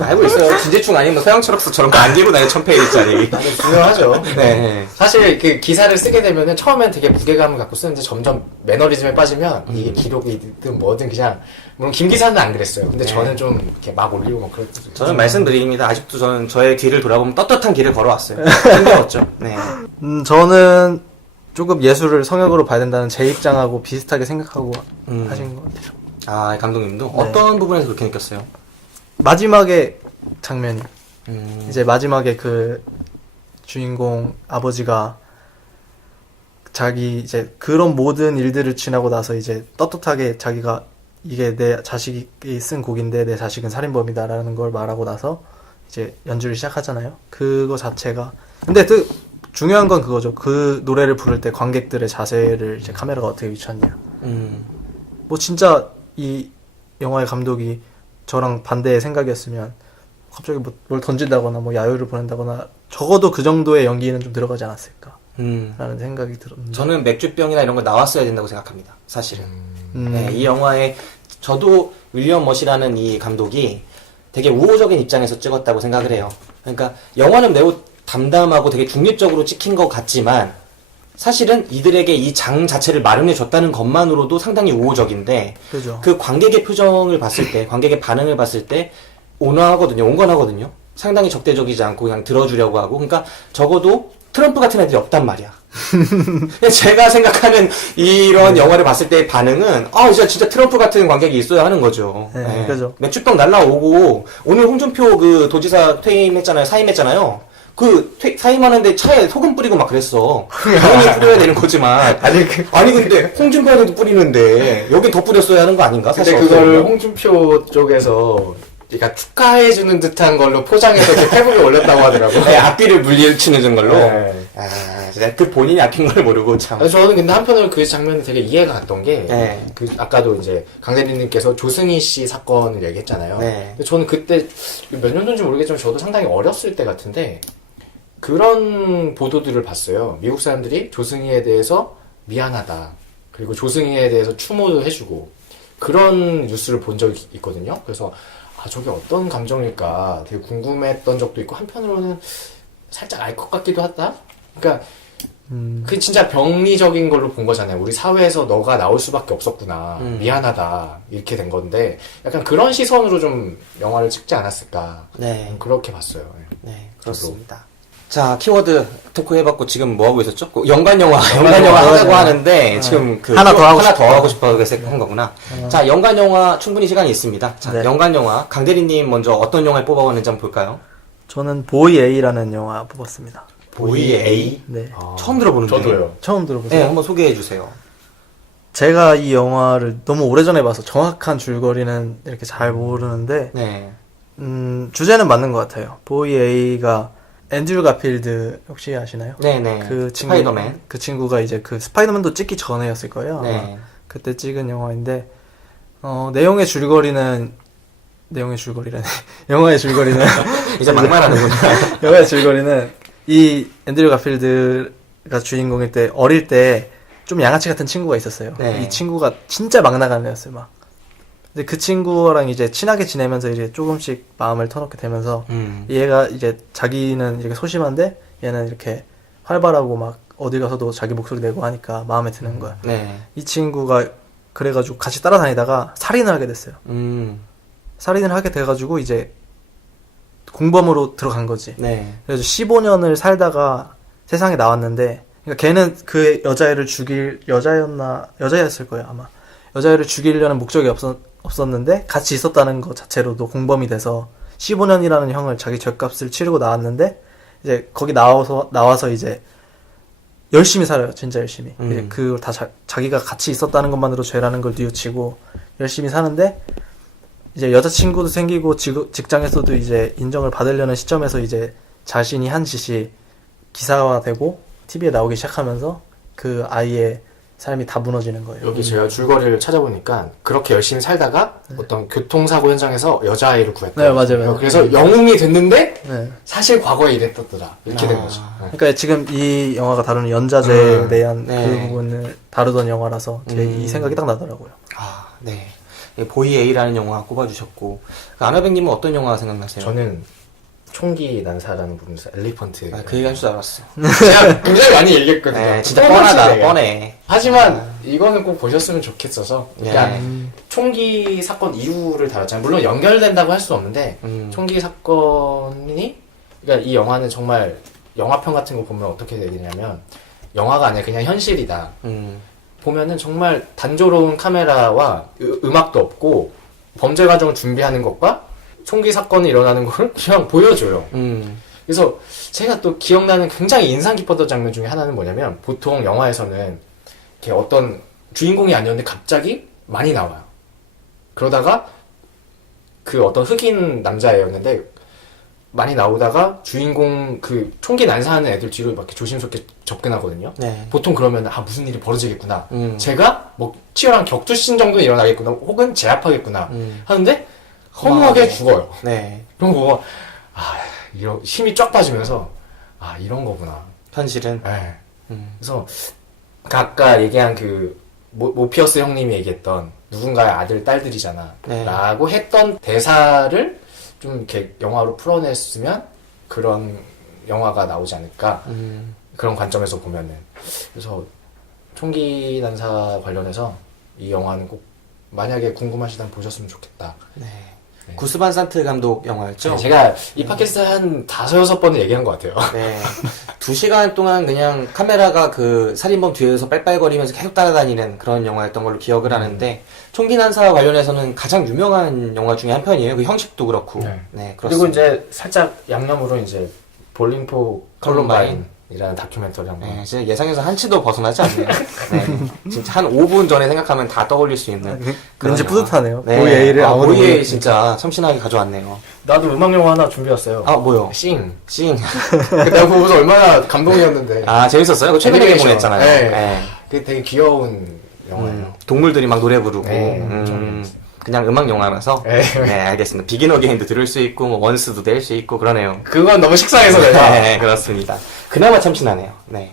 알고 있어요. 진재충 아니면 서양 철학서처럼 거 안 들고 다녀 1000페이지짜리. 중요하죠. 네. 사실 그 기사를 쓰게 되면은 처음엔 되게 무게감을 갖고 쓰는데 점점 매너리즘에 빠지면 이게 기록이든 뭐든 그냥, 물론 김 기사는 안 그랬어요. 근데 저는 좀 이렇게 막 올리고 막 그랬거든요. 저는 말씀드립니다. 아직도 저는 저의 뒤를 돌아보면 떳떳한 길을 걸어왔어요. 힘들었죠. 네. 저는 조금 예술을 성역으로 봐야 된다는 제 입장하고 비슷하게 생각하고 하신 것 같아요. 아, 감독님도 어떤 부분에서 그렇게 느꼈어요? 마지막에 장면이, 이제 마지막에 그 주인공 아버지가 자기 이제 그런 모든 일들을 지나고 나서 이제 떳떳하게 자기가 이게 내 자식이 쓴 곡인데 내 자식은 살인범이다라는 걸 말하고 나서 이제 연주를 시작하잖아요. 그거 자체가, 근데 그 중요한 건 그거죠. 그 노래를 부를 때 관객들의 자세를 이제 카메라가 어떻게 비추었냐. 뭐 진짜 이 영화의 감독이 저랑 반대의 생각이었으면 갑자기 뭘 던진다거나 뭐 야유를 보낸다거나 적어도 그 정도의 연기는 좀 들어가지 않았을까 라는 생각이 들었는데, 저는 맥주병이나 이런 거 나왔어야 된다고 생각합니다. 사실은. 네, 이 영화에 저도 윌리엄 머시라는 이 감독이 되게 우호적인 입장에서 찍었다고 생각을 해요. 그러니까 영화는 매우 담담하고 되게 중립적으로 찍힌 것 같지만 사실은 이들에게 이 장 자체를 마련해 줬다는 것만으로도 상당히 우호적인데, 그죠. 그 관객의 표정을 봤을 때, 관객의 반응을 봤을 때 온건하거든요. 상당히 적대적이지 않고 그냥 들어주려고 하고, 그러니까 적어도 트럼프 같은 애들이 없단 말이야. 제가 생각하는 이런 영화를 봤을 때의 반응은, 진짜 트럼프 같은 관객이 있어야 하는 거죠. 네, 그죠. 맥주병 날라오고, 오늘 홍준표 그 도지사 사임했잖아요. 사임하는데 차에 소금 뿌리고 막 그랬어. 당연히 뿌려야 되는 거지만. 아니, 근데 홍준표한테도 뿌리는데, 여긴 더 뿌렸어야 하는 거 아닌가? 사실. 근데 그걸 홍준표 쪽에서, 그러니까 축하해주는 듯한 걸로 포장해서 이렇게 페북에 올렸다고 하더라고요. 네, 앞뒤를 물리치는 걸로. 네. 진짜 그 본인이 아낀 걸 모르고 참. 저는 근데 한편으로 그 장면이 되게 이해가 갔던 게, 네. 아까도 이제 강대리님께서 조승희 씨 사건을 얘기했잖아요. 네. 근데 저는 그때 몇 년 전인지 모르겠지만 저도 상당히 어렸을 때 같은데, 그런 보도들을 봤어요. 미국 사람들이 조승희에 대해서 미안하다. 그리고 조승희에 대해서 추모도 해주고, 그런 뉴스를 본 적이 있거든요. 그래서, 저게 어떤 감정일까 되게 궁금했던 적도 있고, 한편으로는 살짝 알 것 같기도 하다? 그러니까, 그게 진짜 병리적인 걸로 본 거잖아요. 우리 사회에서 너가 나올 수밖에 없었구나. 미안하다. 이렇게 된 건데, 약간 그런 시선으로 좀 영화를 찍지 않았을까. 네. 그렇게 봤어요. 네, 그렇습니다. 자, 키워드 토크 해봤고, 지금 뭐 하고 있었죠? 연관 영화 하자고 하는데, 지금 하나 더 하고 싶어 한 거구나. 자, 연관 영화 충분히 시간이 있습니다. 자, 네. 연관 영화. 강대리님 먼저 어떤 영화를 뽑아왔는지 한번 볼까요? 저는 보이 A라는 영화 뽑았습니다. 보이 A? 네. 처음 들어보는데. 저도요. 처음 들어보세요? 네, 한번 소개해 주세요. 제가 이 영화를 너무 오래전에 봐서 정확한 줄거리는 이렇게 잘 모르는데 네. 주제는 맞는 것 같아요. 보이 A가 앤드류 가필드 혹시 아시나요? 네네. 그 친구, 스파이더맨. 그 친구가 이제 그 스파이더맨도 찍기 전에였을 거예요. 아마. 네. 그때 찍은 영화인데 내용의 줄거리는 영화의 줄거리는 이제 막말하는구나. 영화의 줄거리는 이 앤드류 가필드가 주인공일 때 어릴 때 좀 양아치 같은 친구가 있었어요. 네. 이 친구가 진짜 막 나가는 애였어요, 막. 근데 그 친구랑 이제 친하게 지내면서 이제 조금씩 마음을 터놓게 되면서 얘가 이제 자기는 이렇게 소심한데 얘는 이렇게 활발하고 막 어디 가서도 자기 목소리 내고 하니까 마음에 드는 거야. 네. 이 친구가 그래가지고 같이 따라다니다가 살인을 하게 됐어요. 살인을 하게 돼가지고 이제 공범으로 들어간 거지. 네. 그래서 15년을 살다가 세상에 나왔는데, 그러니까 걔는 그 여자애를 여자였을 거예요, 아마. 여자애를 죽이려는 목적이 없었는데, 같이 있었다는 것 자체로도 공범이 돼서 15년이라는 형을 자기 죗값을 치르고 나왔는데, 이제 거기 나와서 이제 열심히 살아요, 진짜 열심히. 이제 그걸 다 자기가 같이 있었다는 것만으로 죄라는 걸 뉘우치고 열심히 사는데, 이제 여자친구도 생기고 직장에서도 이제 인정을 받으려는 시점에서 이제 자신이 한 짓이 기사화되고 TV에 나오기 시작하면서 그 아이의 삶이 다 무너지는 거예요. 여기 제가 줄거리를 찾아보니까 그렇게 열심히 살다가 어떤 교통사고 현장에서 여자아이를 구했거든요. 네, 맞아요. 그래서 영웅이 됐는데 네. 사실 과거에 이랬었더라. 이렇게 된 거죠. 네. 그러니까 지금 이 영화가 다루는 연자제에 대한 네. 그 부분을 다루던 영화라서 이 생각이 딱 나더라고요. 아, 네. 예, 보이 A라는 영화 꼽아주셨고. 아나백님은 어떤 영화 생각나세요? 저는 총기 난사라는 부분에서 엘리펀트. 그 얘기 할 줄 알았어. 제가 굉장히 많이 얘기했거든요. 네, 진짜 뻔하다, 뻔해. 하지만 이거는 꼭 보셨으면 좋겠어서. 그러니까 네. 총기 사건 이후를 다뤘잖아요. 물론 연결된다고 할 수 없는데 총기 사건이 그러니까 이 영화는 정말 영화평 같은 거 보면 어떻게 되냐면 영화가 아니라 그냥 현실이다. 보면은 정말 단조로운 카메라와 음악도 없고 범죄 과정을 준비하는 것과 총기 사건이 일어나는 걸 그냥 보여줘요. 그래서 제가 또 기억나는 굉장히 인상 깊었던 장면 중에 하나는 뭐냐면 보통 영화에서는 이렇게 어떤 주인공이 아니었는데 갑자기 많이 나와요. 그러다가 그 어떤 흑인 남자애였는데 많이 나오다가 주인공 그 총기 난사하는 애들 뒤로 막 이렇게 조심스럽게 접근하거든요. 네. 보통 그러면 무슨 일이 벌어지겠구나. 제가 뭐 치열한 격투신 정도는 일어나겠구나. 혹은 제압하겠구나. 하는데 허무하게 죽어요. 네. 그런 거 보고 이런 힘이 쫙 빠지면서 이런 거구나. 현실은. 네. 그래서 아까 얘기한 그 모피어스 형님이 얘기했던 누군가의 아들 딸들이잖아. 네. 라고 했던 대사를 좀 이렇게 영화로 풀어냈으면 그런 영화가 나오지 않을까. 그런 관점에서 보면은. 그래서 총기 난사 관련해서 이 영화는 꼭 만약에 궁금하시다면 보셨으면 좋겠다. 네. 구스 반 산트 감독 영화였죠? 네, 제가 이 팟캐스트 한 5-6번은 얘기한 것 같아요. 네. 2시간 동안 그냥 카메라가 그 살인범 뒤에서 빨빨거리면서 계속 따라다니는 그런 영화였던 걸로 기억을 하는데, 총기 난사 관련해서는 가장 유명한 영화 중에 한 편이에요. 그 형식도 그렇고. 네, 그리고 그렇습니다. 이제 살짝 양념으로 이제 볼링포 컬럼바인이라는 다큐멘터리 한번. 네, 진짜 예상에서 한치도 벗어나지 않네요. 네. 진짜 한 5분 전에 생각하면 다 떠올릴 수 있는. 그런 왠지 영화. 뿌듯하네요. 네. 보이 A를 아무도 보이 A 모르겠- 진짜 참신하게 가져왔네요. 나도 음악 영화 하나 준비했어요. 뭐요? 싱. 싱. 내가 그거 보면서 얼마나 감동이었는데. 재밌었어요? 그거 최근에 애니메이션. 개봉했잖아요. 네. 네. 그게 되게 귀여운 영화예요. 동물들이 막 노래 부르고. 네, 엄청 재밌어요. 그냥 음악 영화라서. 네. 네, 알겠습니다. 비긴 어게인도 들을 수 있고, 뭐 원스도 낼 수 있고, 그러네요. 그건 너무 식상해서 내가. 네, 그렇습니다. 그나마 참신하네요. 네.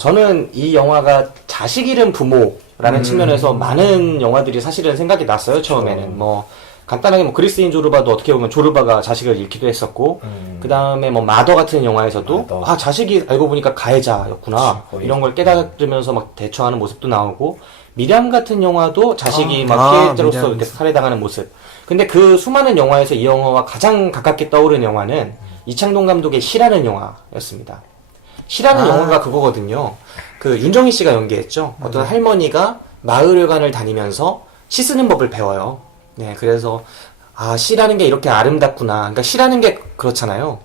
저는 이 영화가 자식 잃은 부모라는 측면에서 많은 영화들이 사실은 생각이 났어요, 처음에는. 뭐, 간단하게 뭐 그리스인 조르바도 어떻게 보면 조르바가 자식을 잃기도 했었고, 그 다음에 뭐 마더 같은 영화에서도, 마더. 자식이 알고 보니까 가해자였구나. 거의. 이런 걸 깨달으면서 막 대처하는 모습도 나오고, 미량 같은 영화도 자식이 막 피해자로서 미량. 이렇게 살해당하는 모습. 근데 그 수많은 영화에서 이 영화와 가장 가깝게 떠오르는 영화는 이창동 감독의 시라는 영화였습니다. 시라는 영화가 그거거든요. 그 윤정희 씨가 연기했죠. 어떤 할머니가 마을관을 다니면서 시 쓰는 법을 배워요. 네, 그래서 시라는 게 이렇게 아름답구나. 그러니까 시라는 게 그렇잖아요.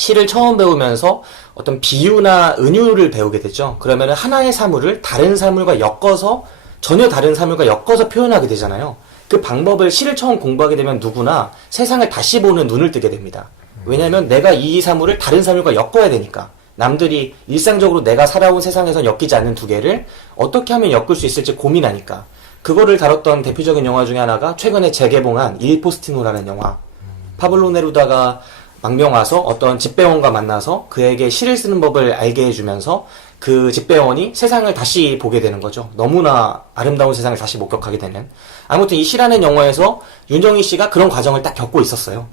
시를 처음 배우면서 어떤 비유나 은유를 배우게 되죠. 그러면 하나의 사물을 다른 사물과 엮어서 전혀 다른 사물과 엮어서 표현하게 되잖아요. 그 방법을 시를 처음 공부하게 되면 누구나 세상을 다시 보는 눈을 뜨게 됩니다. 왜냐하면 내가 이 사물을 다른 사물과 엮어야 되니까. 남들이 일상적으로 내가 살아온 세상에선 엮이지 않는 두 개를 어떻게 하면 엮을 수 있을지 고민하니까. 그거를 다뤘던 대표적인 영화 중에 하나가 최근에 재개봉한 일 포스티노라는 영화. 파블로 네루다가 망명 와서 어떤 집배원과 만나서 그에게 시를 쓰는 법을 알게 해주면서 그 집배원이 세상을 다시 보게 되는 거죠. 너무나 아름다운 세상을 다시 목격하게 되는. 아무튼 이 시라는 영화에서 윤정희 씨가 그런 과정을 딱 겪고 있었어요.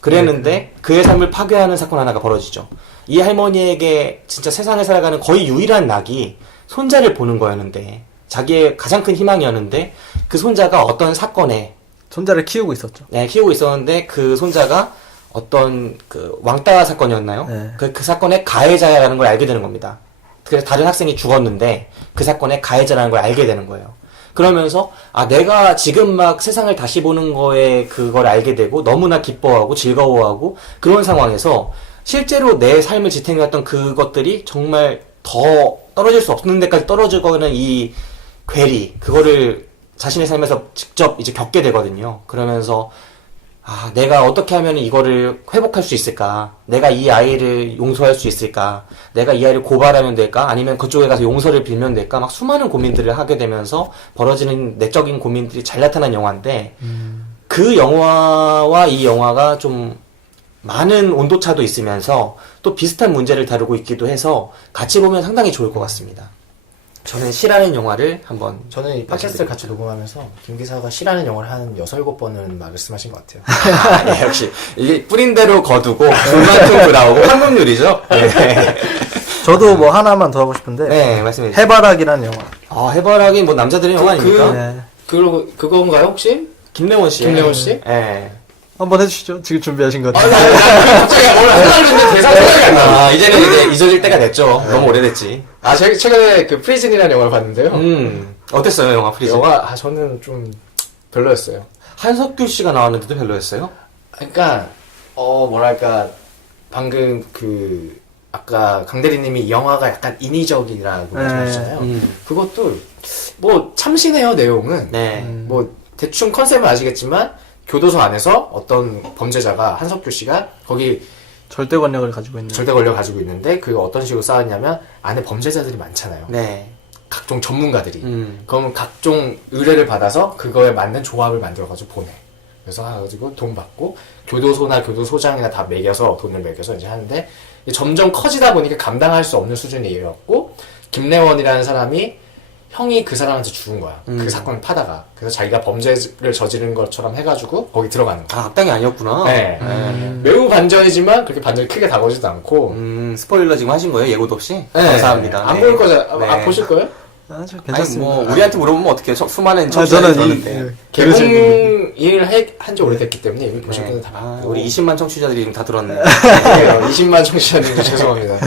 그랬는데 그의 삶을 파괴하는 사건 하나가 벌어지죠. 이 할머니에게 진짜 세상을 살아가는 거의 유일한 낙이 손자를 보는 거였는데, 자기의 가장 큰 희망이었는데 그 손자가 어떤 사건에 손자를 키우고 있었죠. 네, 키우고 있었는데 그 손자가 어떤 그 왕따 사건이었나요? 네. 그 사건의 가해자라는 걸 알게 되는 겁니다. 그래서 다른 학생이 죽었는데 그 사건의 가해자라는 걸 알게 되는 거예요. 그러면서 내가 지금 막 세상을 다시 보는 거에 그걸 알게 되고 너무나 기뻐하고 즐거워하고 그런 상황에서 실제로 내 삶을 지탱해왔던 그것들이 정말 더 떨어질 수 없는 데까지 떨어지고는 이 괴리, 그거를 자신의 삶에서 직접 이제 겪게 되거든요. 그러면서 내가 어떻게 하면 이거를 회복할 수 있을까? 내가 이 아이를 용서할 수 있을까? 내가 이 아이를 고발하면 될까? 아니면 그쪽에 가서 용서를 빌면 될까? 막 수많은 고민들을 하게 되면서 벌어지는 내적인 고민들이 잘 나타난 영화인데, 그 영화와 이 영화가 좀 많은 온도차도 있으면서 또 비슷한 문제를 다루고 있기도 해서 같이 보면 상당히 좋을 것 같습니다. 저는 시라는 영화를 한번 저는 이 팟캐스트를 같이 녹음하면서 김 기사가 시라는 영화를 한 6, 7번은 말씀하신 것 같아요. 네, 역시 이게 뿌린 대로 거두고 불만큼 불나오고 황금률이죠. 네. 저도 뭐 하나만 더 하고 싶은데 네, 말씀해 주세요. 해바라기라는 영화. 해바라기 뭐 남자들의 영화 아닙니까? 네. 그건가요, 혹시? 김래원 씨. 김래원 씨? 네. 한번 해주시죠. 지금 준비하신 것 같아요. 갑자기 오늘 생각했는데 대사 생각이 안 나. 이제는 이제 잊어질 때가 됐죠. 너무 오래됐지. 최근에 그 프리즌이라는 영화를 봤는데요. 어땠어요, 영화 프리즌? 저는 좀 별로였어요. 한석규 씨가 나왔는데도 별로였어요? 그러니까 뭐랄까 방금 아까 강대리님이 영화가 약간 인위적이라고 말씀하셨잖아요. 그것도 뭐 참신해요, 내용은. 네. 뭐 대충 컨셉은 아시겠지만 교도소 안에서 어떤 범죄자가 한석규 씨가 거기 절대 권력을 가지고 있는. 절대 권력을 가지고 있는데 그가 어떤 식으로 싸웠냐면 안에 범죄자들이 많잖아요. 네. 각종 전문가들이. 그러면 각종 의뢰를 받아서 그거에 맞는 조합을 만들어가지고 보내. 그래서 가지고 돈 받고 교도소나 교도소장이나 다 매겨서 돈을 매겨서 이제 하는데 점점 커지다 보니까 감당할 수 없는 수준에 이르렀고 김래원이라는 사람이 형이 그 사람한테 죽은 거야. 그 사건을 파다가. 그래서 자기가 범죄를 저지른 것처럼 해가지고 거기 들어가는 거야. 악당이 아니었구나. 네. 매우 반전이지만 그렇게 반전이 크게 다가오지도 않고. 스포일러 지금 하신 거예요? 예고도 없이? 네. 감사합니다. 안 네. 볼 거잖아. 네. 보실 거예요? 저 괜찮습니다. 아니, 뭐 우리한테 물어보면 어떡해요? 수많은 청취자들이 들었는데. 개봉을 한지 오래됐기 때문에 이미 보실 분은 다 봤고. 우리 20만 청취자들이 지금 다 들었네. 20만 청취자님 죄송합니다.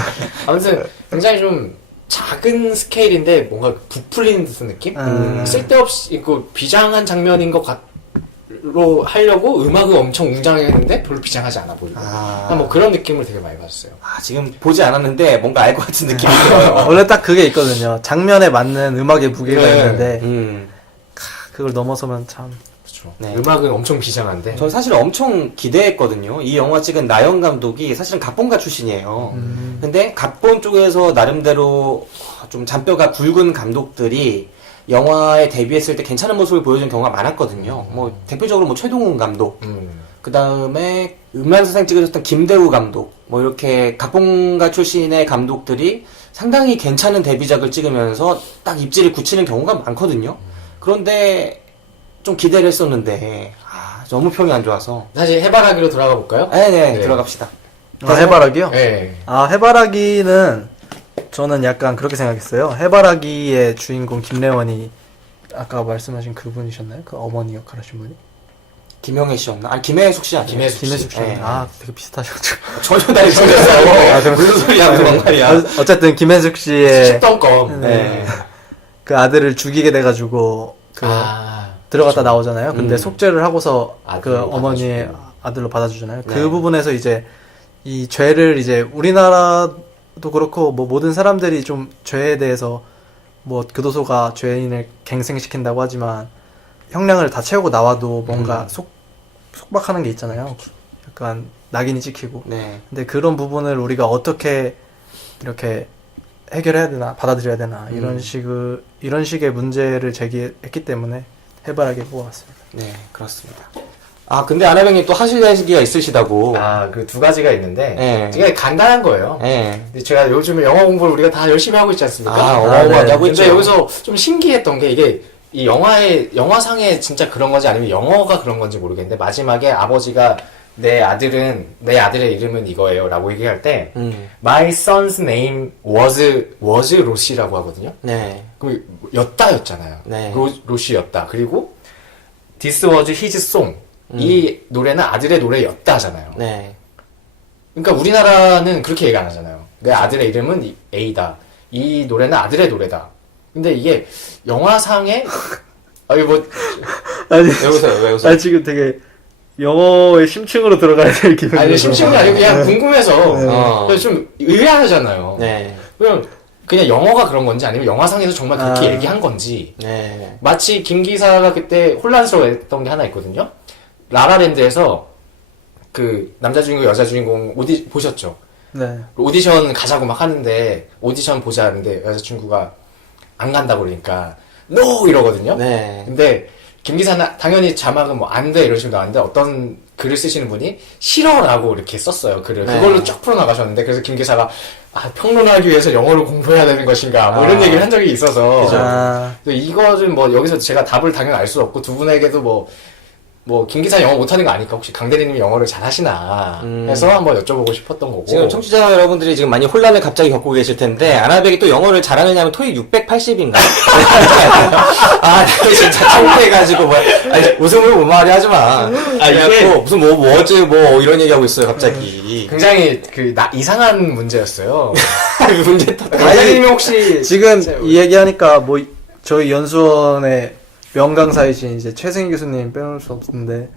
아무튼 굉장히 좀 작은 스케일인데 뭔가 부풀리는 듯한 느낌? 쓸데없이 비장한 장면인 것 같로 하려고 음악을 엄청 웅장하게 했는데 별로 비장하지 않아 보이고 뭐 그런 느낌을 되게 많이 받았어요. 지금 보지 않았는데 뭔가 알 것 같은 느낌이 들어요. 원래 딱 그게 있거든요. 장면에 맞는 음악의 무게가 네. 있는데 그걸 넘어서면 참. 그렇죠. 네. 음악은 엄청 비장한데. 전 사실 엄청 기대했거든요. 이 영화 찍은 나영 감독이 사실은 각본가 출신이에요. 근데 각본 쪽에서 나름대로 좀 잔뼈가 굵은 감독들이 영화에 데뷔했을 때 괜찮은 모습을 보여준 경우가 많았거든요. 뭐 대표적으로 뭐 최동훈 감독, 그 다음에 음란사상 찍으셨던 김대우 감독, 뭐 이렇게 각본가 출신의 감독들이 상당히 괜찮은 데뷔작을 찍으면서 딱 입지를 굳히는 경우가 많거든요. 그런데 좀 기대를 했었는데 너무 평이 안 좋아서. 사실 해바라기로 돌아가 볼까요? 네. 들어갑시다. 해바라기요? 네. 해바라기는 저는 약간 그렇게 생각했어요. 해바라기의 주인공 김래원이 아까 말씀하신 그분이셨나요? 그 어머니 역할 하신 분이? 김영애 씨였나? 아니 김혜숙 씨 아니에요? 김혜숙 씨. 네. 되게 비슷하셔가지고. 전혀 다르게 생겼어. 무슨 소리야, 그런 말이야. 어쨌든 김혜숙 씨의 식던껌. 네. 그 아들을 죽이게 돼가지고 들어갔다 나오잖아요. 근데 속죄를 하고서 그 아들로 어머니의 받아주고. 아들로 받아주잖아요. 네. 그 부분에서 이제 이 죄를 이제 우리나라도 그렇고 뭐 모든 사람들이 좀 죄에 대해서 뭐 교도소가 죄인을 갱생시킨다고 하지만 형량을 다 채우고 나와도 뭔가 속박하는 게 있잖아요. 약간 낙인이 찍히고. 네. 근데 그런 부분을 우리가 어떻게 이렇게 해결해야 되나 받아들여야 되나 이런 식의 문제를 제기했기 때문에 해바라기 뽑아왔습니다. 네, 그렇습니다. 아, 근데 아나백님 또 하실 얘기가 있으시다고. 그 두 가지가 있는데 네. 되게 간단한 거예요. 네. 근데 제가 요즘에 영어 공부를 우리가 다 열심히 하고 있지 않습니까? 아, 어마어마하게 네. 하고 있죠. 근데 여기서 좀 신기했던 게 이게 이 영화상에 진짜 그런 건지 아니면 영어가 그런 건지 모르겠는데 마지막에 아버지가 내 아들의 이름은 이거예요 라고 얘기할 때 My son's name was 로시라고 하거든요. 네. 그럼 였다였잖아요. 네. 로시였다. 그리고 This was his song. 이 노래는 아들의 노래였다잖아요. 네. 그러니까 우리나라는 그렇게 얘기 안 하잖아요. 내 아들의 이름은 A다. 이 노래는 아들의 노래다. 근데 이게 영화상에 뭐 아니, 왜 웃어요? 왜 웃어요? 아니 지금 되게 영어의 심층으로 들어가야 될 기분이. 아니 심심이 아니고 그냥 궁금해서 네. 그래서 좀 의아하잖아요. 네. 그냥 영어가 그런 건지 아니면 영화상에서 정말 그렇게 얘기한 건지. 네. 마치 김 기사가 그때 혼란스러워했던 게 하나 있거든요. 라라랜드에서 그 남자 주인공 여자 주인공 보셨죠? 네. 오디션 가자고 막 하는데 오디션 보자 하는데 여자친구가 안 간다고 그러니까 NO! 이러거든요. 네. 근데 김 기사는 당연히 자막은 뭐 안 돼 이런 식으로 나왔는데 어떤 글을 쓰시는 분이 싫어라고 이렇게 썼어요. 글을. 네. 그걸로 쫙 풀어나가셨는데 그래서 김 기사가 평론하기 위해서 영어를 공부해야 되는 것인가 뭐 이런 얘기를 한 적이 있어서 이거는 뭐 여기서 제가 답을 당연히 알 수 없고 두 분에게도 김 기사 영어 못하는 거 아니까 혹시 강 대리님이 영어를 잘하시나 해서 한번 여쭤보고 싶었던 거고. 지금 청취자 여러분들이 지금 많이 혼란을 갑자기 겪고 계실 텐데, 아나백이 또 영어를 잘하느냐 하면 토익 680인가? 아, 진짜 창피해가지고, 아니, 웃음을 못 말이 하지 마. 이게 무슨 워즈 이런 얘기하고 있어요, 갑자기. 굉장히 이상한 문제였어요. 문제 강 대리님이 혹시 지금 이 얘기하니까 뭐 저희 연수원의 명강사이신 이제 최승희 교수님 빼놓을 수 없는데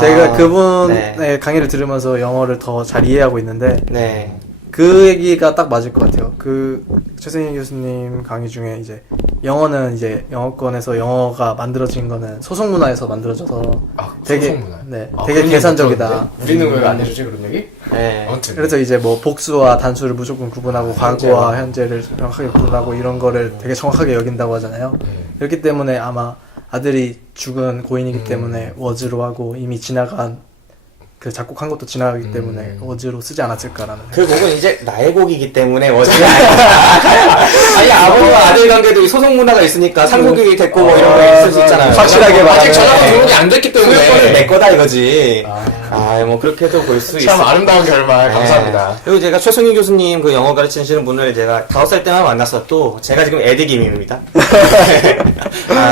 제가 그분의 강의를 들으면서 영어를 더 잘 이해하고 있는데 네. 그 얘기가 딱 맞을 것 같아요. 그 최승희 교수님 강의 중에 이제 영어는 이제 영어권에서 영어가 만들어진 거는 소속 문화에서 만들어져서 되게 소속 문화? 되게 그런 계산적이다. 얘기 우리는 왜 안 해주지 그런 얘기? 네. 아무튼 그래서 이제 뭐 복수와 단수를 무조건 구분하고 과거와 현재를 정확하게 구분하고 이런 거를 되게 정확하게 여긴다고 하잖아요. 그렇기 때문에 아마 아들이 죽은 고인이기 때문에 워즈로 하고 이미 지나간 그 작곡한 것도 지나가기 때문에 워즈로 쓰지 않았을까라는. 그 곡은 이제 나의 곡이기 때문에 워즈가 아니라. 아니, 아버지와 아들 관계도 이 소속 문화가 있으니까 상속이 됐고 뭐 이런 거 있을 수 있잖아요. 확실하게 말하면. 아직 전화가 등록이 안 됐기 때문에 소유권은 내 거다 이거지. 뭐 그렇게도 볼 수 있어요. 참 아름다운 결말 감사합니다. 그리고 제가 최승희 교수님 그 영어 가르치시는 분을 제가 5살 때만 만났어 또 제가 지금 애드김입니다.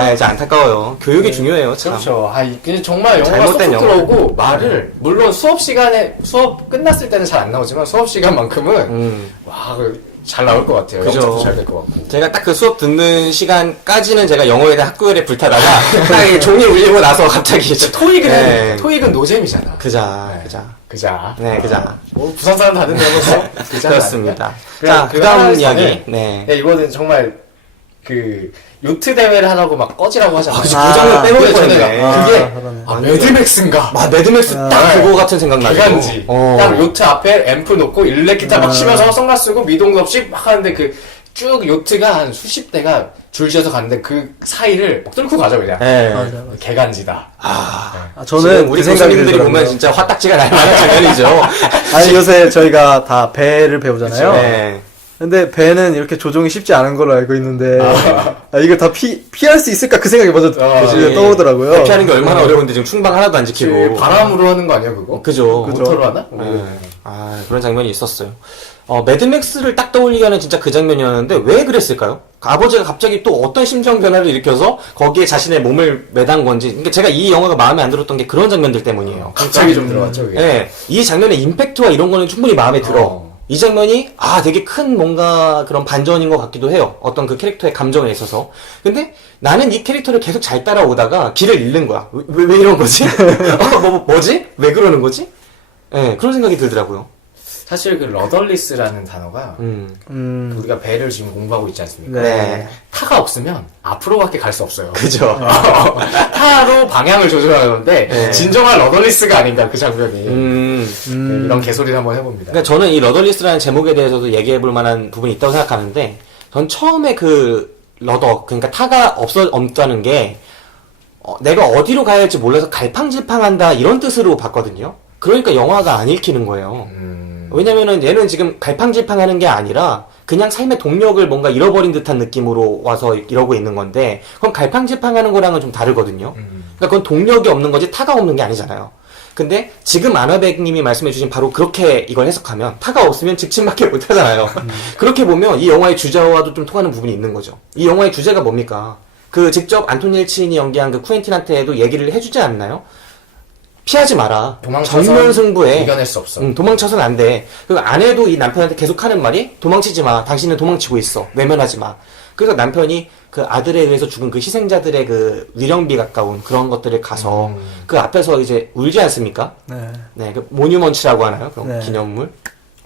진짜 안타까워요. 교육이 중요해요, 참. 그렇죠. 근데 정말 영어가 잘못된 쏙 들어오고 말을 물론 수업 끝났을 때는 잘 안 나오지만 수업 시간만큼은 잘 나올 것 같아요. 그죠. 영어도 잘 될 것 같고. 제가 딱 그 수업 듣는 시간까지는 제가 영어에 대한 학교에 불타다가 딱 이 종이 울리고 나서 갑자기 토익은 노잼이잖아. 그자. 네, 그자. 부산 사람 다들 영어 수업 그렇습니다. 자, 그 다음 이야기. 네. 이거는 정말 요트 대회를 하라고 막 꺼지라고 하잖아요. 그치, 그 장면 빼먹을 뻔했네. 그게 매드맥스인가? 매드맥스 딱 그거 같은 생각 나죠. 대간지. 딱 요트 앞에 앰프 놓고 일렉 기타 막 치면서 선글라스 쓰고 미동도 없이 막 하는데 쭉 요트가 한 수십 대가 줄 지어서 가는데 그 사이를 막 뚫고 가죠 그냥. 네. 개간지다. 저는 우리 그 생각이 교수님들이 들더라고요. 보면 진짜 화딱지가 날 만한 장면이죠. 아니 요새 저희가 다 배를 배우잖아요. 네. 근데 배는 이렇게 조종이 쉽지 않은 걸로 알고 있는데 이걸 다 피할 수 있을까 그 생각이 먼저 떠오르더라고요. 피하는 게 얼마나 어려운데 지금 충방 하나도 안 지키고. 바람으로 하는 거 아니야 그거? 그죠. 모터로 하나? 그런 장면이 있었어요. 매드맥스를 딱 떠올리게 하는 진짜 그 장면이었는데 왜 그랬을까요? 아버지가 갑자기 또 어떤 심정 변화를 일으켜서 거기에 자신의 몸을 매단 건지. 그러니까 제가 이 영화가 마음에 안 들었던 게 그런 장면들 때문이에요. 갑자기 좀 들어갔죠 그게. 네. 이 장면의 임팩트와 이런 거는 충분히 마음에 들어. 이 장면이 되게 큰 뭔가 그런 반전인 것 같기도 해요. 어떤 그 캐릭터의 감정에 있어서. 근데 나는 이 캐릭터를 계속 잘 따라오다가 길을 잃는 거야. 왜 이런 거지? 뭐지? 왜 그러는 거지? 네, 그런 생각이 들더라고요. 사실 그 러덜리스라는 단어가 우리가 배를 지금 공부하고 있지 않습니까? 네. 타가 없으면 앞으로밖에 갈 수 없어요. 그죠. 타로 방향을 조절하는데 네. 진정한 러덜리스가 아닌가 그 장면이. 네, 이런 개소리를 한번 해봅니다. 그러니까 저는 이 러덜리스라는 제목에 대해서도 얘기해 볼 만한 부분이 있다고 생각하는데, 전 처음에 그 러더, 그러니까 타가 없다는 게, 내가 어디로 가야 할지 몰라서 갈팡질팡한다 이런 뜻으로 봤거든요. 그러니까 영화가 안 읽히는 거예요. 왜냐면은 얘는 지금 갈팡질팡하는 게 아니라 그냥 삶의 동력을 뭔가 잃어버린 듯한 느낌으로 와서 이러고 있는 건데, 그럼 갈팡질팡하는 거랑은 좀 다르거든요. 그러니까 그건 동력이 없는 거지 타가 없는 게 아니잖아요. 근데 지금 아나백님이 말씀해주신 바로 그렇게 이걸 해석하면 타가 없으면 직진밖에 못하잖아요. 그렇게 보면 이 영화의 주제와도 좀 통하는 부분이 있는 거죠. 이 영화의 주제가 뭡니까? 그 직접 안토니 엘친이 연기한 그 쿠엔틴한테도 얘기를 해주지 않나요? 피하지 마라. 정면 승부에 이겨낼 수 없어. 도망쳐서는 안 돼. 그리고 아내도 이 남편한테 계속 하는 말이 도망치지 마. 당신은 도망치고 있어. 외면하지 마. 그래서 남편이 그 아들에 의해서 죽은 그 희생자들의 그 위령비 가까운 그런 것들을 가서 그 앞에서 이제 울지 않습니까? 네. 네, 그 모뉴먼츠라고 하나요? 그런 네. 기념물.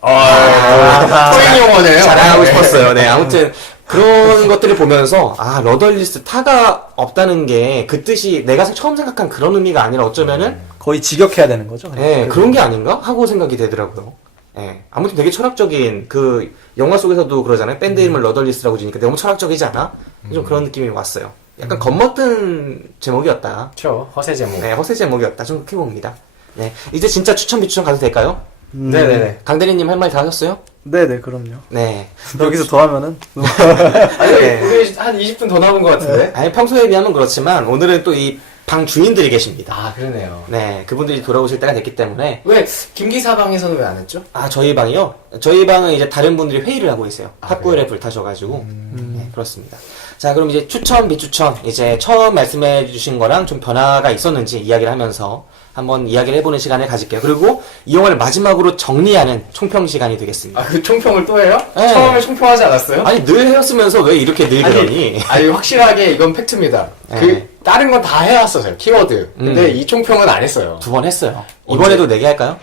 코인 용어네요. 자랑하고 싶었어요. 네, 아무튼 그런 것들을 보면서 러덜리스 타가 없다는 게 그 뜻이 내가 처음 생각한 그런 의미가 아니라 어쩌면은 거의 직역해야 되는 거죠. 네, 그런 게 아닌가 하고 생각이 되더라고요. 네, 아무튼 되게 철학적인 그 영화 속에서도 그러잖아요. 밴드 이름을 러덜리스라고 지니까 너무 철학적이지 않아? 좀 그런 느낌이 왔어요. 약간 겁먹던 제목이었다. 그렇죠. 허세 제목. 네, 허세 제목이었다. 좀 그렇게 봅니다. 네, 이제 진짜 추천 비추천 가도 될까요? 네네네. 강대리님 할 말 다 하셨어요? 네네, 그럼요. 네. 여기서 더 하면은. 네. 우리 한 20분 더 남은 것 같은데? 아니, 평소에 비하면 그렇지만 오늘은 또 이 방 주인들이 계십니다. 아, 그러네요. 네, 그분들이 돌아오실 때가 됐기 때문에 왜, 김기사 방에서는 왜 안 했죠? 저희 방이요? 저희 방은 이제 다른 분들이 회의를 하고 있어요. 탁구엘에 그래요? 불타셔가지고. 네, 그렇습니다. 자, 그럼 이제 추천, 비추천. 이제 처음 말씀해 주신 거랑 좀 변화가 있었는지 이야기를 하면서 한번 이야기를 해보는 시간을 가질게요. 그리고 이 영화를 마지막으로 정리하는 총평 시간이 되겠습니다. 그 총평을 또 해요? 네. 처음에 총평하지 않았어요? 아니, 늘 해왔으면서 왜 이렇게 늘 그러니? 아니, 확실하게 이건 팩트입니다. 네. 다른 건 다 해왔어요, 키워드. 근데 이 총평은 안 했어요. 2번 했어요. 이번에도 4개 할까요?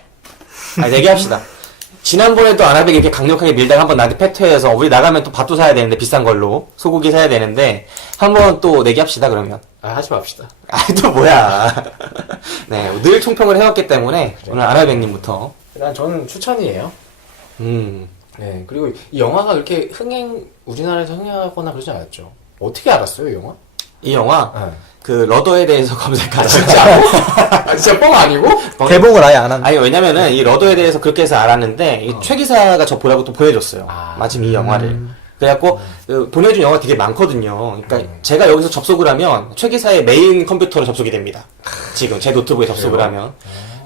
4개 합시다. 지난번에도 아나백이 이렇게 강력하게 밀다가 한번 나한테 패퇴해서 우리 나가면 또 밥도 사야 되는데 비싼 걸로 소고기 사야 되는데 한번 또 4개 합시다 그러면. 하지 맙시다. 또 뭐야. 네, 늘 총평을 해왔기 때문에 오늘 아나백님부터. 일단 저는 추천이에요. 음. 네, 그리고 이 영화가 그렇게 우리나라에서 흥행하거나 그러지 않았죠. 어떻게 알았어요, 이 영화? 이 영화 네. 그 러더에 대해서 검색하라. 진짜 뻥 아니고? 개봉을 아예 안 한다. 아니 왜냐면은 이 러더에 대해서 그렇게 해서 알았는데 이 최 기사가 저 보라고 또 보내줬어요. 마침 이 영화를. 그래갖고 그 보내준 영화 되게 많거든요. 그러니까 제가 여기서 접속을 하면 최 기사의 메인 컴퓨터로 접속이 됩니다. 지금 제 노트북에 접속을 하면.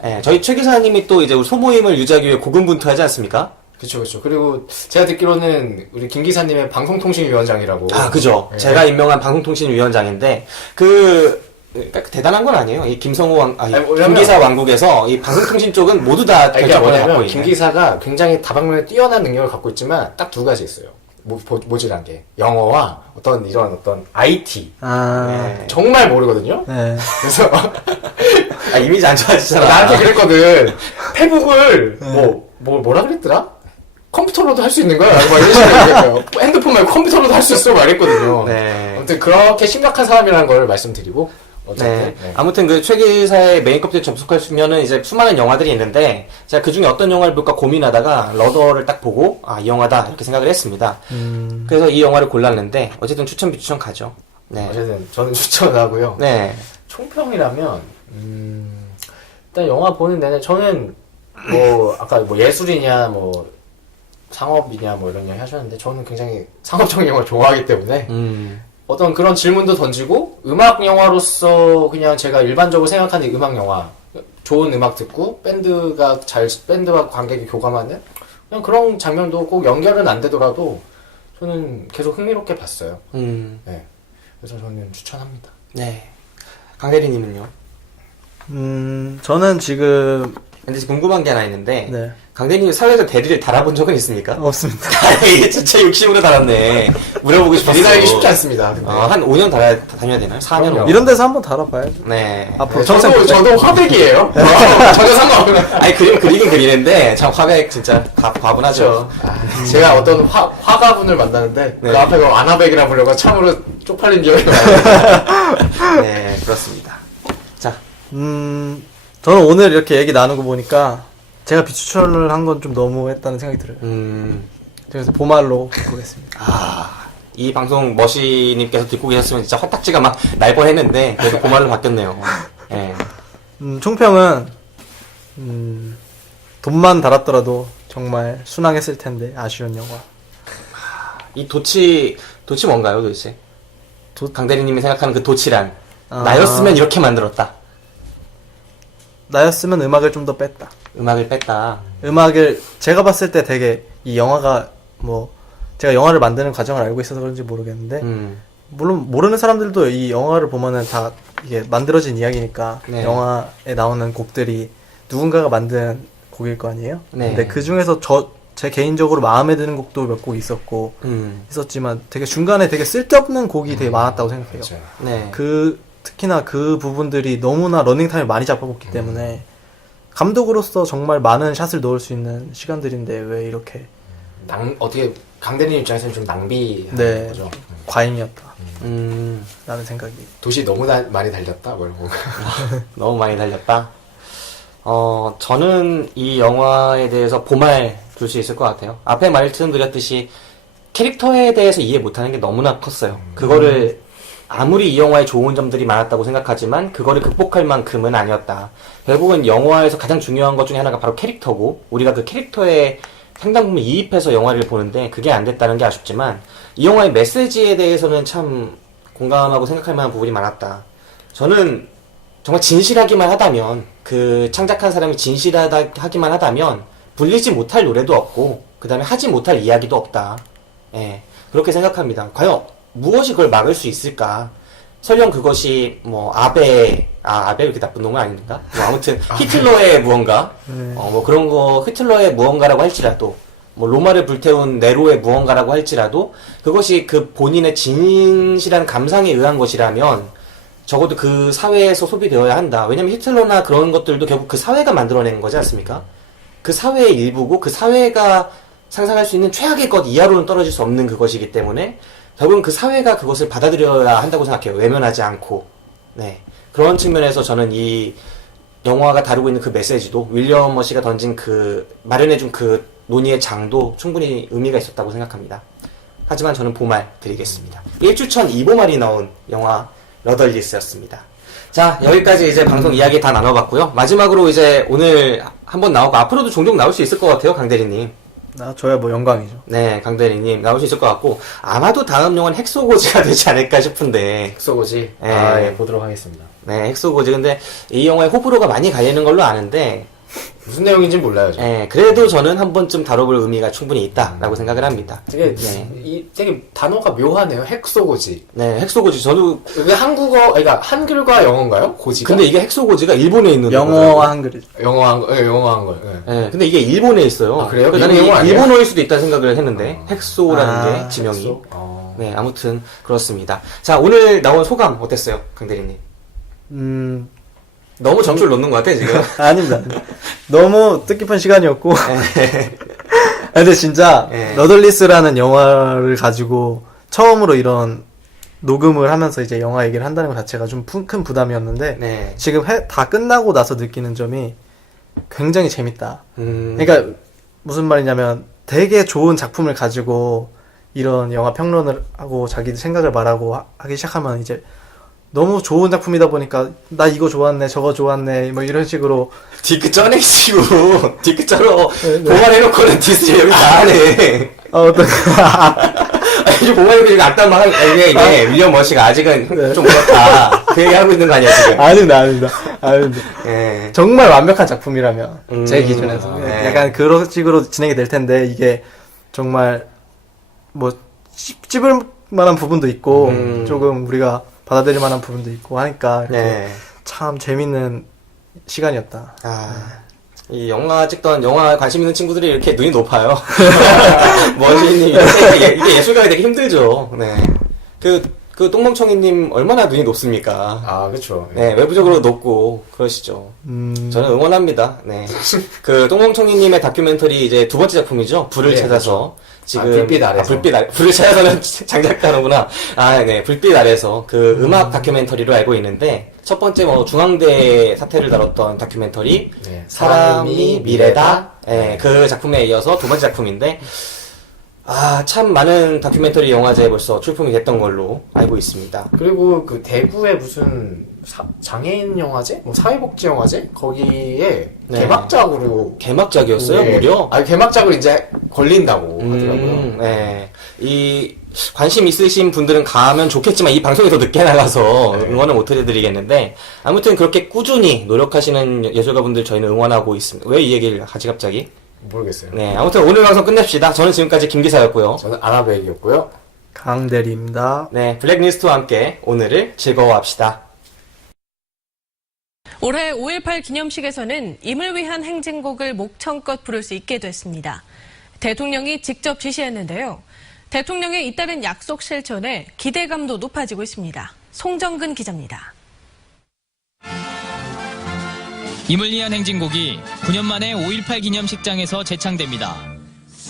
네, 저희 최 기사님이 또 이제 우리 소모임을 유지하기 위해 고군분투하지 않습니까? 그쵸. 그리고 제가 듣기로는 우리 김 기사님의 방송통신위원장이라고. 그죠. 네. 제가 임명한 방송통신위원장인데 그러니까 대단한 건 아니에요. 이 김성호 김기사 왕국에서 이 방송통신 쪽은 모두 다 결정권을 갖고 있는. 김 기사가 굉장히 다방면에 뛰어난 능력을 갖고 있지만 딱 2가지 있어요. 모질한 게 영어와 이런 IT. 네. 정말 모르거든요. 네. 그래서 이미지 안 좋아지잖아. 나한테 그랬거든. 페북을 뭐라 그랬더라? 컴퓨터로도 할 수 있는 거야. 막 이런 식으로 얘기했어요. 핸드폰 말고 컴퓨터로도 할 수 있어. 말했거든요. 네. 아무튼 그렇게 심각한 사람이라는 걸 말씀드리고 어쨌든 네. 아무튼 그 최 기사의 메인 컴퓨터에 접속하시면은 이제 수많은 영화들이 있는데 제가 그 중에 어떤 영화를 볼까 고민하다가 러더를 딱 보고 이 영화다 이렇게 생각을 했습니다. 그래서 이 영화를 골랐는데 어쨌든 추천 비추천 가죠. 네. 어쨌든 저는 추천하고요. 네. 총평이라면 일단 영화 보는 내내 저는 아까 예술이냐 상업이냐 이런 얘기 하셨는데 저는 굉장히 상업적인 영화를 좋아하기 때문에 어떤 그런 질문도 던지고 음악 영화로서 그냥 제가 일반적으로 생각하는 음악 영화 좋은 음악 듣고 밴드와 관객이 교감하는 그냥 그런 장면도 꼭 연결은 안 되더라도 저는 계속 흥미롭게 봤어요. 네. 그래서 저는 추천합니다. 네. 강대리님은요? 저는 지금 근데 궁금한 게 하나 있는데 네. 강대님 사회에서 대리를 달아본 적은 있습니까? 없습니다. 이게 진짜 욕심으로 달았네. 물어보고 싶었어. 대리 달기 쉽지 않습니다. 근데. 한 5년 다녀야 되나요? 4년? 그럼요. 이런 데서 한번 달아봐야죠. 네. 앞으로 저도 화백이에요. 전혀 상관없는. 아니 그림 그리긴 그리는데 참 화백 진짜 과분하죠. 제가 어떤 화가분을 만나는데 네. 그 앞에 아나백이라 부르고 참으로 쪽팔린 기억이 나요. 네 그렇습니다. 자 저는 오늘 이렇게 얘기 나누고 보니까 제가 비추천을 한 건 좀 너무했다는 생각이 들어요. 그래서 보말로 보겠습니다. 이 방송 머시님께서 듣고 계셨으면 진짜 화딱지가 막 날 뻔했는데 그래도 보말로 바뀌었네요. 네. 총평은 돈만 달았더라도 정말 순항했을 텐데 아쉬운 영화. 이 도치 뭔가요 도대체? 강대리님이 생각하는 그 도치란 나였으면 이렇게 만들었다. 나였으면 음악을 좀 더 뺐다. 음악을 뺐다. 음악을 제가 봤을 때 되게 이 영화가 뭐 제가 영화를 만드는 과정을 알고 있어서 그런지 모르겠는데 물론 모르는 사람들도 이 영화를 보면은 다 이게 만들어진 이야기니까 네. 영화에 나오는 곡들이 누군가가 만든 곡일 거 아니에요? 네. 근데 그 중에서 제 개인적으로 마음에 드는 곡도 몇 곡 있었고 있었지만 되게 중간에 되게 쓸데없는 곡이 되게 많았다고 생각해요. 그렇죠. 네. 특히나 그 부분들이 너무나 러닝타임을 많이 잡아먹기 때문에 감독으로서 정말 많은 샷을 넣을 수 있는 시간들인데 왜 이렇게 어떻게 강대리 입장에서는 좀 낭비한 네. 거죠. 과잉이었다 음, 라는 생각이. 도시 너무 많이 달렸다 뭐 이러고. 너무 많이 달렸다. 저는 이 영화에 대해서 보말 줄 수 있을 것 같아요. 앞에 말씀드렸듯이 캐릭터에 대해서 이해 못하는 게 너무나 컸어요. 그거를 아무리 이 영화에 좋은 점들이 많았다고 생각하지만 그거를 극복할 만큼은 아니었다. 결국은 영화에서 가장 중요한 것 중에 하나가 바로 캐릭터고 우리가 그 캐릭터에 상당 부분 이입해서 영화를 보는데 그게 안 됐다는 게 아쉽지만 이 영화의 메시지에 대해서는 참 공감하고 생각할 만한 부분이 많았다. 저는 정말 진실하기만 하다면 그 창작한 사람이 진실하기만 하다면 불리지 못할 노래도 없고 그 다음에 하지 못할 이야기도 없다. 예, 그렇게 생각합니다. 과연 무엇이 그걸 막을 수 있을까? 설령 그것이 뭐 아베 이렇게 나쁜 놈은 아닙니까? 뭐 아무튼 히틀러의 무언가 뭐 그런 거 히틀러의 무언가라고 할지라도 뭐 로마를 불태운 네로의 무언가라고 할지라도 그것이 그 본인의 진실한 감상에 의한 것이라면 적어도 그 사회에서 소비되어야 한다. 왜냐면 히틀러나 그런 것들도 결국 그 사회가 만들어낸 거지 않습니까? 그 사회의 일부고 그 사회가 상상할 수 있는 최악의 것 이하로는 떨어질 수 없는 그것이기 때문에 결국은 그 사회가 그것을 받아들여야 한다고 생각해요. 외면하지 않고. 네. 그런 측면에서 저는 이 영화가 다루고 있는 그 메시지도 윌리엄 머시가 던진 마련해준 그 논의의 장도 충분히 의미가 있었다고 생각합니다. 하지만 저는 보말 드리겠습니다. 1주천 2보말이 나온 영화 러덜리스였습니다. 자, 여기까지 이제 방송 이야기 다 나눠봤고요. 마지막으로 이제 오늘 한번 나오고 앞으로도 종종 나올 수 있을 것 같아요, 강대리님. 저야 뭐 영광이죠. 네, 강대리님 나올 수 있을 것 같고 아마도 다음 영화는 헥소고지가 되지 않을까 싶은데. 엑소고지. 네. 예, 보도록 하겠습니다. 네, 헥소고지. 근데 이 영화에 호불호가 많이 갈리는 걸로 아는데 무슨 내용인지는 몰라요. 저. 네, 그래도 저는 한 번쯤 다뤄볼 의미가 충분히 있다라고 생각을 합니다. 되게 네. 되게 단어가 묘하네요. 헥소고지. 네, 헥소고지. 저도 이게 그러니까 한글과 영어인가요? 고지가? 근데 이게 헥소고지가 일본에 있는 영어와 한글이죠. 영어한 걸. 예. 네, 근데 이게 일본에 있어요. 아, 그래요? 나는 일본 영어 아니에요? 일본어일 수도 있다는 생각을 했는데 헥소라는 게 지명이. 헥소? 네, 아무튼 그렇습니다. 자, 오늘 나온 소감 어땠어요, 강대리님? 너무 점수를 놓는 것 같아 지금. 아닙니다. 너무 뜻깊은 시간이었고. 근데 진짜 러덜리스라는 영화를 가지고 처음으로 이런 녹음을 하면서 이제 영화 얘기를 한다는 것 자체가 좀 큰 부담이었는데 네. 지금 다 끝나고 나서 느끼는 점이 굉장히 재밌다. 그러니까 무슨 말이냐면 되게 좋은 작품을 가지고 이런 영화 평론을 하고 자기 생각을 말하고 하기 시작하면 이제 너무 좋은 작품이다 보니까 나 이거 좋았네 저거 좋았네 뭐 이런 식으로 디크 쩌내시고 디크 쩌러 보관해놓고는 디스 여기 다 하네. 어떤 이제 보관해놓고 이거 악담만 이게 윌리엄 머시가 아직은 좀 그렇다 그 얘기 하고 있는 거 아니야 지금? 아닙니다. 네. 정말 완벽한 작품이라면 제 기준에서 네. 약간 그런 식으로 진행이 될 텐데 이게 정말 뭐 찝을 만한 부분도 있고 조금 우리가 받아들일 만한 부분도 있고 하니까 네. 참 재밌는 시간이었다. 이 영화 찍던 영화 관심 있는 친구들이 이렇게 눈이 높아요. 머신이 이게 예술가가 되게 힘들죠. 네. 그 똥멍청이님 얼마나 눈이 높습니까? 아, 그쵸. 네, 외부적으로 높고 그러시죠. 저는 응원합니다. 네. 그 똥멍청이님의 다큐멘터리 이제 두 번째 작품이죠. 불을 네, 찾아서 지금 불빛 아래서. 불을 찾아서는 장작가는구나. 아, 네. 불빛 아래서 그 음악 다큐멘터리로 알고 있는데 첫 번째 뭐 중앙대 사태를 다뤘던 다큐멘터리 네, 사람이 미래다. 네, 그 작품에 이어서 두 번째 작품인데 아, 참 많은 다큐멘터리 영화제에 벌써 출품이 됐던 걸로 알고 있습니다. 그리고 그 대구의 무슨 장애인 영화제? 뭐 사회복지 영화제? 거기에 네. 개막작이었어요, 네. 무려? 아니, 개막작으로 이제 걸린다고 하더라고요. 네. 이, 관심 있으신 분들은 가면 좋겠지만 이 방송이 더 늦게 나가서 네. 응원을 못 해드리겠는데, 아무튼 그렇게 꾸준히 노력하시는 예술가분들 저희는 응원하고 있습니다. 왜 이 얘기를 하지, 갑자기? 모르겠어요. 네. 아무튼 오늘 방송 끝냅시다. 저는 지금까지 김기사였고요. 저는 아나백이었고요. 강대리입니다. 네. 블랙리스트와 함께 오늘을 즐거워합시다. 올해 5.18 기념식에서는 임을 위한 행진곡을 목청껏 부를 수 있게 됐습니다. 대통령이 직접 지시했는데요. 대통령의 잇따른 약속 실천에 기대감도 높아지고 있습니다. 송정근 기자입니다. 임을 위한 행진곡이 9년 만에 5.18 기념식장에서 재창됩니다.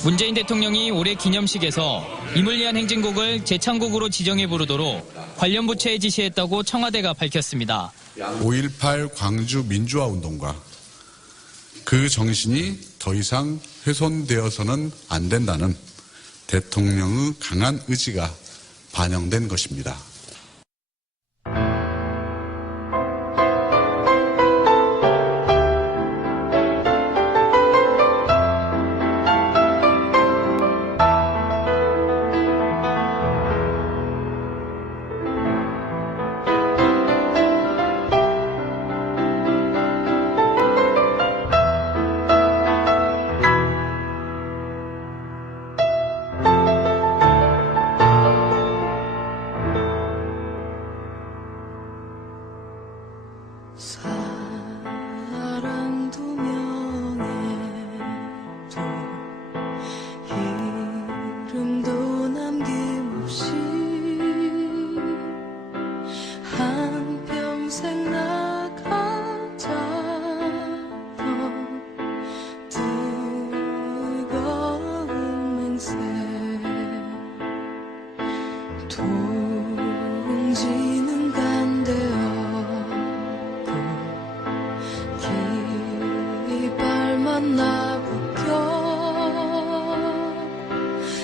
문재인 대통령이 올해 기념식에서 임을 위한 행진곡을 재창곡으로 지정해 부르도록 관련 부처에 지시했다고 청와대가 밝혔습니다. 5.18 광주 민주화 운동과 그 정신이 더 이상 훼손되어서는 안 된다는 대통령의 강한 의지가 반영된 것입니다. 사랑 두 명에도 이름도 남김없이 한평생 나가자던 뜨거운 맹세 동지는 간대었고 깃발만 나부껴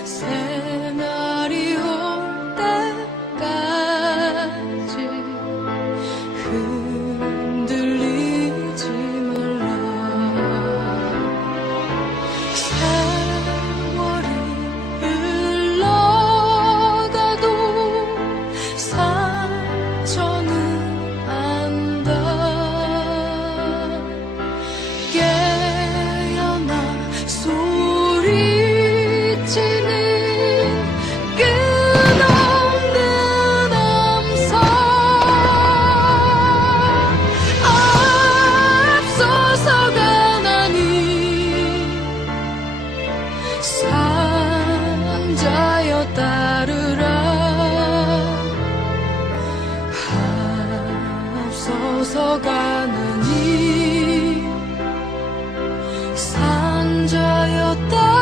새날이 올 때까지 흔들리지 말라. 세월이 흘러가도 상처는 안다. 깨어나 소리치는 끝없는 암살. 앞서서가 나니 산자여 따르라. 앞서서가 나니 산자여 따르라.